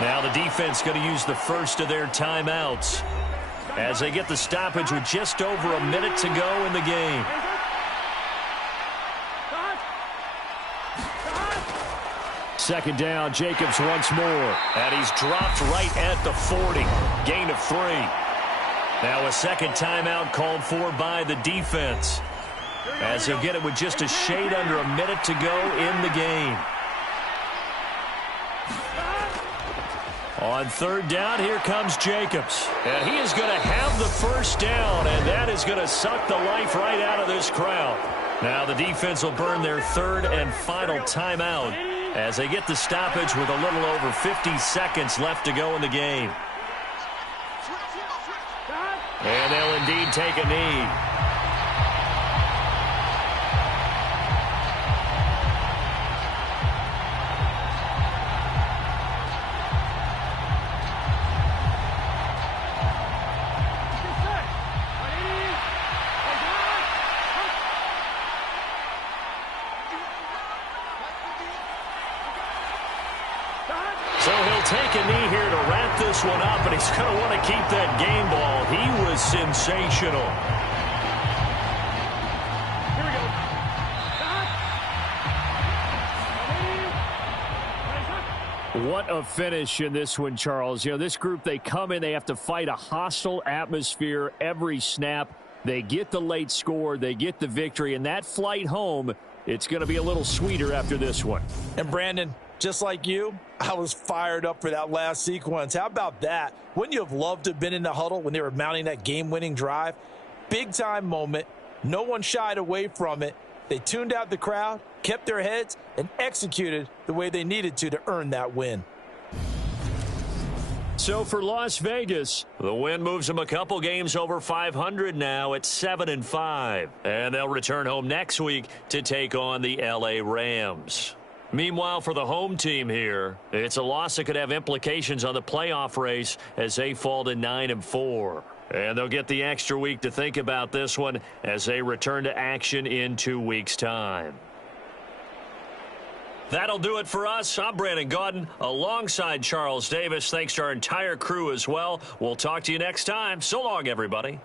Now the defense going to use the first of their timeouts as they get the stoppage with just over a minute to go in the game. Second down, Jacobs once more. And he's dropped right at the 40. Gain of 3. Now a second timeout called for by the defense as he'll get it with just a shade under a minute to go in the game. On third down, here comes Jacobs. And he is going to have the first down, and that is going to suck the life right out of this crowd. Now the defense will burn their third and final timeout as they get the stoppage with a little over 50 seconds left to go in the game. And they'll indeed take a knee. Take a knee here to wrap this one up, and he's going to want to keep that game ball. He was sensational. Here we go. What a finish in this one, Charles. You know, this group, they come in, they have to fight a hostile atmosphere every snap. They get the late score, they get the victory, and that flight home, it's going to be a little sweeter after this one. And Brandon, just like you, I was fired up for that last sequence. How about that? Wouldn't you have loved to have been in the huddle when they were mounting that game-winning drive? Big-time moment. No one shied away from it. They tuned out the crowd, kept their heads, and executed the way they needed to earn that win. So for Las Vegas, the win moves them a couple games over 500 now at 7-5. And they'll return home next week to take on the LA Rams. Meanwhile, for the home team here, it's a loss that could have implications on the playoff race as they fall to 9-4. And they'll get the extra week to think about this one as they return to action in 2 weeks' time. That'll do it for us. I'm Brandon Gaudin alongside Charles Davis. Thanks to our entire crew as well. We'll talk to you next time. So long, everybody.